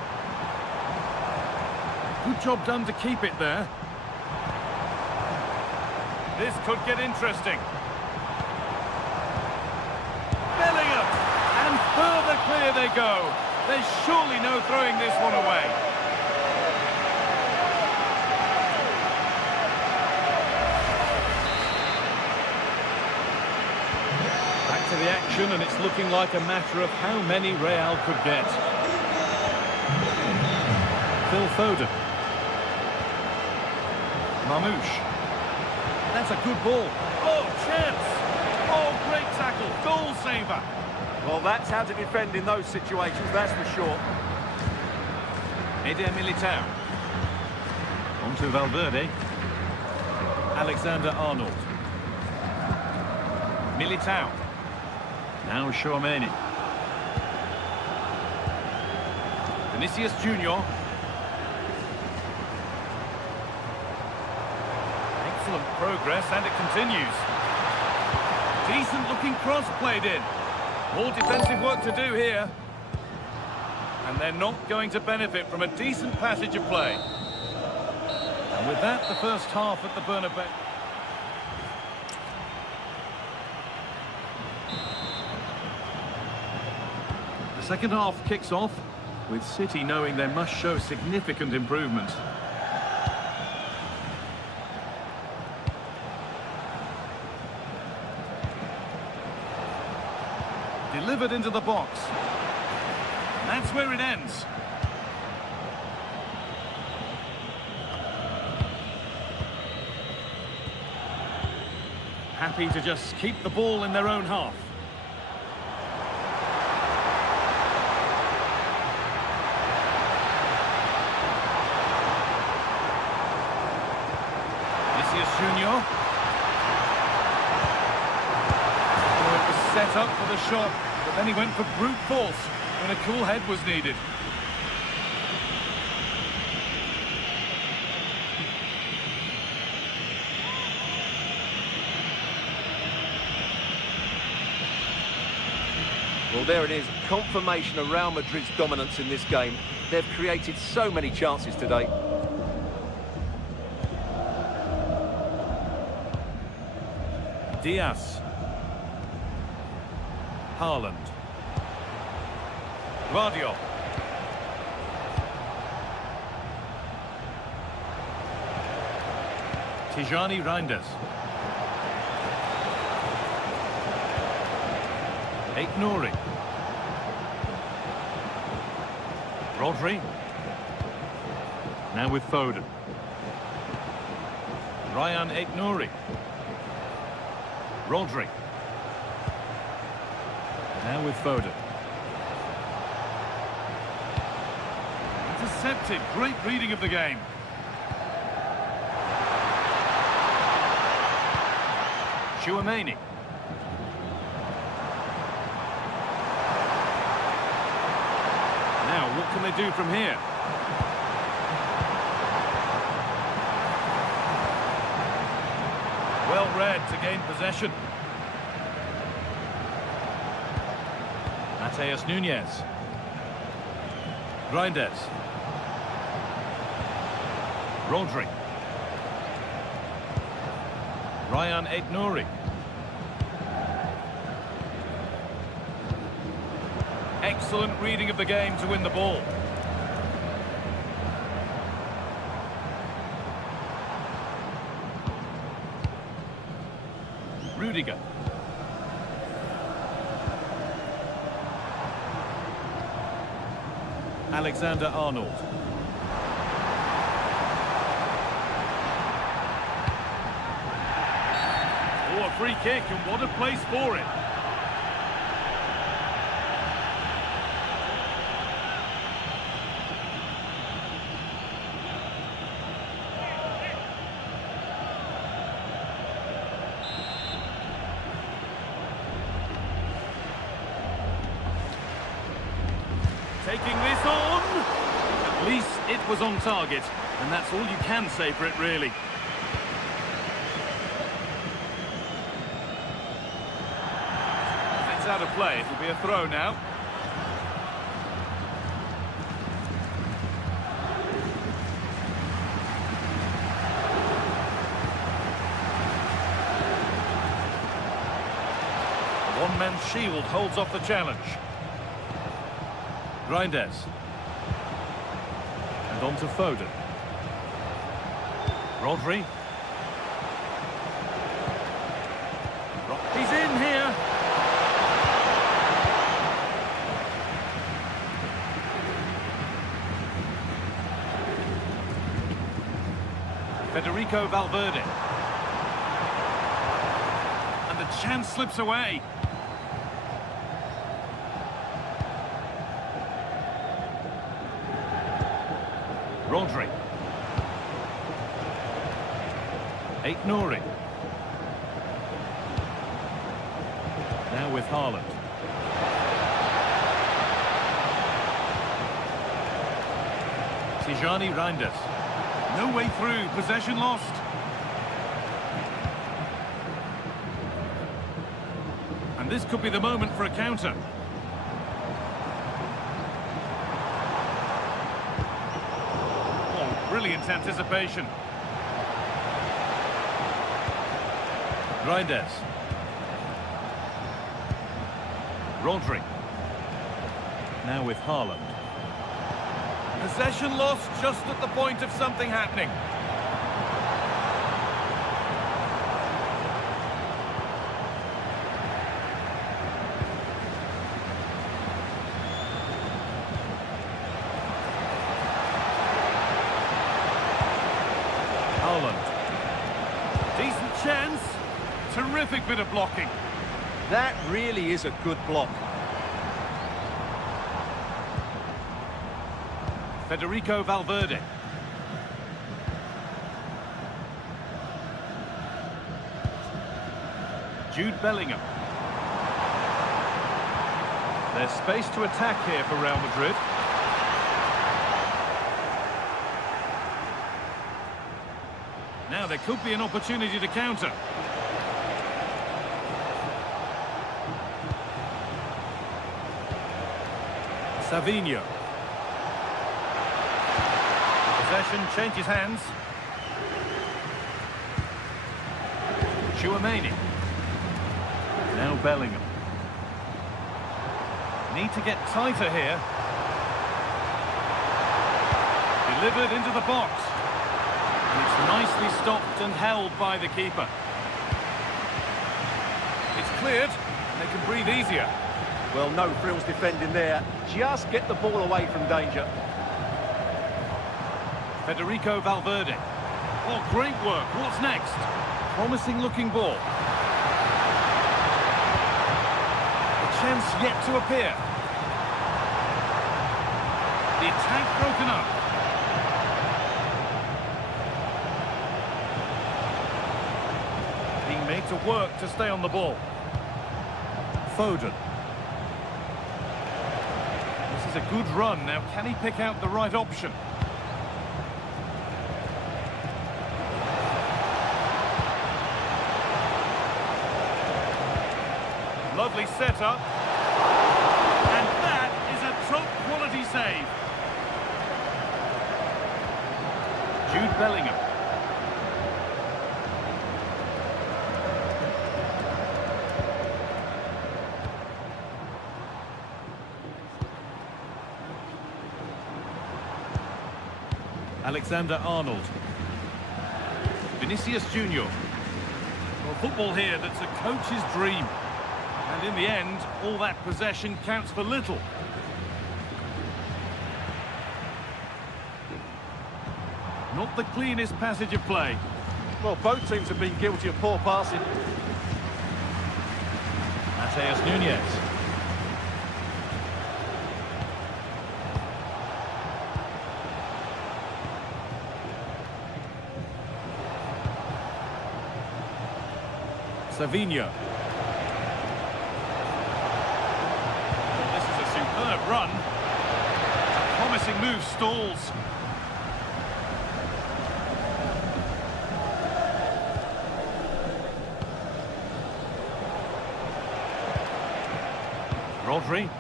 Good job done to keep it there. This could get interesting. Bellingham! And further clear they go. There's surely no throwing this one away. Back to the action, and it's looking like a matter of how many Real could get. Phil Foden. Marmouche. That's a good ball. Oh, chance! Oh, great tackle, goal saver! Well, that's how to defend in those situations, that's for sure. Eder Militao. On to Valverde. Alexander-Arnold. Militao. Now Tchouaméni. Vinicius Junior. Excellent progress, and it continues. Decent looking cross played in. More defensive work to do here. And they're not going to benefit from a decent passage of play. And with that, the first half at the Bernabeu. The second half kicks off, with City knowing they must show significant improvement. Delivered into the box. That's where it ends. Happy to just keep the ball in their own half. Vinicius Junior. Oh, it was set up for the shot, but then he went for brute force when a cool head was needed. Well, there it is, confirmation of Real Madrid's dominance in this game. They've created so many chances today. Diaz. Haaland. Guardiola. Tijani Reinders. Aït-Nouri. Rodri. Now with Foden. Ryan Aït-Nouri. Rodri. Now with Foden. Intercepted. Great reading of the game. Tchouaméni. Now, what can they do from here? Well read to gain possession. Mateus Nunes. Reinders. Rodri. Ryan Aït-Nouri. Excellent reading of the game to win the ball. Rudiger. Alexander-Arnold. Oh, a free kick, and what a place for it. Taking this on. At least it was on target, and that's all you can say for it, really. If it's out of play, it'll be a throw now. The one-man shield holds off the challenge. Reinders. And on to Foden. Rodri. He's in here. Federico Valverde. chance slips away. Rodri. Nouri. Now with Haaland. Tijani Reinders. No way through, possession lost. And this could be the moment for a counter. Oh, brilliant anticipation. Reinders. Rodri. Now with Haaland. Possession lost just at the point of something happening. Haaland. Decent chance. Terrific bit of blocking. That really is a good block. Federico Valverde. Jude Bellingham. There's space to attack here for Real Madrid. Now there could be an opportunity to counter. Savinho. Possession changes hands. Tchouaméni. Now Bellingham. Need to get tighter here. Delivered into the box. And it's nicely stopped and held by the keeper. It's cleared, and they can breathe easier. Well, no frills defending there. Just get the ball away from danger. Federico Valverde. Oh, great work. What's next? Promising looking ball. A chance yet to appear. The attack broken up. Being made to work to stay on the ball. Foden. This is a good run. Now, can he pick out the right option? Lovely setup. And that is a top quality save. Jude Bellingham. Alexander-Arnold. Vinicius Junior. Well, football here that's a coach's dream. And in the end, all that possession counts for little. Not the cleanest passage of play. Well, both teams have been guilty of poor passing. Mateus Nunes. Savinho. This is a superb run. A promising move stalls. Rodri.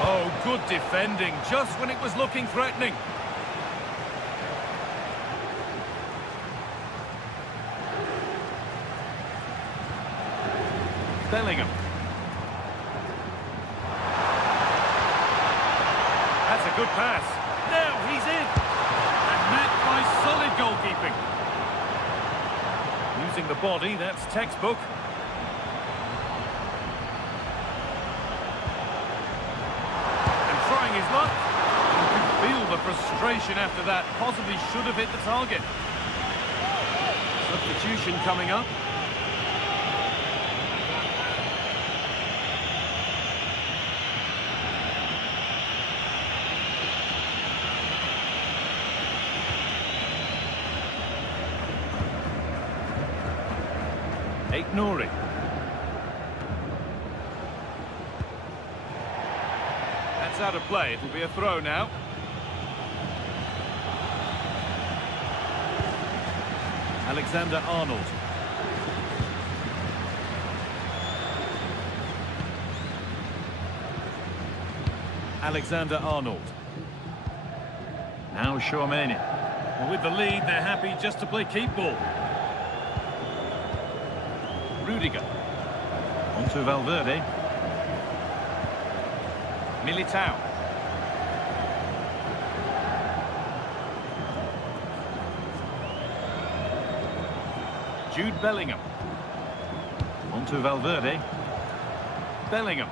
Oh, good defending, just when it was looking threatening. Bellingham. That's a good pass. Now he's in. And met by solid goalkeeping. Using the body, that's textbook. And trying his luck. You can feel the frustration after that. Possibly should have hit the target. substitution coming up. Nouri. That's out of play. It'll be a throw now. Alexander Arnold. Alexander Arnold. Now Tchouameni. Well, with the lead, they're happy just to play keep ball. Rudiger. On to Valverde. Militao. Jude Bellingham. On to Valverde. Bellingham.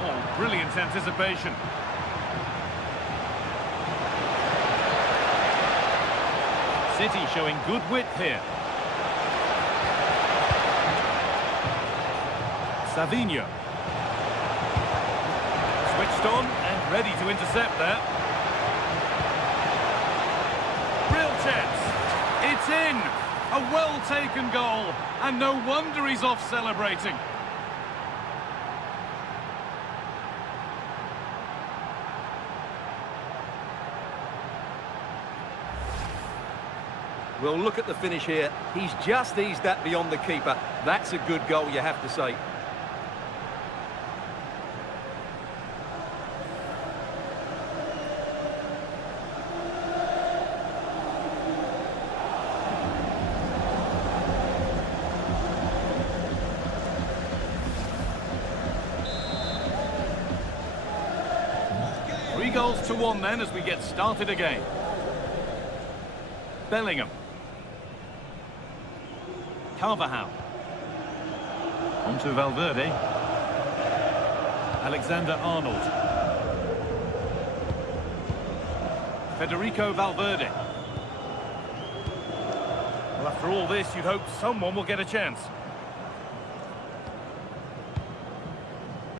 Oh, brilliant anticipation. City showing good width here. Savinho. Switched on and ready to intercept there. Real chance. It's in. A well-taken goal. And no wonder he's off celebrating. Well, look at the finish here. He's just eased that beyond the keeper. That's a good goal, you have to say. Three goals to one then as we get started again. Bellingham. Carvajal. On to Valverde. Alexander Arnold. Federico Valverde. Well, after all this, you'd hope someone will get a chance.